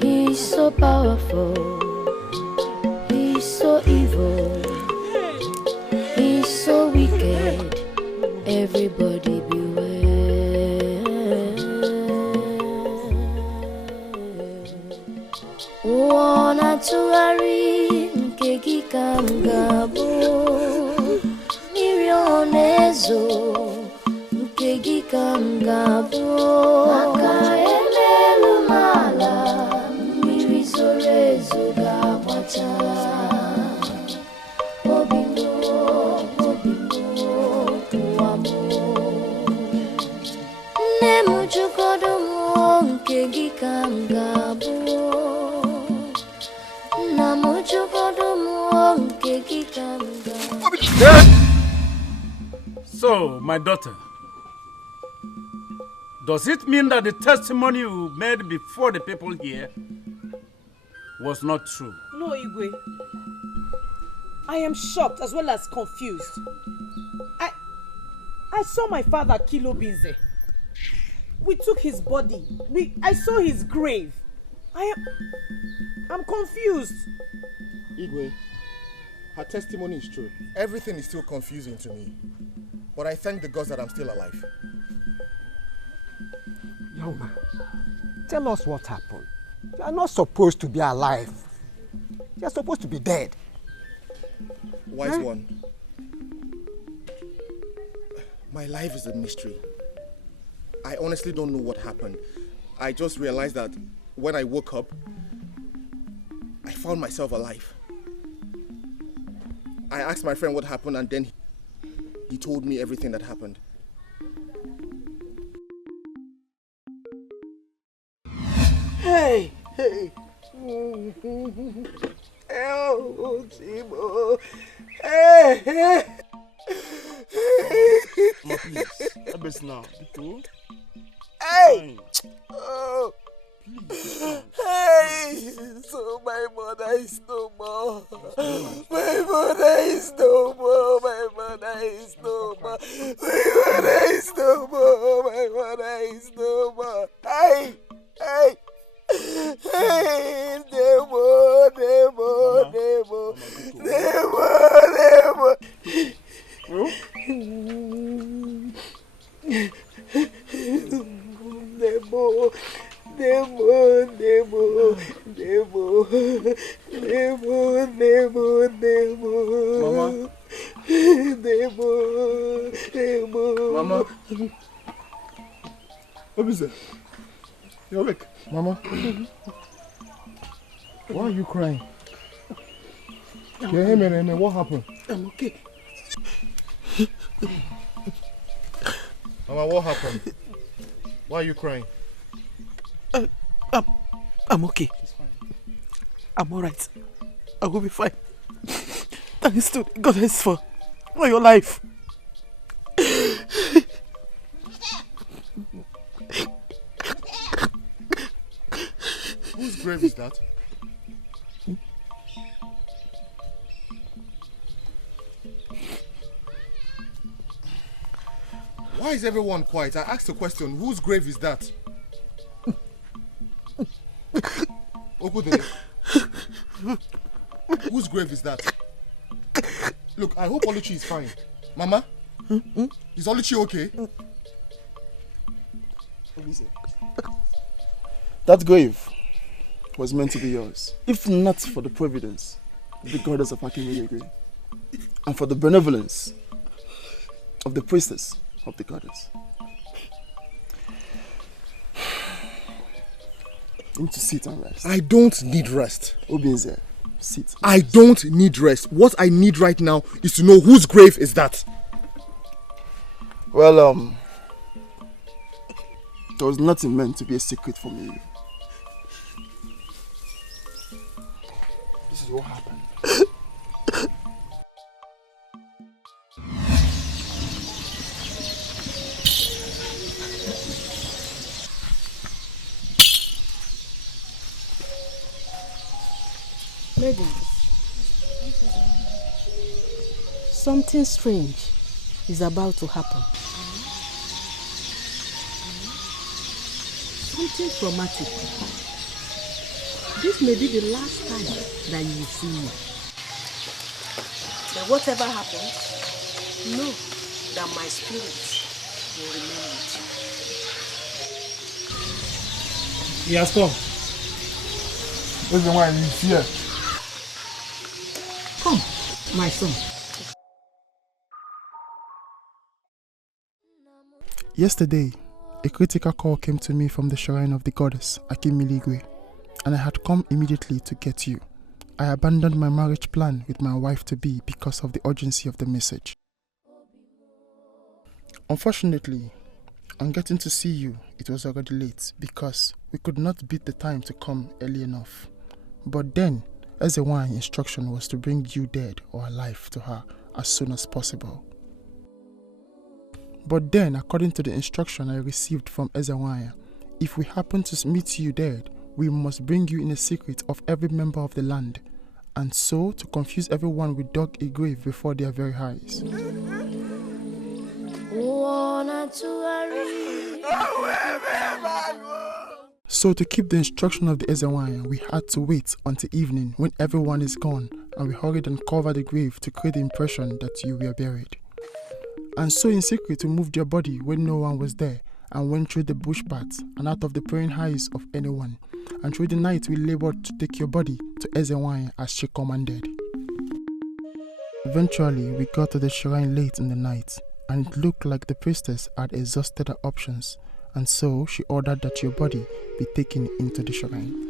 He's so powerful, he's so evil, he's so wicked. Everybody beware. Wanna to hurry, kegi kamgabo, mirionezo, kegi kamgabo, maka emelu mala, mirizorezo gawacha, obimo wamo. Nemujugodo muonke gikamgabo. So, my daughter, does it mean that the testimony you made before the people here was not true? No, Igwe. I am shocked as well as confused. I saw my father kill Obinze. We took his body. I saw his grave. I'm confused. Igwe, her testimony is true. Everything is still confusing to me. But I thank the gods that I'm still alive. Yoma, tell us what happened. You are not supposed to be alive. You are supposed to be dead. Wise one. My life is a mystery. I honestly don't know what happened. I just realized that when I woke up, I found myself alive. I asked my friend what happened, and then he told me everything that happened. Hey! Oh, Timo! Hey! Mama, please. Abes now. Hey! Oh! Hey! So my mother is no more. My mother is no more. My mother is no more. My mother is no more. My mother is no more. Hey! Hey! Hey! Nemo! Nemo! Nemo! Nemo! Nemo! Nemo, Nemo, Nemo, Nemo, Nemo, Nemo. Mama. Nemo, Nemo. Mama. What is it? You're awake. Mama. Why are you crying? What happened? I'm okay. Mama, what happened? Why are you crying? I'm okay. I'm alright. I will be fine. Thanks to the goddess for your life. Whose grave is that? Why is everyone quiet? I asked a question. Whose grave is that? Open Whose grave is that? Look, I hope Oluchi is fine. Mama? Is Oluchi okay? That grave was meant to be yours, if not for the providence of the goddess of Akimiligwe, and for the benevolence of the priestess of the goddess. You need to sit and rest. I don't need rest. Obinze, sit. I don't need rest. What I need right now is to know whose grave is that. Well, there was nothing meant to be a secret from you. This is what happened. Ladies, something strange is about to happen. Something traumatic. This may be the last time that you will see me. But whatever happens, know that my spirit will remain with you. He has come. This is why he's here. Come, my son. Yesterday, a critical call came to me from the shrine of the goddess Akimiligwe, and I had come immediately to get you. I abandoned my marriage plan with my wife-to-be because of the urgency of the message. Unfortunately, on getting to see you, it was already late because we could not beat the time to come early enough. But then, Ezewan's instruction was to bring you dead or alive to her as soon as possible. But then, according to the instruction I received from Ezewan, if we happen to meet you dead, we must bring you in a secret of every member of the land, and so to confuse everyone we dug a grave before their very eyes. So to keep the instruction of the Ezewan, we had to wait until evening when everyone is gone, and we hurried and covered the grave to create the impression that you were buried. And so in secret we moved your body when no one was there, and went through the bush paths and out of the praying eyes of anyone, and through the night we labored to take your body to Ezewan as she commanded. Eventually we got to the shrine late in the night, and it looked like the priestess had exhausted her options, and so she ordered that your body be taken into the shrine.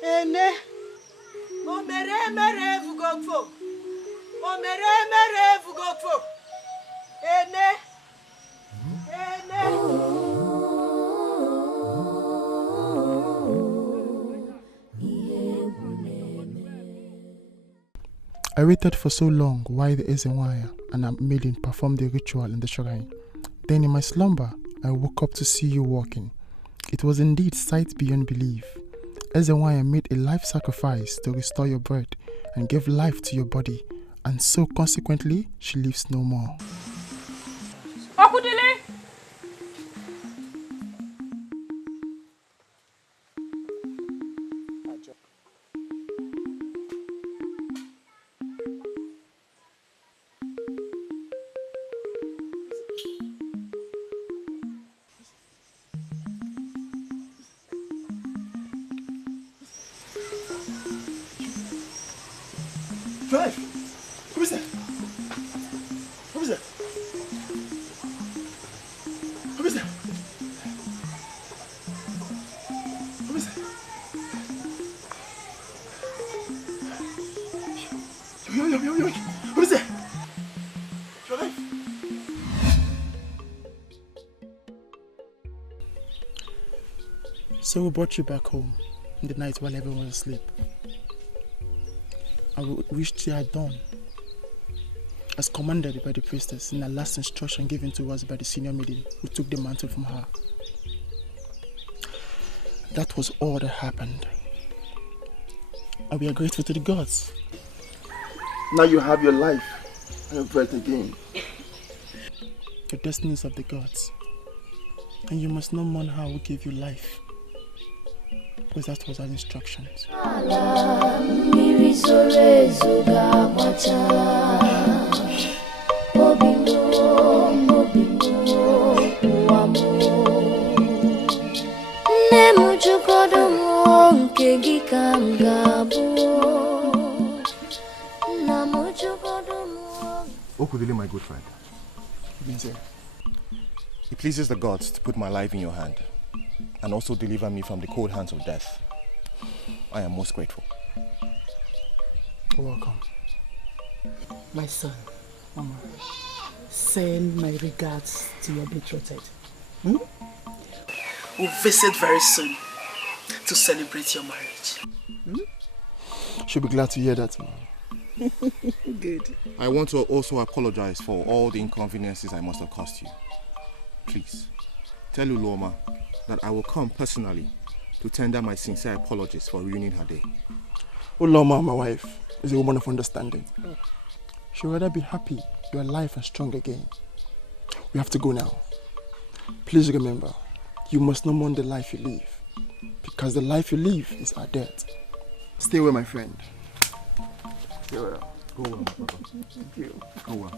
Ene, o mere vugofo. O mere vugofo. Ene, I waited for so long while the Ezenwaya and a maiden performed the ritual in the shrine. Then in my slumber, I woke up to see you walking. It was indeed sight beyond belief. Ezenwaya made a life sacrifice to restore your breath and give life to your body, and so consequently, she lives no more. Okudile! Drive! Who is that? Who is that? Who is that? Who is that? Yo. Who is that? Drive! So we brought you back home in the night while everyone was asleep. I wished you had done as commanded by the priestess in the last instruction given to us by the senior maiden who took the mantle from her. That was all that happened. And we are grateful to the gods. Now you have your life and your breath again. Your destiny is of the gods. And you must not mourn her who gave you life. Because that was our instructions. Okudili, my good friend. It pleases the gods to put my life in your hand and also deliver me from the cold hands of death. I am most grateful. You're welcome. My son, Mama, send my regards to your betrothed. We'll visit very soon to celebrate your marriage. She'll be glad to hear that, man. Good. I want to also apologize for all the inconveniences I must have caused you. Please, tell Uloma that I will come personally to tender my sincere apologies for ruining her day. Uloma, my wife, is a woman of understanding. She'll rather be happy you're alive and strong again. We have to go now. Please remember, you must not mourn the life you live, because the life you live is our death. Stay well, my friend. Stay well. Go well, Papa. Thank you. Go well.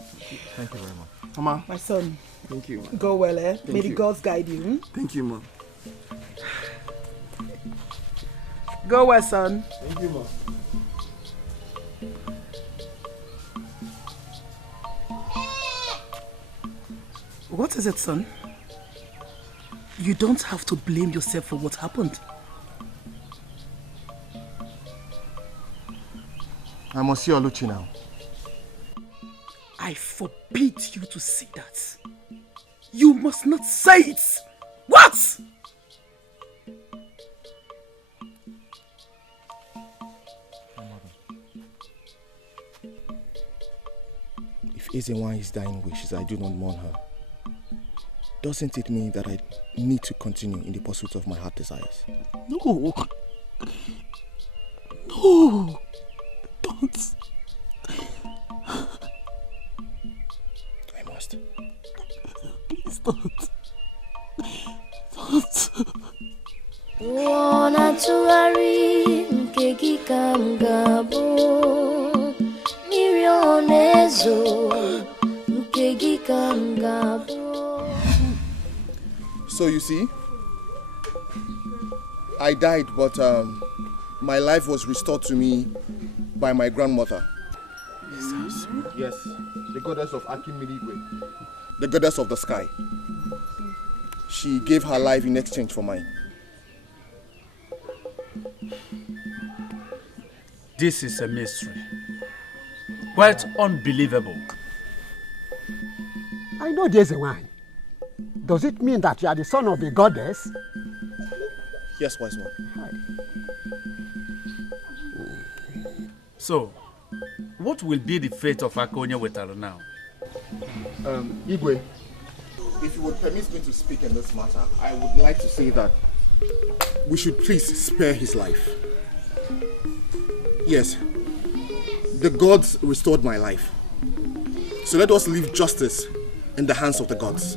Thank you very much. Mama. My son. Thank you. Go well, eh? Thank May the you. gods guide you. Thank you, Mom. Go well, son. Thank you, Mom. What is it, son? You don't have to blame yourself for what happened. I must see Oluchi now. I forbid you to say that. You must not say it. What? If Ezenwa's dying wishes, I do not mourn her. doesn't it mean that I need to continue in the pursuit of my heart desires? No. No. Don't. I must. Please don't. Don't. Wanna tugharị nke gị ka m ga-abụ mmiri ọ na-ezo nke gị ka m ga-abụ. So you see, I died, but my life was restored to me by my grandmother. Yes, the goddess of Akimirigwe, the goddess of the sky. She gave her life in exchange for mine. This is a mystery. Quite unbelievable. I know there's a wine. Does it mean that you are the son of the goddess? Yes, wise one. So, what will be the fate of Akonye Wetaro now? Igwe, if you would permit me to speak in this matter, I would like to say that we should please spare his life. Yes, the gods restored my life. So let us leave justice in the hands of the gods.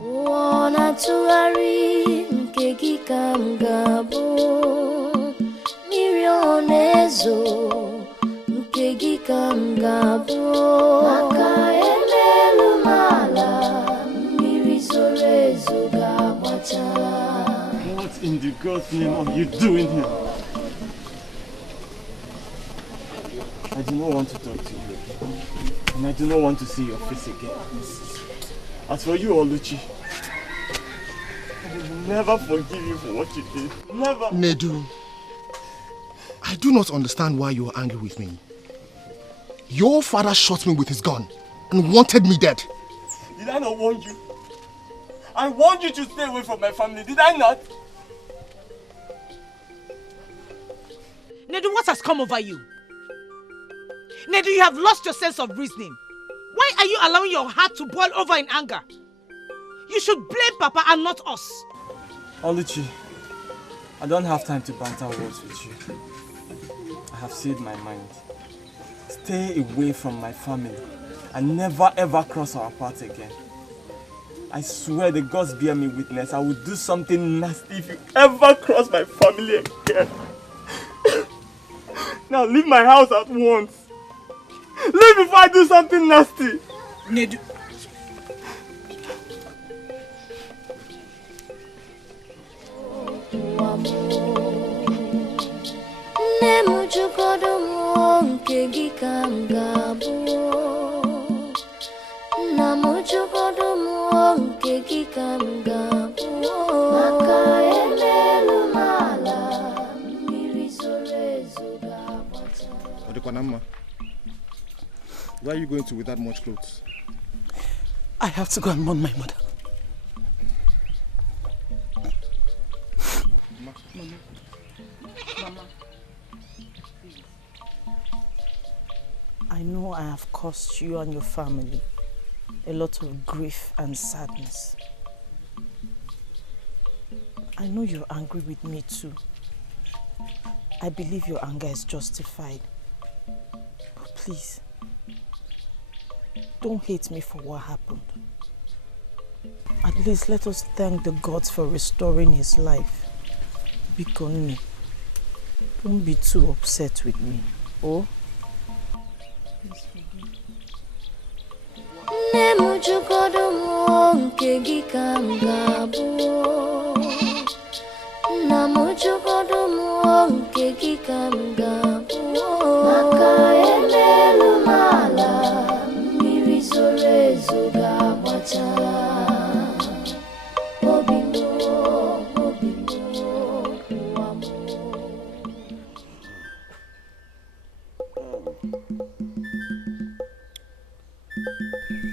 Wanna tugharị nke gị ka m ga-abụ mmiri ọ na-ezo nke gị ka m ga-abụ maka emelu m ala mmiri zoro ezo ga-agbacha. What in the God's name are you doing here? I do not want to talk to you, and I do not want to see your face again. As for you, Oluchi, I will never forgive you for what you did. Never. Nedu, I do not understand why you are angry with me. Your father shot me with his gun and wanted me dead. Did I not warn you? I warned you to stay away from my family, did I not? Nedu, what has come over you? Nedu, you have lost your sense of reasoning. Why are you allowing your heart to boil over in anger? You should blame Papa and not us. Oluchi, I don't have time to banter words with you. I have said my mind. Stay away from my family and never ever cross our path again. I swear the gods bear me witness, I will do something nasty if you ever cross my family again. Now leave my house at once. Leave before I do something nasty. Nedu. Where are you going to with that much clothes? I have to go and mourn my mother. Mama. I know I have caused you and your family a lot of grief and sadness. I know you're angry with me too. I believe your anger is justified. But please, don't hate me for what happened. At least let us thank the gods for restoring his life. Bikoni, don't be too upset with me. Oh?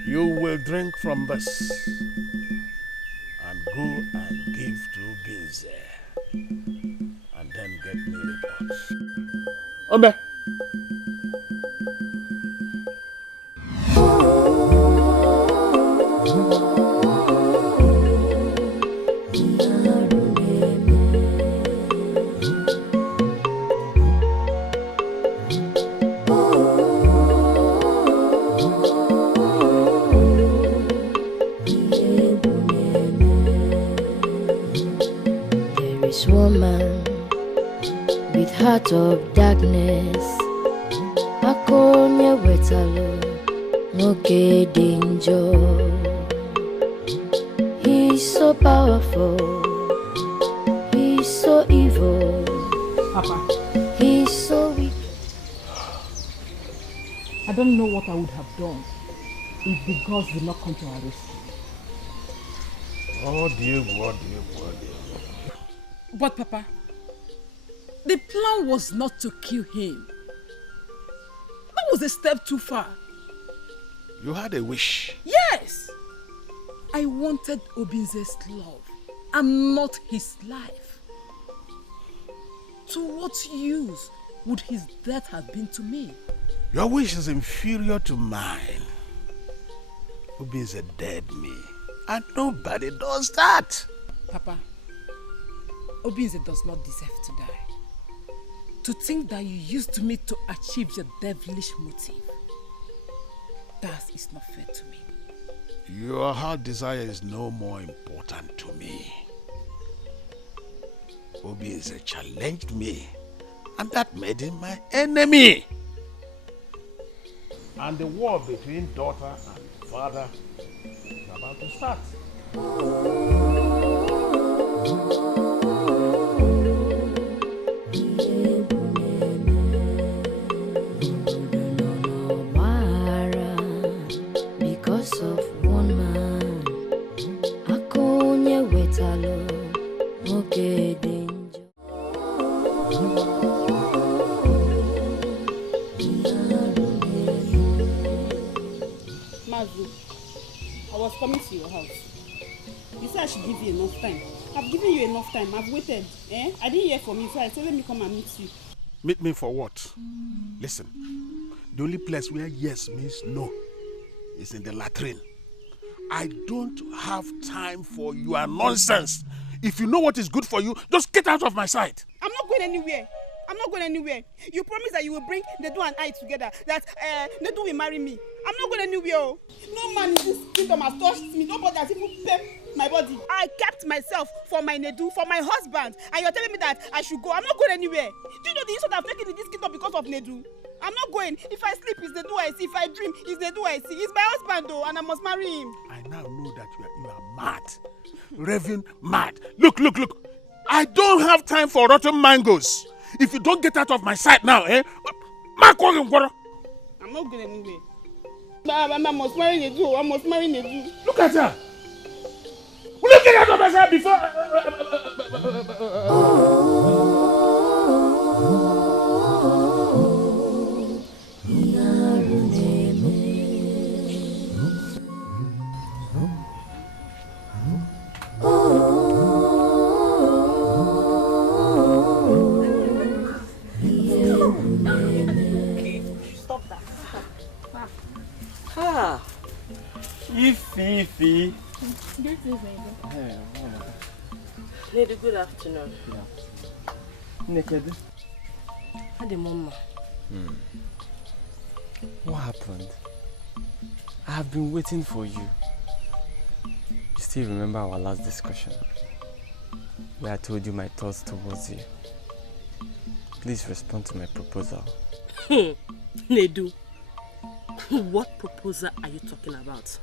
You will drink from this and go and give to Ginze and then get Ombe. This woman with heart of darkness, akonye wetalo nwoke danger. He's so powerful, he's so evil, Papa, he's so weak. I don't know what I would have done if the gods did not come to our rescue. Oh dear, oh dear, oh dear. But Papa, the plan was not to kill him. That was a step too far. You had a wish. Yes! I wanted Obinze's love and not his life. To what use would his death have been to me? Your wish is inferior to mine. Obinze dead me. And nobody does that. Papa, Obinze does not deserve to die. To think that you used me to achieve your devilish motive, that is not fair to me. Your heart desire is no more important to me. Obinze challenged me, and that made him my enemy. And the war between daughter and father is about to start. Because of one man, akonye wetalo nwoke danger. Mazu, I was coming to your house. You said I should give you enough time. I've given you enough time. I've waited. I didn't hear from you, so I said let me come and meet you. Meet me for what? Listen, the only place where yes means no is in the latrine. I don't have time for your nonsense. If you know what is good for you, just get out of my sight. I'm not going anywhere. I'm not going anywhere. You promised that you will bring Nedu and I together. That Nedu will marry me. I'm not going anywhere. Oh. No man in this kingdom has touched me. Nobody has even pepped my body. I kept myself for my Nedu, for my husband. And you're telling me that I should go. I'm not going anywhere. Do you know the insult I've taken in this kingdom because of Nedu? I'm not going. If I sleep, it's Nedu I see. If I dream, it's Nedu I see. He's my husband though, and I must marry him. I now know that you are mad. Raving mad. Look. I don't have time for rotten mangoes. If you don't get out of my sight now, I'm not going anywhere. I must marry Nedu. I must marry Nedu. Look at her. Will you get out of my sight before? Stop that. Ah. Ifi. Lady, good afternoon. Naked. Hi, Mama. What happened? I have been waiting for you. You still remember our last discussion? Where I told you my thoughts towards you. Please respond to my proposal. Nedu, what proposal are you talking about?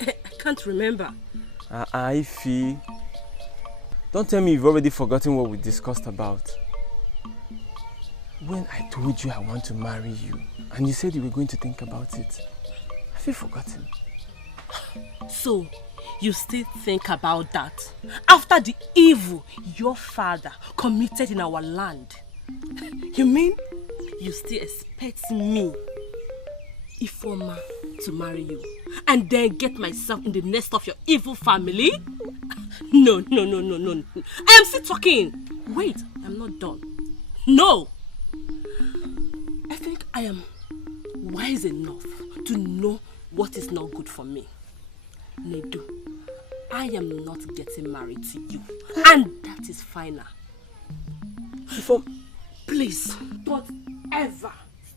I can't remember. Ifi. Don't tell me you've already forgotten what we discussed about. When I told you I want to marry you, and you said you were going to think about it, have you forgotten? So, you still think about that? After the evil your father committed in our land? You mean you still expect me, Ifoma, to marry you and then get myself in the nest of your evil family? No. I am still talking. Wait, I'm not done. No. I am wise enough to know what is not good for me. Nedu, I am not getting married to you. And that is final. Please, don't ever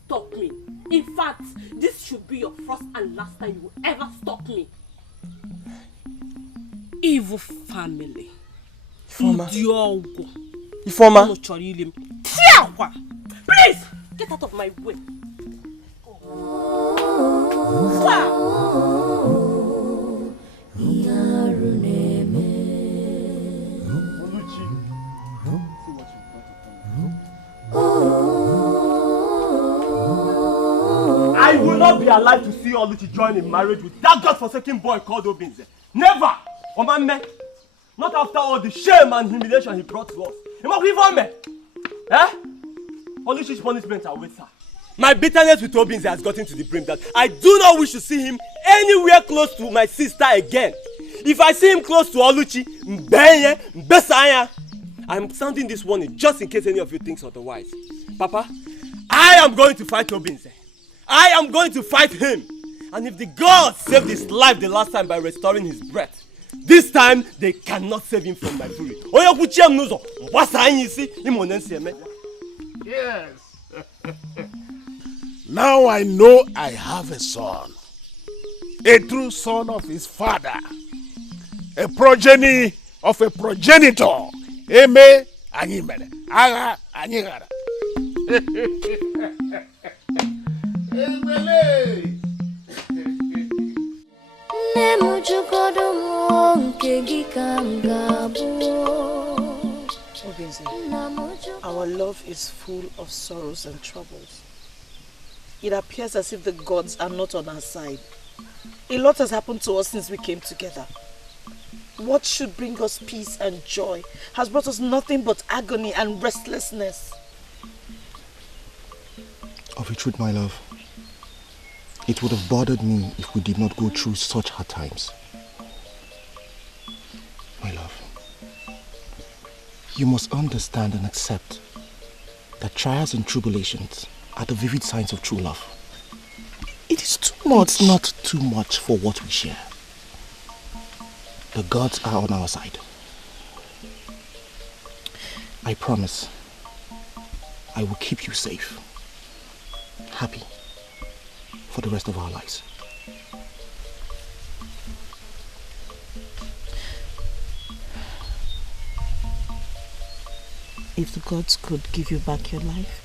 stop me. In fact, this should be your first and last time you will ever stop me. Evil family. Ifeoma. Ifeoma. Please, get out of my way. I will not be alive to see Oluchi join in marriage with that godforsaken boy called Obinze. Never! Omame! Not after all the shame and humiliation he brought to us. Oluchi's punishment awaits her. My bitterness with Obinze has gotten to the brim that I do not wish to see him anywhere close to my sister again. If I see him close to Oluchi, Mbesaya, I'm sounding this warning just in case any of you thinks otherwise. Papa, I am going to fight Obinze. I am going to fight him. And if the gods saved his life the last time by restoring his breath, this time they cannot save him from my fury. Yes. Now I know I have a son. A true son of his father. A progeny of a progenitor. Eme anyimere. Agha anyigara. Our love is full of sorrows and troubles. It appears as if the gods are not on our side. A lot has happened to us since we came together. What should bring us peace and joy has brought us nothing but agony and restlessness. Of a truth, my love, it would have bothered me if we did not go through such hard times. My love, you must understand and accept that trials and tribulations are the vivid signs of true love. It is too much. It's not too much for what we share. The gods are on our side. I promise I will keep you safe, happy for the rest of our lives. If the gods could give you back your life,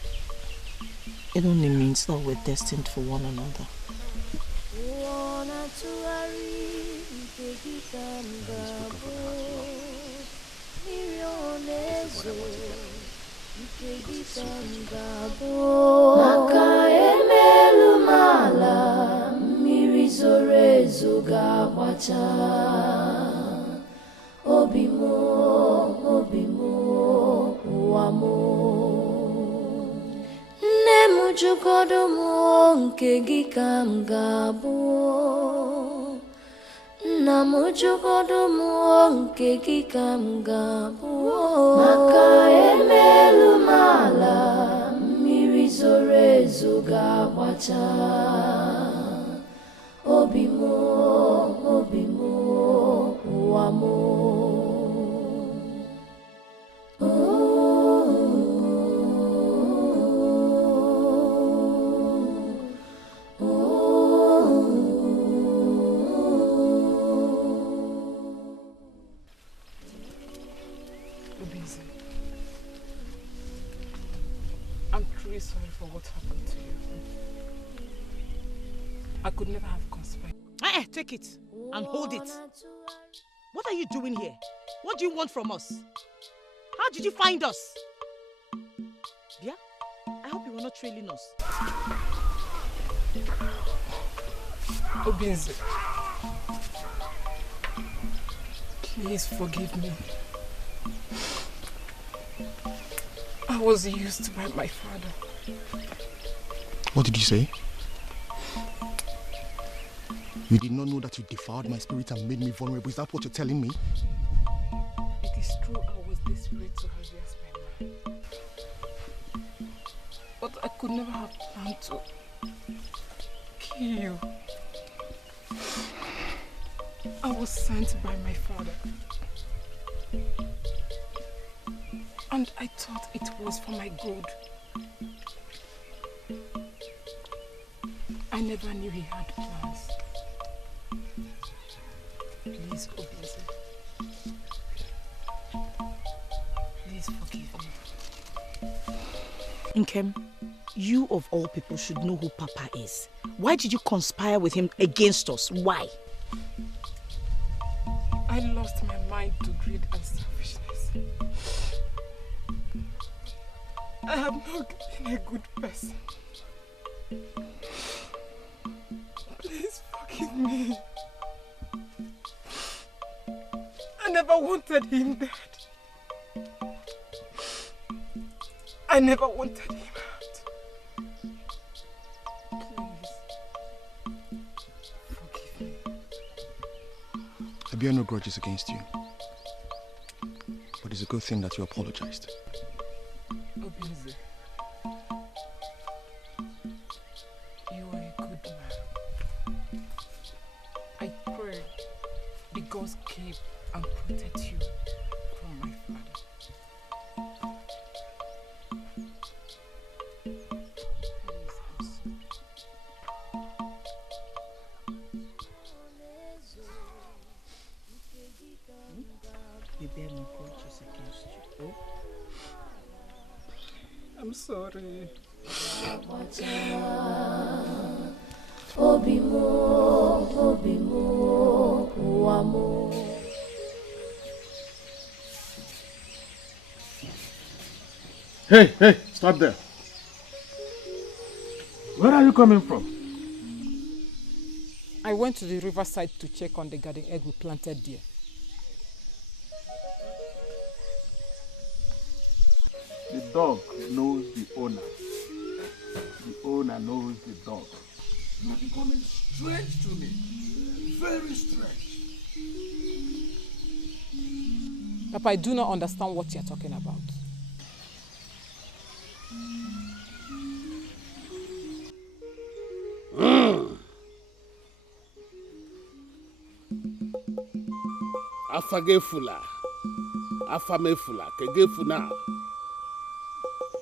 it only means that we're destined for one another. Maka emelu mala mmiri zoro ezo ga-agbacha obi mo ụwa mo nne m jụgodo m nke gị ka m ga-abụ nna m jụgodo m nke gị ka m ga-abụ maka emelu mala mmiri zoro ezo ga-agbacha obi mo ụwa mo I'm truly sorry for what happened to you. I could never have conspired. Take it and hold it. What are you doing here? What do you want from us? How did you find us? Yeah? I hope you were not trailing us. Obinze, please forgive me. I was used by my father. What did you say? You did not know that you defiled my spirit and made me vulnerable. Is that what you're telling me? It is true I was desperate to have you as my man. But I could never have planned to kill you. I was sent by my father. And I thought it was for my good. I never knew he had plans. Please, Obinze. Please forgive me. Nkem, you of all people should know who Papa is. Why did you conspire with him against us? Why? I lost my mind to greed and selfishness. I have not been a good person. Please forgive me. I never wanted him dead. I never wanted him out. Please, forgive me. I bear no grudges against you. But it's a good thing that you apologized. Obinze, you are a good man. I pray the gods keep and protect you from my father. I'm sorry. Hey, stop there. Where are you coming from? I went to the riverside to check on the garden egg we planted there. The dog knows the owner. The owner knows the dog. You are becoming strange to me. Very strange. Papa, I do not understand what you're talking about. Afagefula. Afamefula. Kegefuna.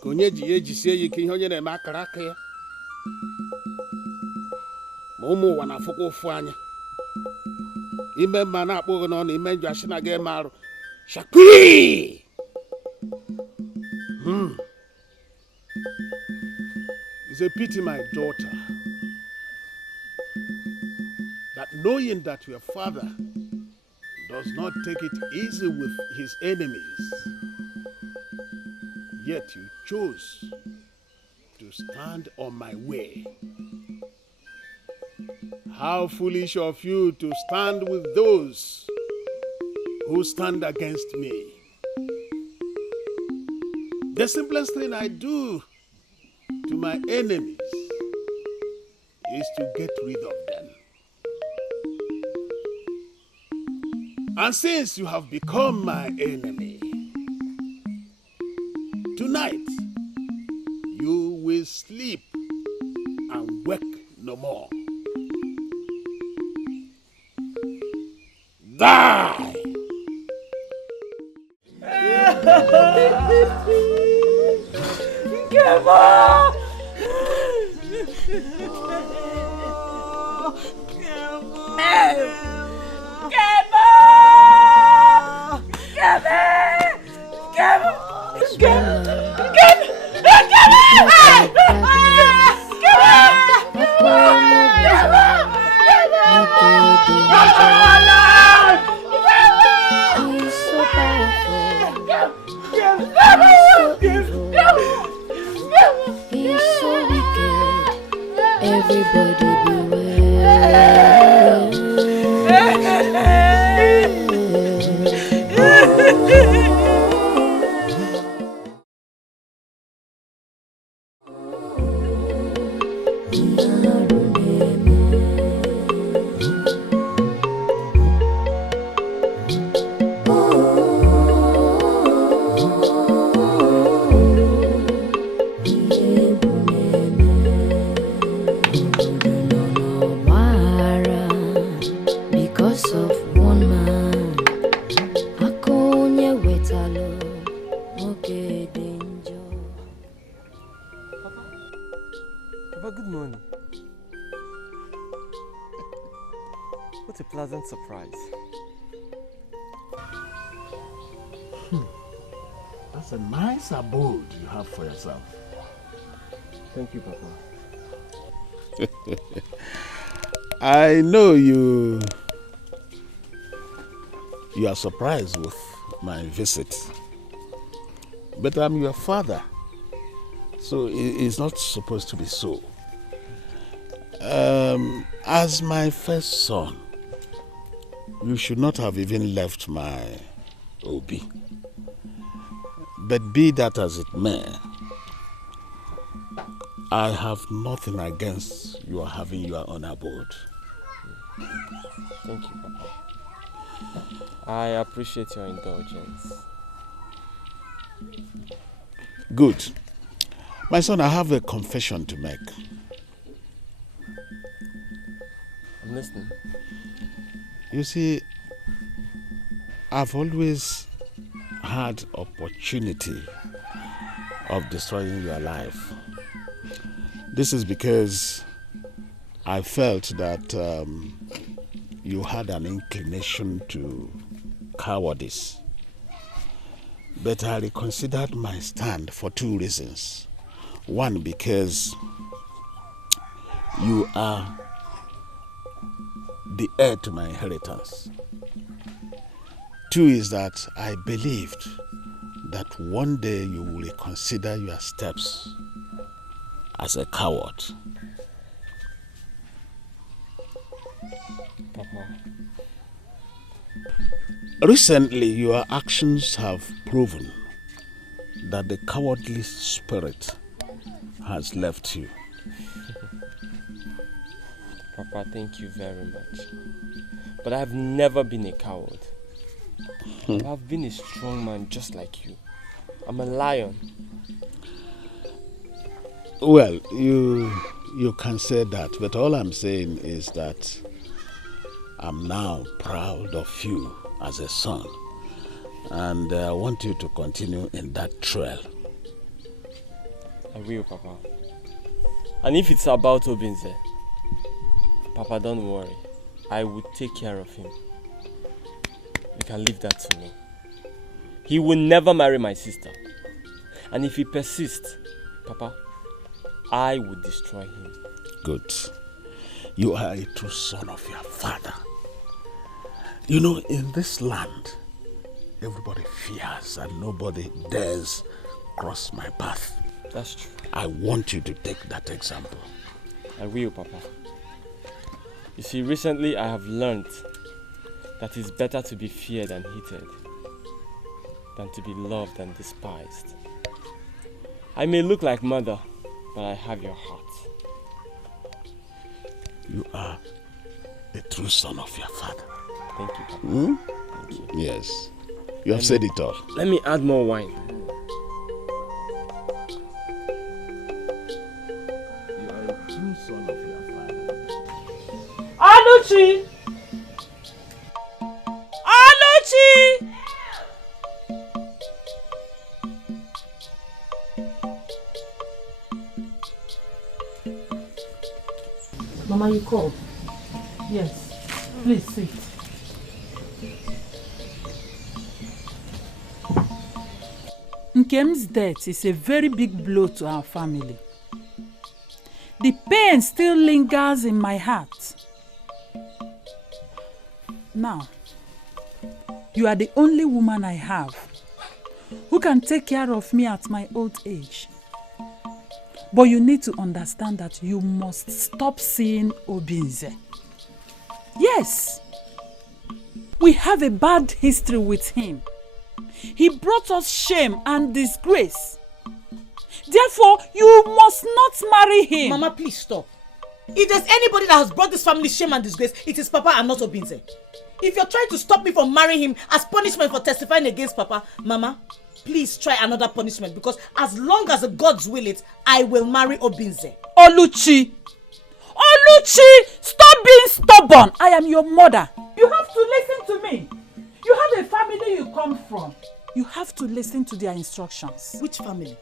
Konye ji sie yike ihe onye na-eme akara aka ya. Ma ụmụ ụwa na-afụkwa ụfụ anya. Ime mma na-akpọghị n'ọnụ ime njọ asị na ga-eme arụ. Shakwi! It's a pity, my daughter, that knowing that your father does not take it easy with his enemies, yet you chose to stand on my way. How foolish of you to stand with those who stand against me. The simplest thing I do to my enemies is to get rid of them. And since you have become my enemy, tonight you will sleep and wake no more. Die! Come on! Everybody beware. What a pleasant surprise. That's a nice abode you have for yourself. Thank you, Papa. I know you are surprised with my visit, but I'm your father, so it's not supposed to be so. As my first son, you should not have even left my Obi. But be that as it may, I have nothing against your having your own abode. Thank you, Papa. I appreciate your indulgence. Good. My son, I have a confession to make. I'm listening. You see, I've always had opportunity of destroying your life. This is because I felt that you had an inclination to cowardice. But I reconsidered my stand for two reasons. One, because you are the heir to my inheritance. Two is that I believed that one day you will reconsider your steps as a coward. Papa. Recently, your actions have proven that the cowardly spirit has left you. Papa, thank you very much. But I've never been a coward. I've been a strong man just like you. I'm a lion. Well, you can say that, but all I'm saying is that I'm now proud of you as a son, and I want you to continue in that trail. I will, Papa. And if it's about Obinze, Papa, don't worry. I will take care of him. You can leave that to me. He will never marry my sister. And if he persists, Papa, I will destroy him. Good. You are a true son of your father. You know, in this land, everybody fears and nobody dares cross my path. That's true. I want you to take that example. I will, Papa. You see, recently I have learned that it's better to be feared and hated than to be loved and despised. I may look like mother, but I have your heart. You are a true son of your father. Thank you, Papa. Hmm? Thank you. Yes. You have said it all. Let me add more wine. You are a true son of your father. Aluchi! Aluchi! Mama, you called? Yes. Please sit. Nkem's death is a very big blow to our family. The pain still lingers in my heart. Now, you are the only woman I have who can take care of me at my old age. But you need to understand that you must stop seeing Obinze. Yes, we have a bad history with him. He brought us shame and disgrace. Therefore, you must not marry him. Mama, please stop. If there's anybody that has brought this family shame and disgrace, it is Papa and not Obinze. If you're trying to stop me from marrying him as punishment for testifying against Papa, Mama, please try another punishment, because as long as the gods will it, I will marry Obinze. Oluchi! Oluchi! Stop being stubborn! I am your mother. You have to listen to me. You have a family you come from. You have to listen to their instructions. Which family?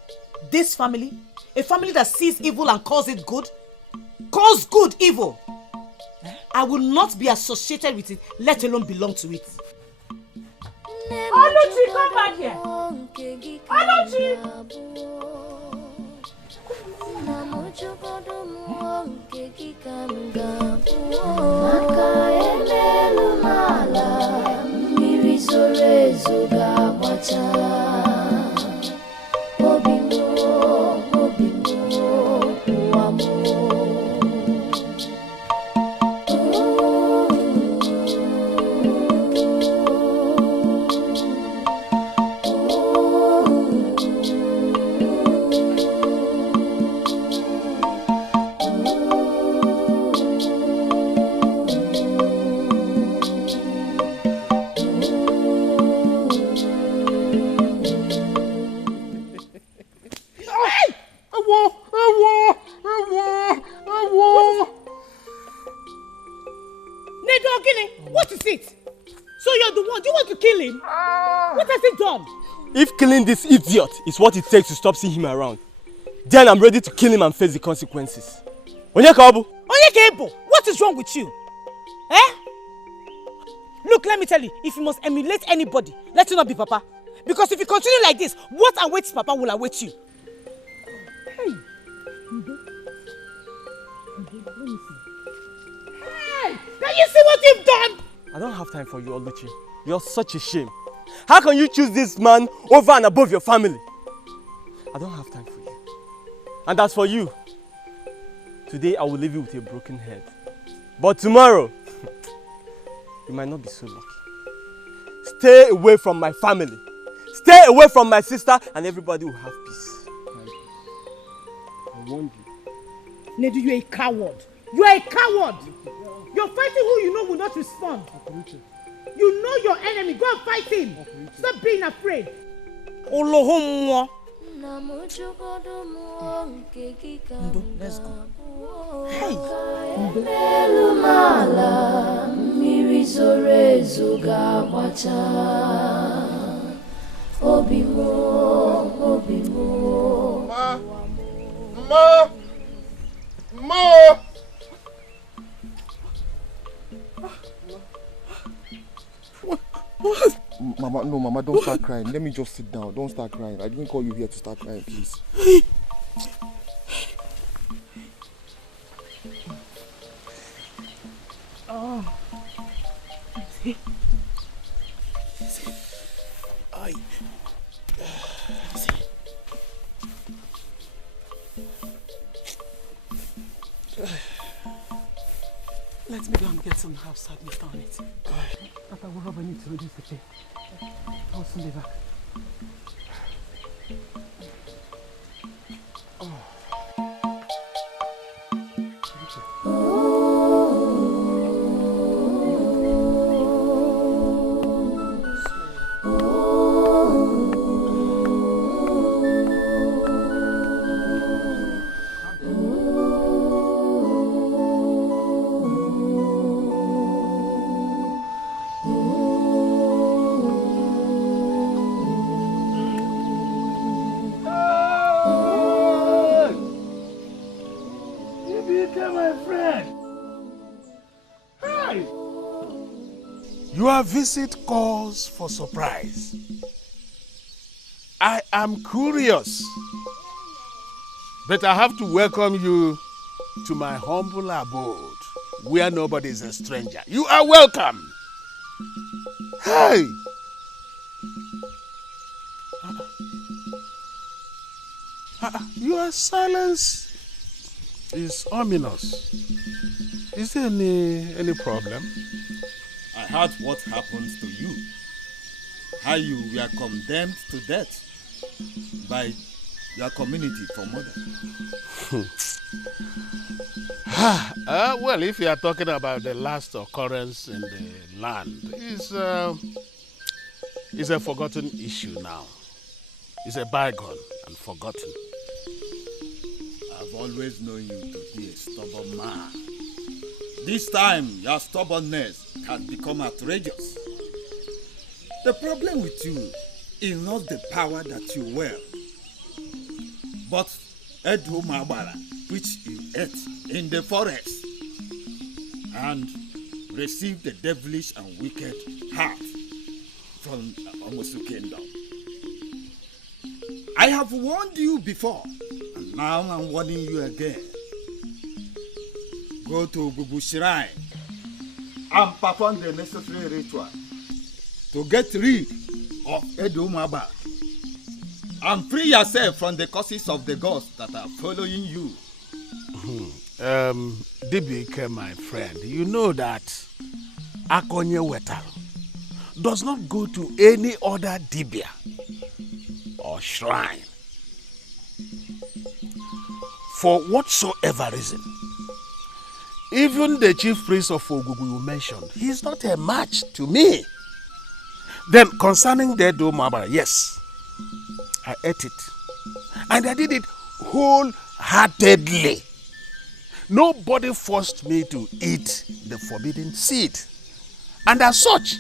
This family? A family that sees evil and calls it good? Calls good evil? I will not be associated with it, let alone belong to it. Oluchi, come back here. Oluchi! What is it? So you're the one. Do you want to kill him? What has he done? If killing this idiot is what it takes to stop seeing him around, then I'm ready to kill him and face the consequences. Onyekabu! Onyekabu! What is wrong with you? Eh? Look, let me tell you, if you must emulate anybody, let it not be Papa. Because if you continue like this, what awaits Papa will await you. Hey! Hey! Can you see what you've done? I don't have time for you, Oluchi. You're such a shame. How can you choose this man over and above your family? I don't have time for you. And as for you, today I will leave you with a broken head. But tomorrow, you might not be so lucky. Stay away from my family. Stay away from my sister, and everybody will have peace. I warned you. Nedu, you're a coward. You are a coward. You're fighting who you know will not respond. You know your enemy. Go and fight him. Stop being afraid. Ndo, let's go. Hey. Ma! What? Mama, no, Mama, don't start crying. Let me just sit down. Don't start crying. I didn't call you here to start crying, please. Oh. See? I. See? Let me go and get some herbs to administer on it. After whatever I need to reduce the pain. I'll soon be back. Your visit calls for surprise. I am curious, but I have to welcome you to my humble abode, where nobody is a stranger. You are welcome. Hey! Your silence is ominous. Is there any problem? I heard what happened to you. How you were condemned to death by your community for murder. Well, if you are talking about the last occurrence in the land, it's a forgotten issue now. It's a bygone and forgotten. I've always known you to be a stubborn man. This time, your stubbornness has become outrageous. The problem with you is not the power that you wield, but Edu Mabara, which you ate in the forest. And receive the devilish and wicked heart from Omosu Kingdom. I have warned you before, and now I'm warning you again. Go to Bubu Shrine and perform the necessary ritual to get rid of Edo Maba and free yourself from the curses of the gods that are following you. Dikeh, my friend, you know that Akonye Wetal does not go to any other Dibia or shrine for whatsoever reason. Even the chief priest of Ogugu you mentioned, he's not a match to me. Then concerning the Edo Maba, yes, I ate it. And I did it wholeheartedly. Nobody forced me to eat the forbidden seed. And as such,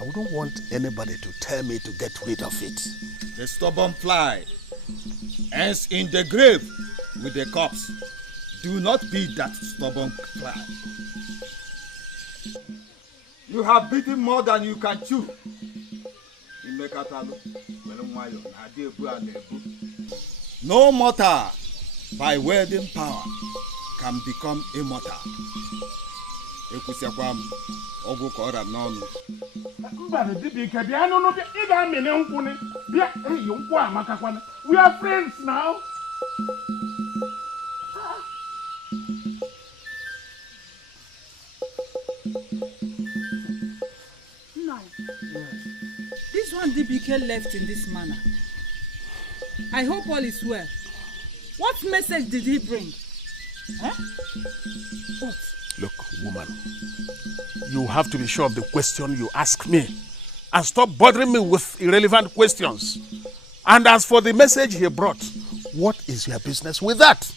I wouldn't want anybody to tell me to get rid of it. The stubborn fly ends in the grave with the corpse. Do not be that stubborn fly. You have beaten more than you can chew. No mortal by wielding power can become immortal. We are friends now. No. This one Dikeh left in this manner. I hope all is well. What message did he bring? Huh? What? Look, woman, you have to be sure of the question you ask me and stop bothering me with irrelevant questions. And as for the message he brought, what is your business with that?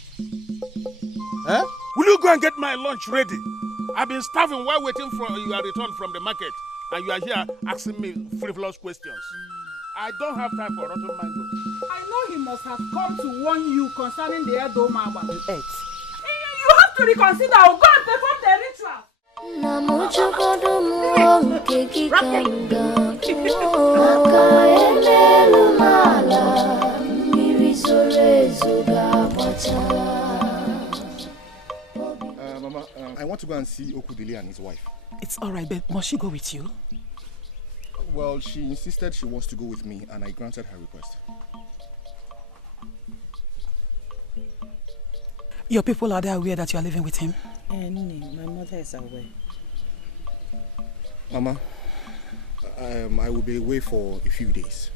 Huh? Will you go and get my lunch ready? I've been starving while waiting for your return from the market, and you are here asking me frivolous questions. I don't have time for rotten mangoes. I know he must have come to warn you concerning the Edo Maba. You have to reconsider. Go and perform the ritual. Mama, I want to go and see Okudili and his wife. It's all right, but must she go with you? Well, she insisted she wants to go with me, and I granted her request. Your people, are they aware that you are living with him? My mother is aware. Mama, I will be away for a few days.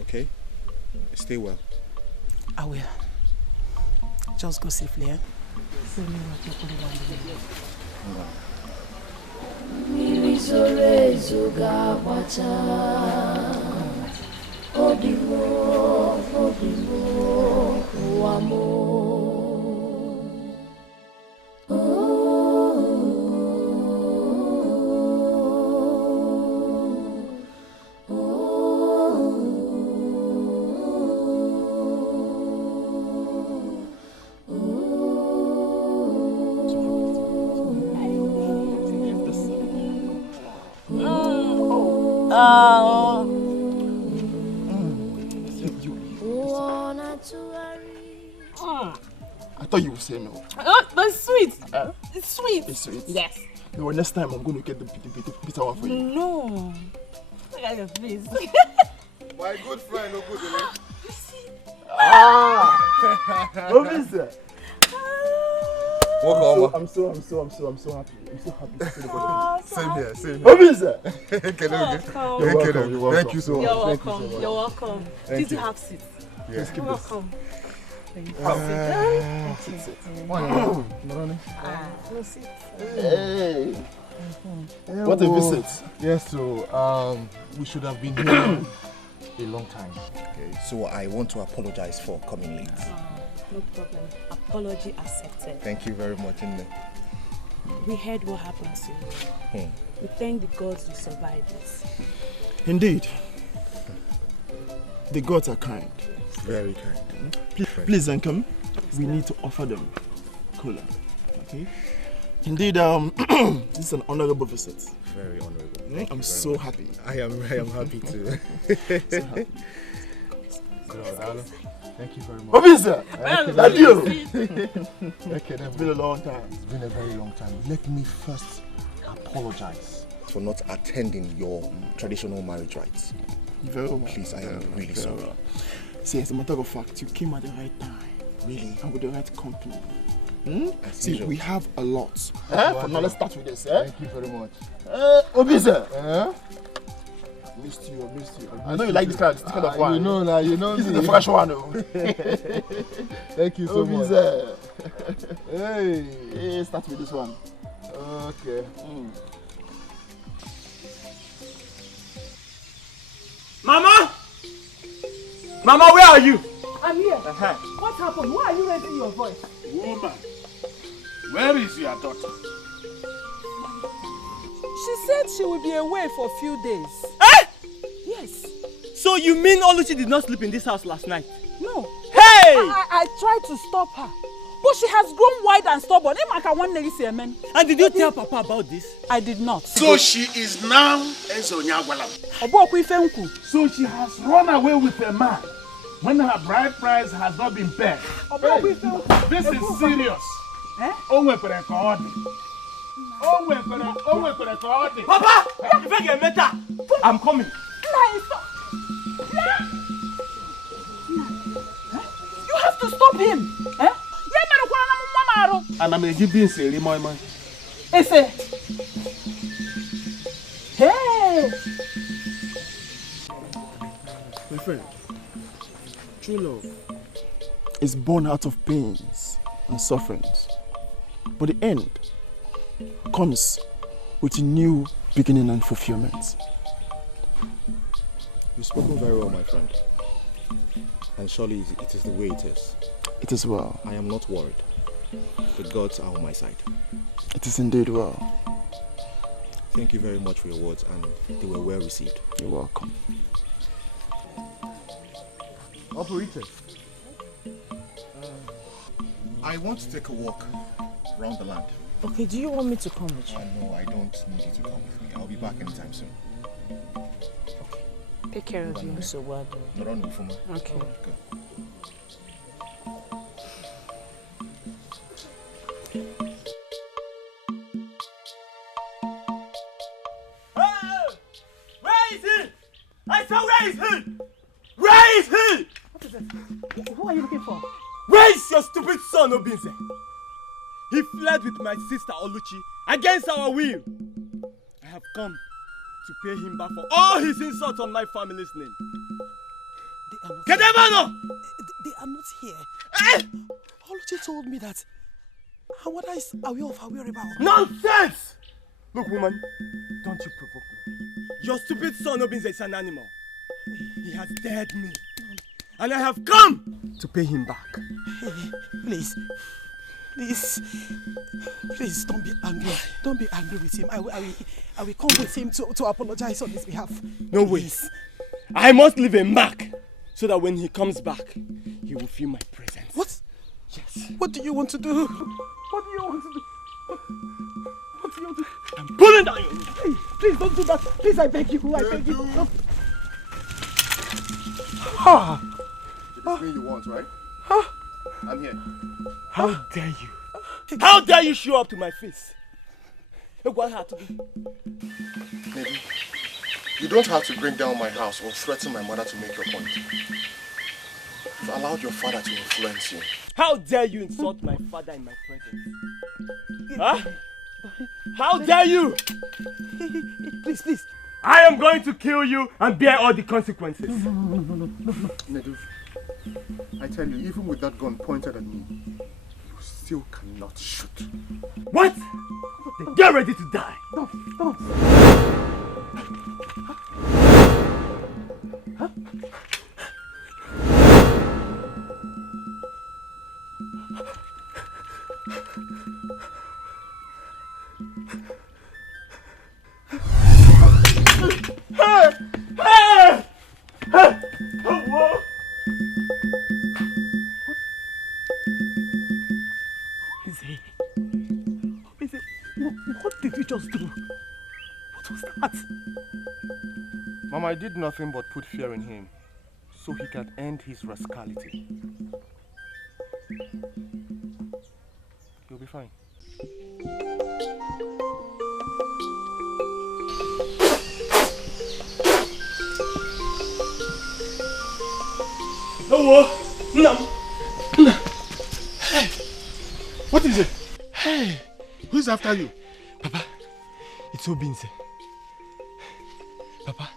Okay? Stay well. I will. Just go safely, eh? I thought you would say no. That's sweet. It's sweet. It's sweet? Yes. No, next time I'm going to get the bitter one for you. No. Look at your face. My good friend, Okudili. Obisa. Welcome. I'm so happy. I'm so happy to see the body. Same here. Obisa. You're welcome. Thank you so much. You're welcome. You're welcome. Did you have seats? Yes. You're welcome. Sit. Hey. What a visit. Yes, so we should have been here a long time. Okay, so I want to apologize for coming late. No problem. Apology accepted. Thank you very much, Nne. We heard what happened to you. We thank the gods you survived this. Indeed. The gods are kind. Very kind. Please, Uncle, we need to offer them cola. Okay? Indeed, this is an honorable visit. Very honorable. I'm so happy. I am happy too. So happy. Thank you very much. What is that? That's you. Okay, it's been a long time. It's been a very long time. Let me first apologize for not attending your traditional marriage rites. Very well. Please, I am really sorry. Well. See, as a matter of fact, you came at the right time. Really? And with the right company. See, usual. we have a lot. Now let's start with this. Thank you very much. Obize. Missed you. I know you like this kind of wine. You know This me. is the fresh one. Thank you so much. Hey, start with this one. Okay. Mama! Mama, where are you? I'm here. What happened? Why are you raising your voice? Woman, where is your daughter? She said she will be away for a few days. Eh? Yes. So you mean Oluchi did not sleep in this house last night? No. Hey! I tried to stop her, but she has grown wild and stubborn. And did you tell Papa about this? I did not. So she is now Ezonyagwalam. So she has run away with a man when her bride price has not been paid. Hey, this is serious. Papa! If I get better, I'm coming. You have to stop him. And I'm going to give you a my man. Hey! My friend, true love is born out of pains and sufferings. But the end comes with a new beginning and fulfillment. You've spoken very well, my friend. And surely it is the way it is. It is well. I am not worried. The gods are on my side. It is indeed well. Thank you very much for your words, and they were well received. You're welcome. Operator, I want to take a walk around the land. Okay, do you want me to come with you? No, I don't need you to come with me. I'll be back anytime soon. Take care of you. So what? Okay. Good. Where is he? I said, where is he? Where is he? What is it? Who are you looking for? Where is your stupid son, Obinze? He fled with my sister Oluchi against our will. I have come to pay him back for all his insults on my family's name. They are not Kedemano! They are not here. Oluchi told me that Awada is aware of her whereabouts. Nonsense! Look, woman, don't you provoke me. Your stupid son Obinze is an animal. He has dared me. And I have come to pay him back. Hey, please, don't be angry. Don't be angry with him. I will come with him to apologize on his behalf. No way. I must leave a mark so that when he comes back, he will feel my presence. What? Yes. What do you want to do? What do you want to do? What do you want to do? I'm pulling down your roof. Hey, please don't do that. Please, I beg you. I beg you. No. This thing you want, right? I'm here. How dare you? How dare you show up to my face? What had to be? Maybe. You don't have to bring down my house or threaten my mother to make your point. You've allowed your father to influence you. How dare you insult my father in my presence? Huh? How dare you? Please. I am going to kill you and bear all the consequences. No. Nedu, I tell you, even with that gun pointed at me, you still cannot shoot. What? Then get ready to die. Don't. Huh? Hey! Whoa! just do? What was that? Mama, I did nothing but put fear in him so he can end his rascality. He'll be fine. No. Hey, what is it? Hey, who's after you? Papa, it's Obinze. Papa,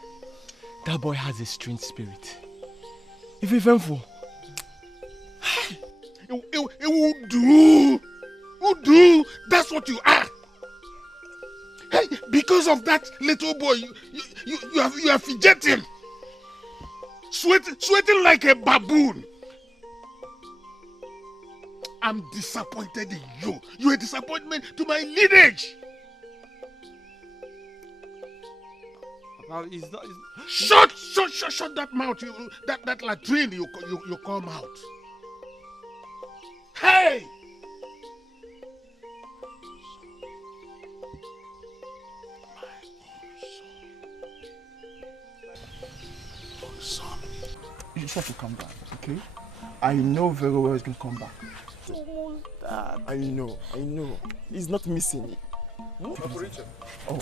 that boy has a strange spirit. If he fell for, it will do. Will do. That's what you are. Hey, because of that little boy, you have fidgeting. Sweating like a baboon. I'm disappointed in you. You're a disappointment to my lineage. Shut that mouth. That latrine you come out. Hey! You just have to come back, okay? I know very well he's going to come back. Almost that. I know. He's not missing it. Oh.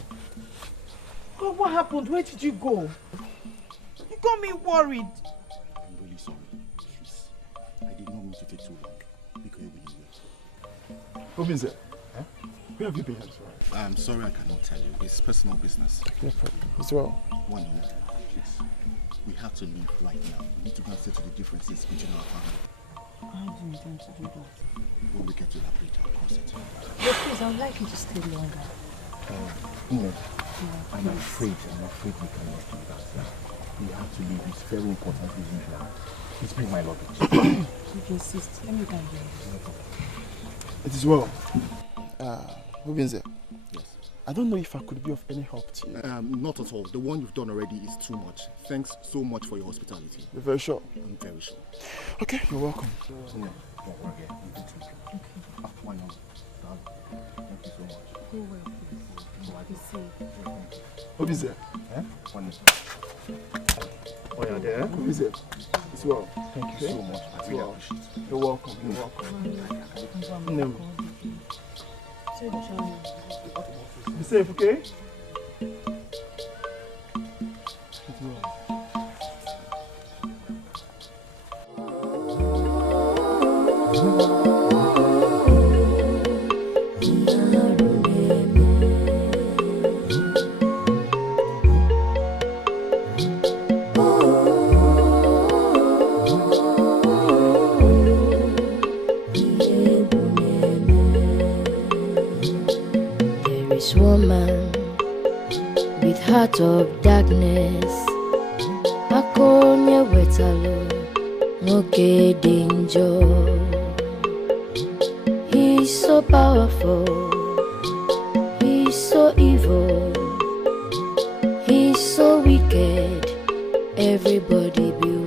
God, what happened? Where did you go? You got me worried. I'm really sorry. Please. I did not mean to take too long. Because you will Obinze, where have you been? I'm sorry I cannot tell you. It's personal business. No problem. As well. One moment, please. We have to leave right now. We need to go and settle the differences between our family. How do you intend to do that? When we get to that bridge, I'll cross it. But please, I would like you to stay longer. I'm afraid we cannot do that. We have to leave. It's very important reason now. Please bring my luggage. If you insist, let me go and get it. It is well. Obinze. Yes. I don't know if I could be of any help to you. Not at all. The one you've done already is too much. Thanks so much for your hospitality. You're very sure? I'm very sure. Okay, you're welcome. No, don't worry. You can take it. Okay. Why not? Thank you so much. Go well, please. Be safe. Obinze. Oh, yeah, there? Obinze. It's well. Thank you so much. I really appreciate it. You're welcome. You're welcome. No. Be safe, okay? It's well. Woman with heart of darkness, akonye wetalo nwoke danger. He's so powerful, he's so evil, he's so wicked. Everybody beware.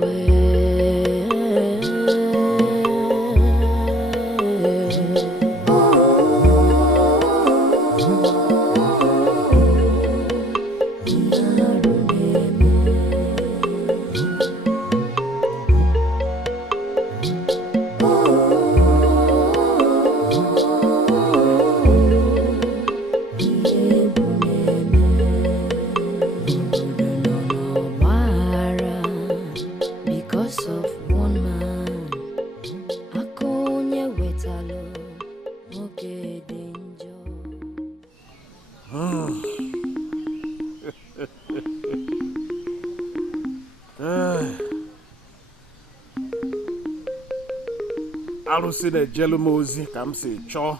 Arụsị na-ejelu m ozi ka m si chọọ.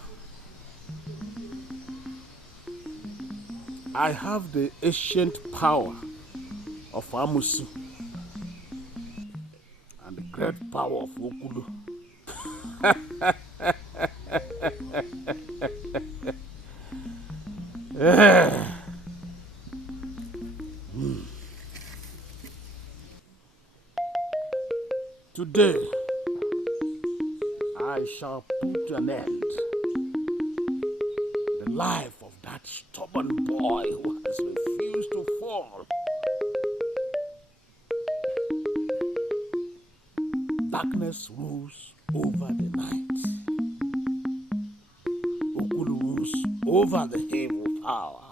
I have the ancient power of Amusu and the great power of Okulu. Today, I shall put an end to the life of that that stubborn boy who has refused to fall. Darkness rules over the night. Okulu rules over the evil power.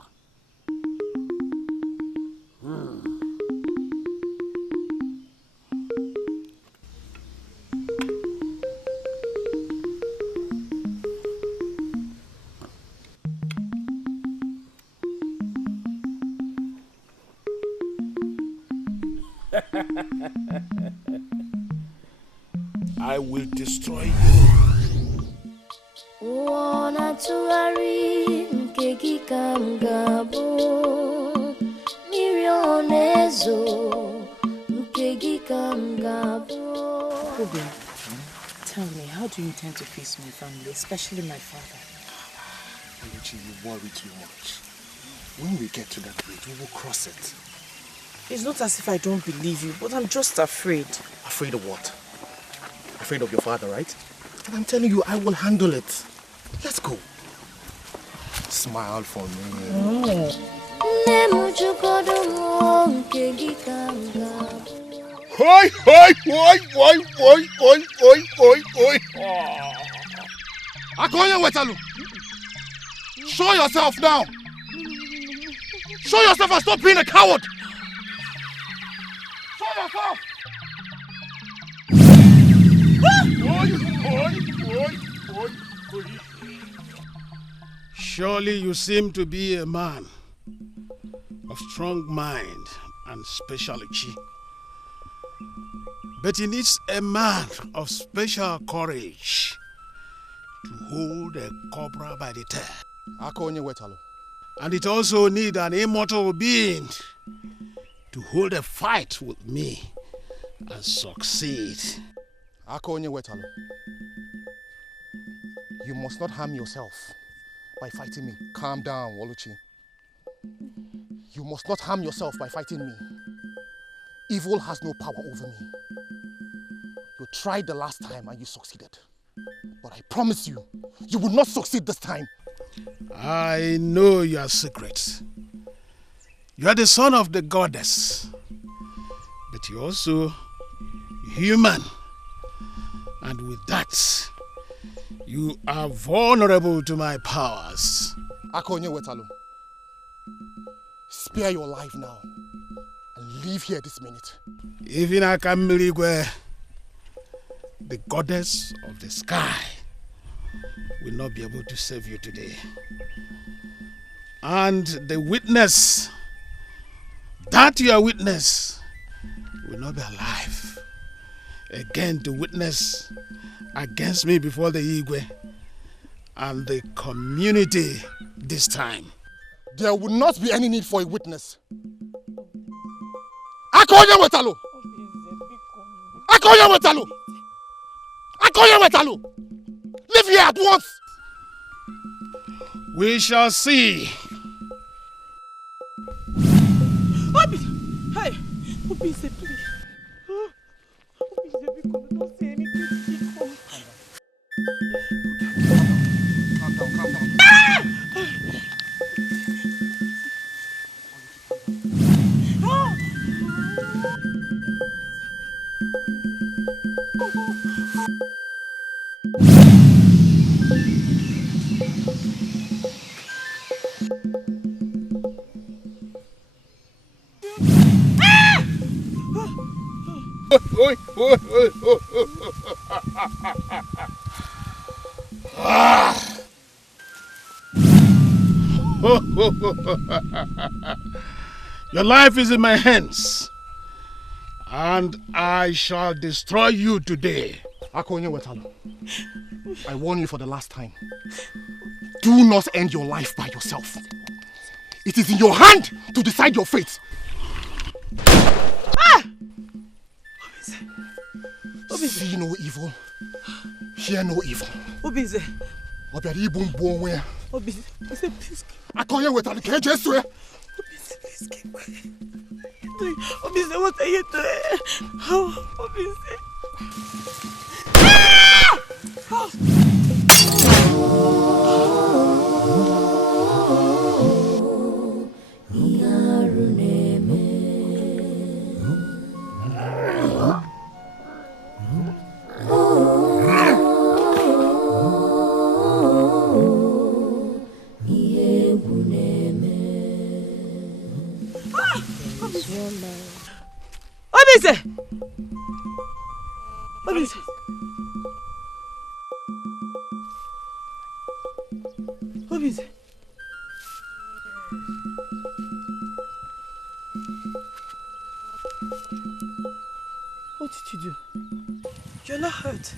I will destroy you. Tell me, how do you intend to face my family, especially my father? Oluchi, you worry too much. When we get to that bridge, we will cross it. It's not as if I don't believe you, but I'm just afraid. Afraid of what? Afraid of your father, right? And I'm telling you, I will handle it. Let's go. Smile for me. Hoi, hoi, hoi, hoi, hoi, hoi, hoi, hoi, hoi. Akonya Wetalu, show yourself now. Show yourself and stop being a coward. Show yourself. Surely you seem to be a man of strong mind and special chi. But he needs a man of special courage to hold a cobra by the tail. And it also needs an immortal being to hold a fight with me and succeed. You must not harm yourself by fighting me. Calm down, Oluchi. You must not harm yourself by fighting me. Evil has no power over me. You tried the last time and you succeeded. But I promise you, you will not succeed this time. I know your secret. You are the son of the goddess. But you're also human. And with that, you are vulnerable to my powers. Akonye Wetalu, spare your life now and leave here this minute. Even Akammiligwe, the goddess of the sky, will not be able to save you today. And the witness, that your witness, will not be alive again to witness against me before the Igwe and the community this time. There will not be any need for a witness. Akonya Wetalu! Akonya Wetalu! Akonya Wetalu! Leave here at once! We shall see. Obi! Hey! Obi, say please. Obi, say because don't say anything. Calm down, calm down. Your life is in my hands, and I shall destroy you today. Akonye Wetalu, I warn you for the last time. Do not end your life by yourself. It is in your hand to decide your fate. See no evil, hear no evil. Obize. Obiari ibun where? Obize, please. Akonye Wetalu, can you swear? Obize, please keep quiet. Obize, what are you doing? Oh, Obize. is woman. Obise! Obise! Obise! What did you do? You're not hurt.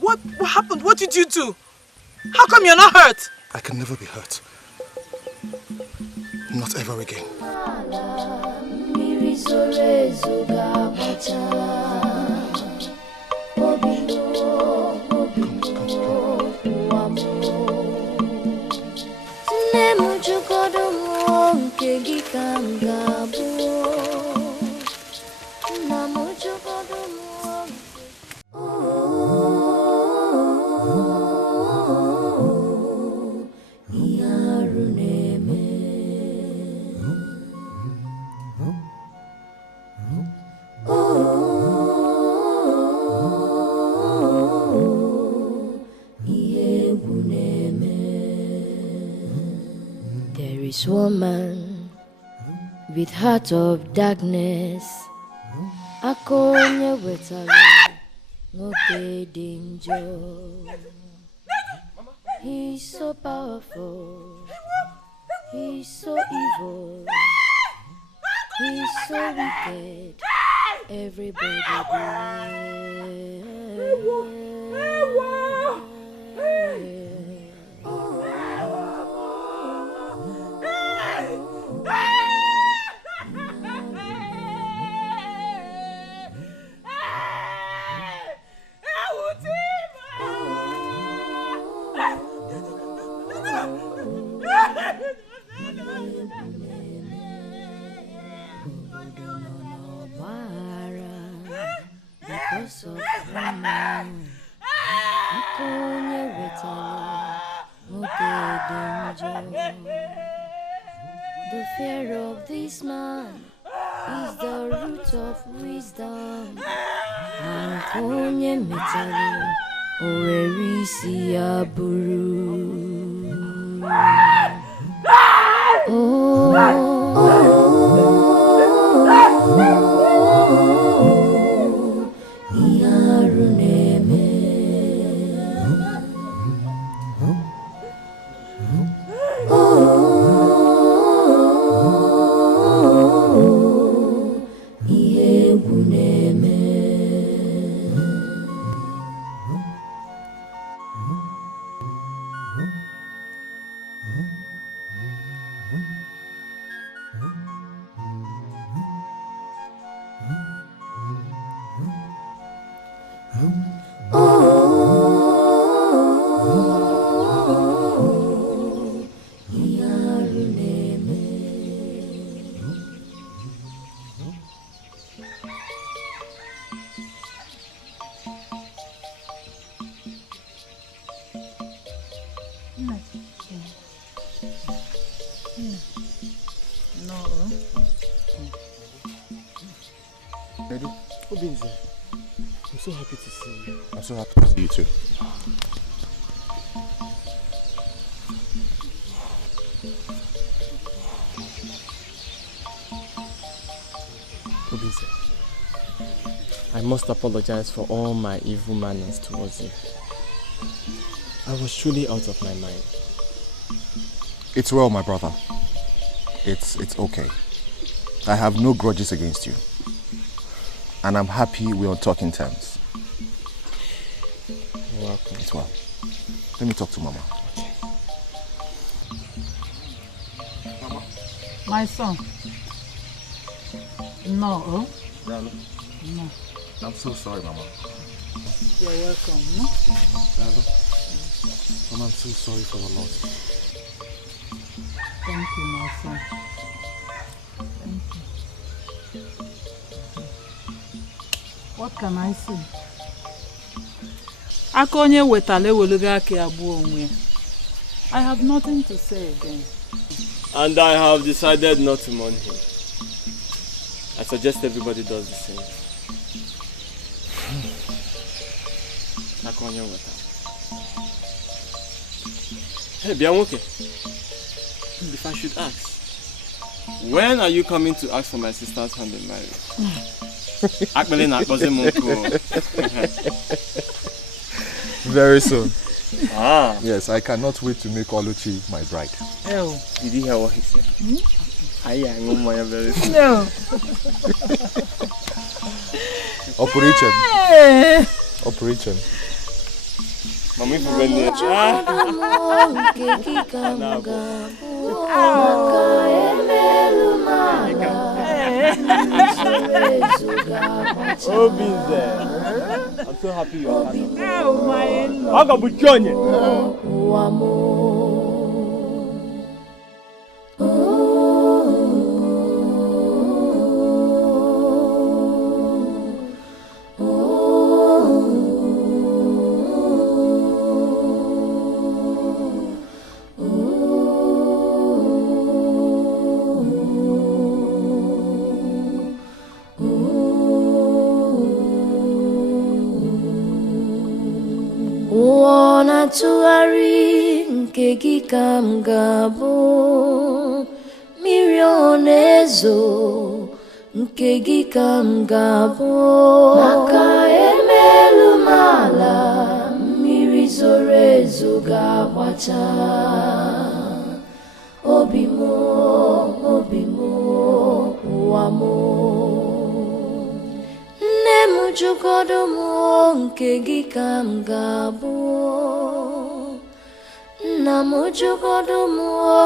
What happened? What did you do? How come you're not hurt? I can never be hurt. Not ever again. This woman with heart of darkness, akonya wetalo, no danger. He's so powerful, he's so evil, he's so wicked. Everybody because of woman, akonya wetalo, no danger. The fear of this man is the root of wisdom. Akonya wetalo, owerisi aburu. I'm so happy to see you. I'm so happy to see you too. Obise, I must apologize for all my evil manners towards you. I was truly out of my mind. It's well, my brother. It's okay. I have no grudges against you. And I'm happy we're on talking terms. You're welcome. It's well. Let me talk to Mama. Okay. Mama? My son. No. No. No. I'm so sorry, Mama. You're welcome. No? Mama, I'm so sorry for the loss. Thank you, my son. Thank you. What can I say? Akonye wetale weluga ki abu onwe. I have nothing to say again. And I have decided not to mourn him. I suggest everybody does the same. Akonye wetale. Hey, Bianwoke. If I should ask, When are you coming to ask for my sister's hand in marriage? Actually, not Very soon. Ah. Yes, I cannot wait to make Oluchi my bride. Oh. Did you hear what he said? I am my very soon. No. Operation. Operation. Mami fugani. I'm so happy you're happy. I got to join you. Tụgharị nke gị ka m ga-abụ mmiri ọ na-ezo nke gị ka m ga-abụ maka emelu m ala mmiri zoro ezo ga-agbacha obi m ụwa m nne m jụgodo m nke gị ka m ga-abụ nna m jụgodo m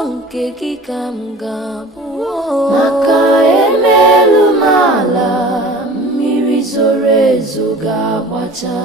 nke gị ka m ga-abụ maka emelu m ala mmiri zoro ezo ga-agbacha